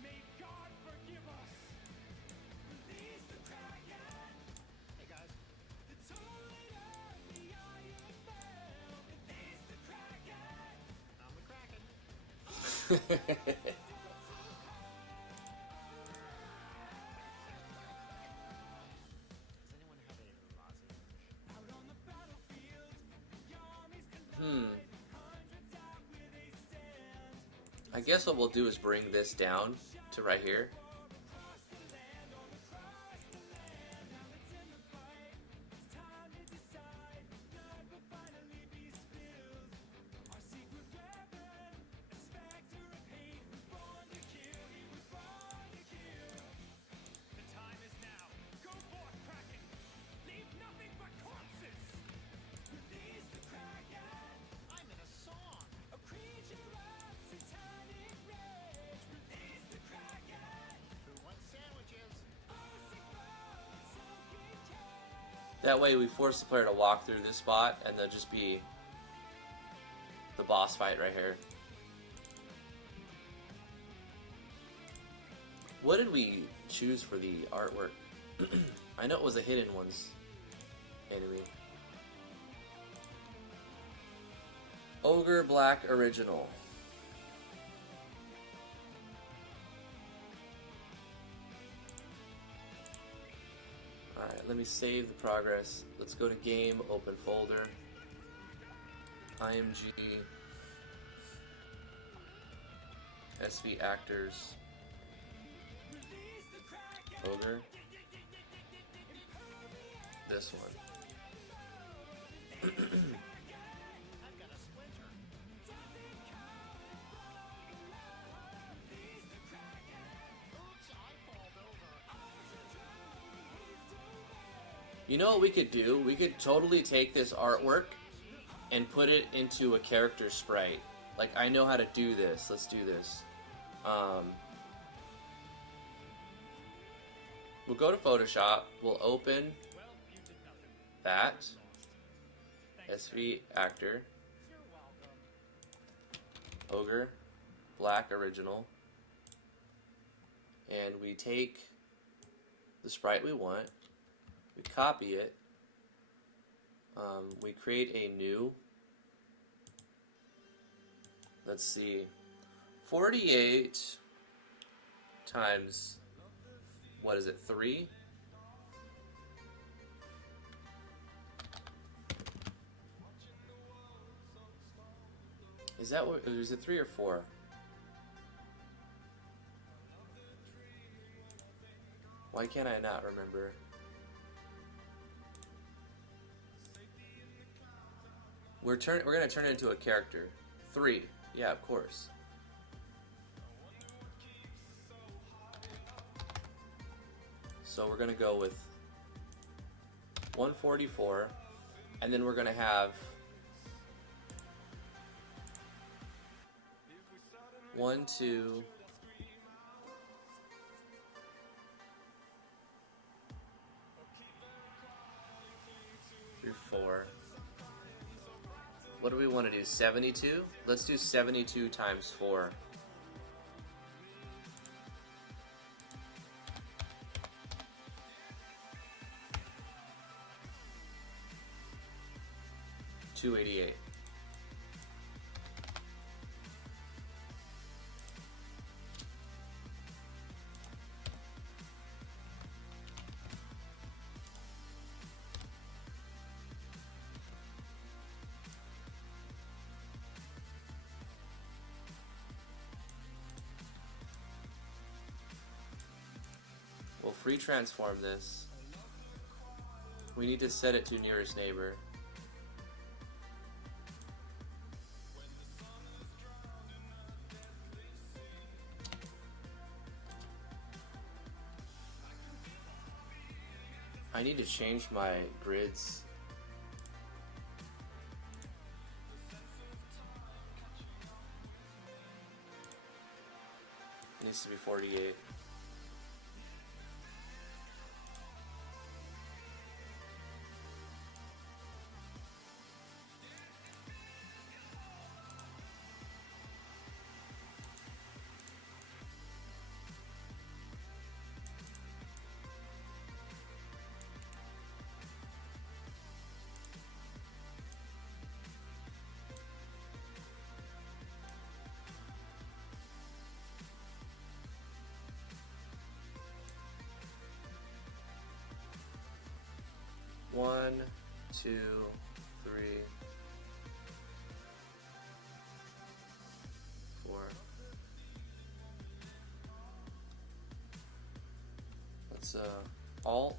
May God forgive us. Release the Kraken. Hey guys. The toilet of the Iron Bell. Release the Kraken. I'm the Kraken. Does anyone have a latte? Out on the battlefield, the armies collide. Hundreds out where they stand. I guess what we'll do is bring this down to right here. Across the land, all across the land. Now it's in the fight. It's time to decide whose blood will finally be spilled. Our secret weapon, a specter of hate, was born to kill. He was born to kill. The time is now. Go forth, Kraken. Leave nothing but corpses. Release the Kraken. I'm in a song. A creature of satanic rage. Release the Kraken. Who wants sandwiches? That way we force the player to walk through this spot and there'll just be the boss fight right here. What did we choose for the artwork? I know it was a hidden ones enemy. Ogre Black Original. Alright, let me save the progress. Let's go to game, open folder. IMG. SV Actors. Ogre. This one. You know what we could do? We could totally take this artwork and put it into a character sprite. Like, I know how to do this. Let's do this. We'll go to Photoshop. We'll open that. SV Actor. Ogre. Black Original. And we take the sprite we want. We copy it. We create a new. Let's see. 48 times, what is it, 3? Is that what, is it 3 or 4? Why can't I not remember? We're gonna turn it into a character. 3, yeah, of course. So we're gonna go with 144, and then we're gonna have 1, 2, 3, 4. What do we want to do? 72? Let's do 72 times 4. $288. free transform this. We need to set it to nearest neighbor. I need to change my grids. It needs to be 48. One, two, three, four. Let's Alt.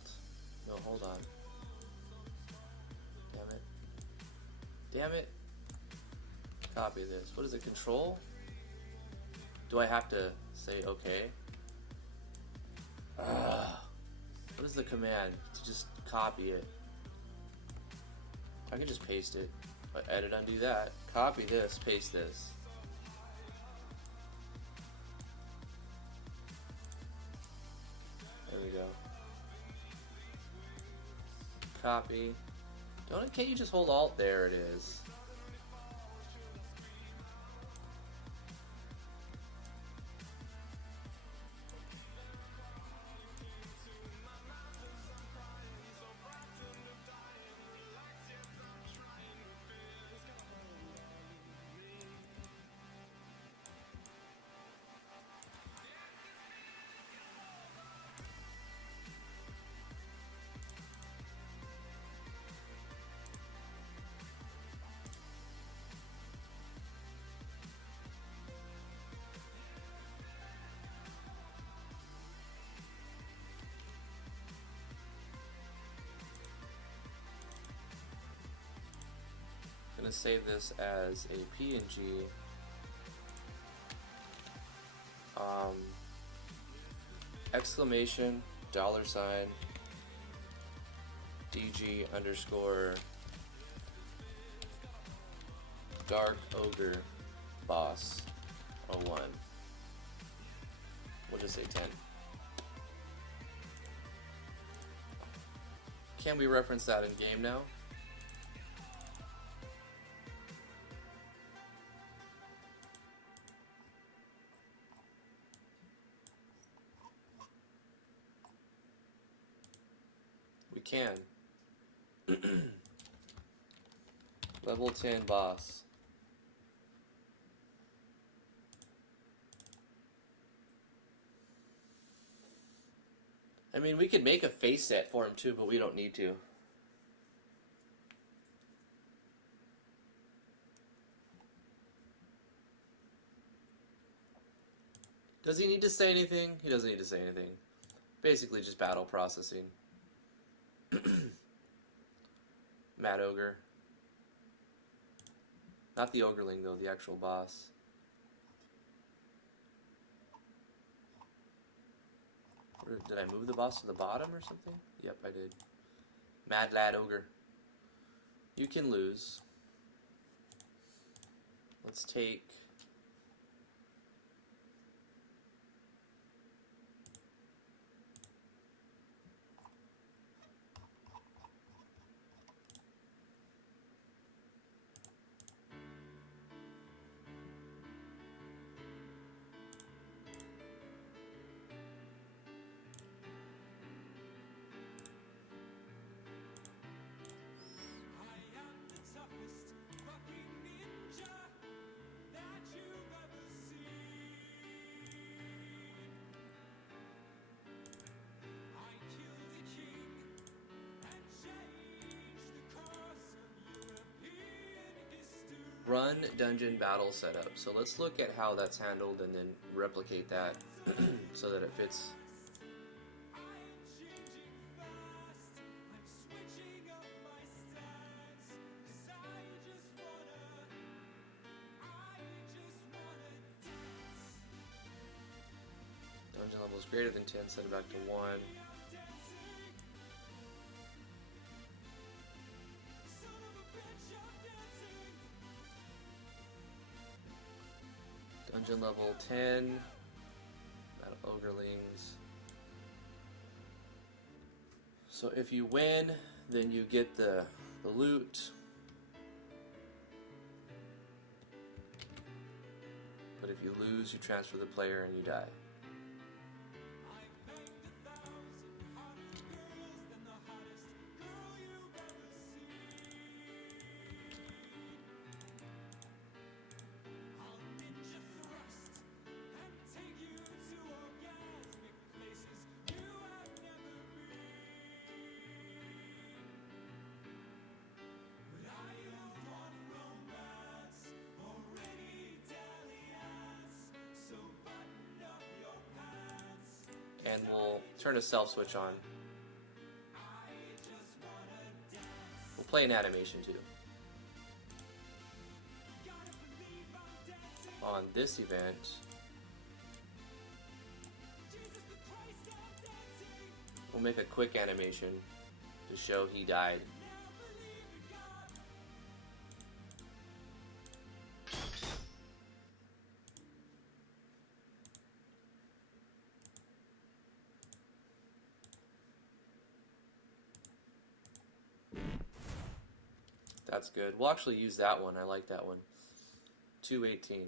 No, hold on. Damn it. Damn it. Copy this. What is it? Control? Do I have to say okay? What is the command to just copy it? I can just paste it. Edit, undo that. Copy this, paste this. There we go. Copy. Can't you just hold Alt? There it is. Gonna save this as a PNG. Exclamation $, DG underscore Dark Ogre Boss 01. We'll just say 10. Can we reference that in game now? We can. Level 10 boss. I mean, we could make a face set for him too, but we don't need to. Does he need to say anything? He doesn't need to say anything. Basically just battle processing. Mad Ogre. Not the Ogreling though, the actual boss. Or did I move the boss to the bottom or something? Yep, I did. Mad Lad Ogre. You can lose. Let's take... Run dungeon battle setup. So let's look at how that's handled and then replicate that so that it fits levels greater than 10, set it back to 1. Dungeon level 10. Ogurlings. So if you win, then you get the loot. But if you lose, you transfer the player and you die. And we'll turn a self switch on. We'll play an animation too. On this event, we'll make a quick animation to show he died. That's good. We'll actually use that one. I like that one. 218.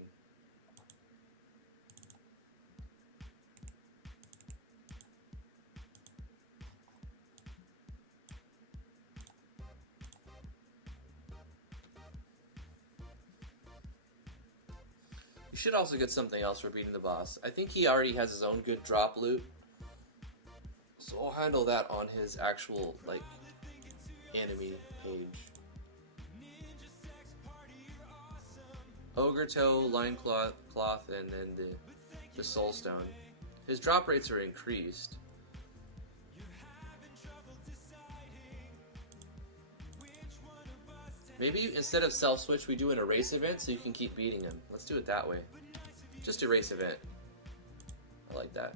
You should also get something else for beating the boss. I think he already has his own good drop loot. So I'll handle that on his actual, like, enemy page. Ogre Toe, Line Cloth, and then the Soul Stone. His drop rates are increased. Maybe instead of self-switch, we do an erase event so you can keep beating him. Let's do it that way. Just erase event. I like that.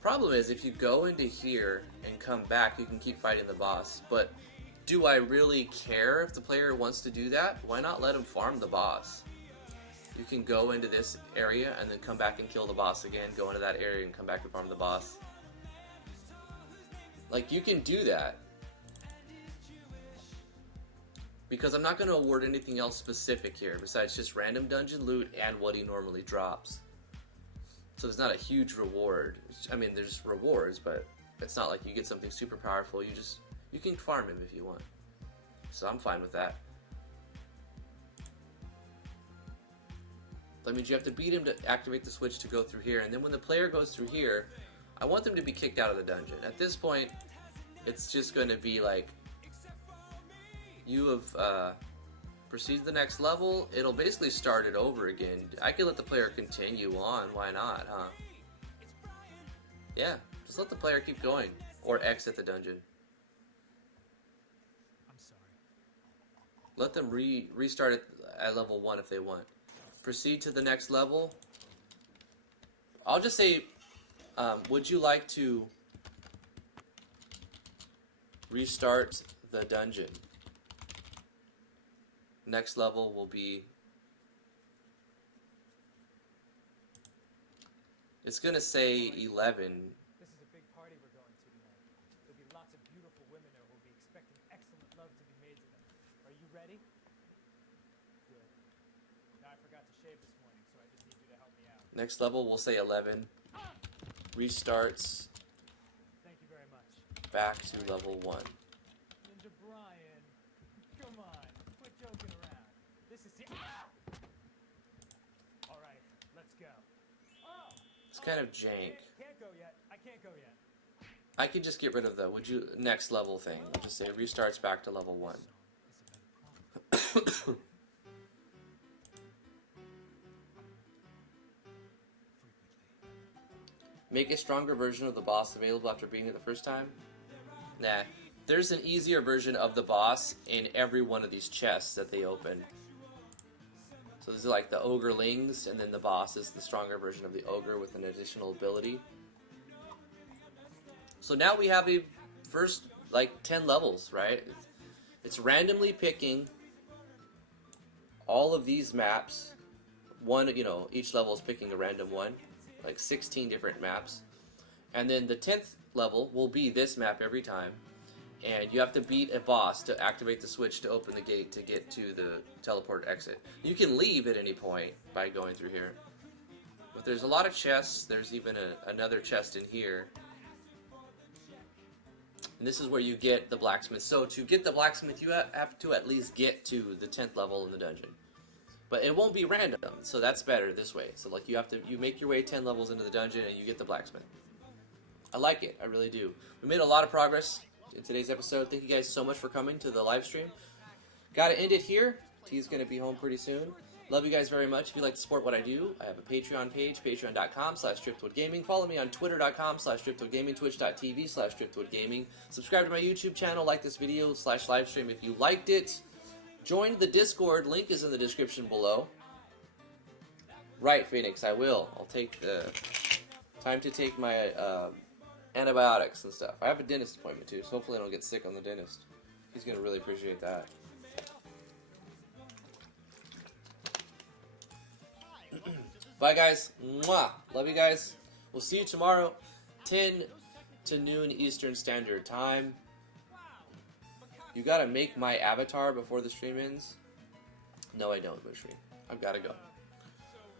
Problem is, if you go into here and come back, you can keep fighting the boss. But do I really care if the player wants to do that? Why not let him farm the boss? You can go into this area and then come back and kill the boss again, go into that area and come back and farm the boss. Like, you can do that. Because I'm not going to award anything else specific here besides just random dungeon loot and what he normally drops. So there's not a huge reward. I mean, there's rewards, but it's not like you get something super powerful. You can farm him if you want. So I'm fine with that. That means you have to beat him to activate the switch to go through here. And then when the player goes through here, I want them to be kicked out of the dungeon. At this point, it's just going to be like, you have proceed to the next level. It'll basically start it over again. I could let the player continue on. Why not, huh? Yeah, just let the player keep going. Or exit the dungeon. I'm sorry. Let them restart it at level 1 if they want. Proceed to the next level. I'll just say, would you like to restart the dungeon? Next level will be... It's going to say 11. This is a big party we're going to tonight. There'll be lots of beautiful women there who'll be expecting excellent love to be made to them. Are you ready? Good. Now I forgot to shave this morning, so I just need you to help me out. Next level will say 11. Restarts Thank you very much. back to level 1. Ninja Brian, come on, quit joking around. This is the... All right, let's go. Oh! It's kind of jank. Can't go yet. I can't go yet. I could just get rid of the next level thing. I'll just say restarts back to level 1. Make a stronger version of the boss available after beating it the first time? Nah. There's an easier version of the boss in every one of these chests that they open. So these are like the Ogrelings, and then the boss is the stronger version of the Ogre with an additional ability. So now we have a first, like, 10 levels, right? It's randomly picking all of these maps. One, you know, each level is picking a random one, like 16 different maps. And then the 10th level will be this map every time. And you have to beat a boss to activate the switch to open the gate to get to the teleport exit. You can leave at any point by going through here. But there's a lot of chests. There's even another chest in here. And this is where you get the blacksmith. So to get the blacksmith, you have to at least get to the 10th level in the dungeon. But it won't be random, so that's better this way. So like you make your way 10 levels into the dungeon and you get the blacksmith. I like it, I really do. We made a lot of progress in today's episode. Thank you guys so much for coming to the live stream. Gotta end it here. T's gonna be home pretty soon. Love you guys very much. If you'd like to support what I do, I have a Patreon page, patreon.com/driftwoodgaming. Follow me on twitter.com/driftwoodgaming, twitch.tv/driftwoodgaming. Subscribe to my YouTube channel, like this video /live stream if you liked it. Join the Discord, link is in the description below. Right, Phoenix, I will. I'll take the time to take my antibiotics and stuff. I have a dentist appointment too, so hopefully I don't get sick on the dentist. He's gonna really appreciate that. Bye guys. Mwah. Love you guys. We'll see you tomorrow, 10 to noon Eastern Standard Time. You gotta make my avatar before the stream ends? No, I don't, Mushri. I've gotta go. So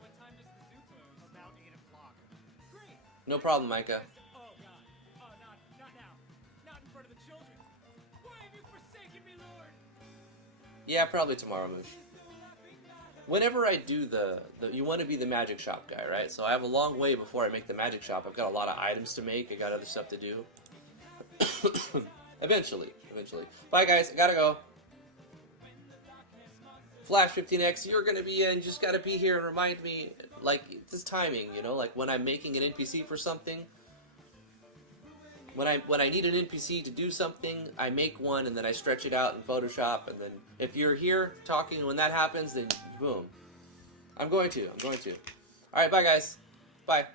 what time does the zoo close? About 8 o'clock. Great. No problem, Micah. Oh God. Oh, not now. Not in front of the children. Why have you forsaken me, Lord? Yeah, probably tomorrow, Mush. Whenever I do you want to be the magic shop guy, right? So I have a long way before I make the magic shop. I've got a lot of items to make. I got other stuff to do. Eventually. Bye, guys. I gotta go. Flash 15X, you're gonna be in. You just gotta be here and remind me. Like, it's timing, you know? Like, when I'm making an NPC for something. When I need an NPC to do something, I make one and then I stretch it out in Photoshop. And then if you're here talking when that happens, then boom. I'm going to. Alright, bye, guys. Bye.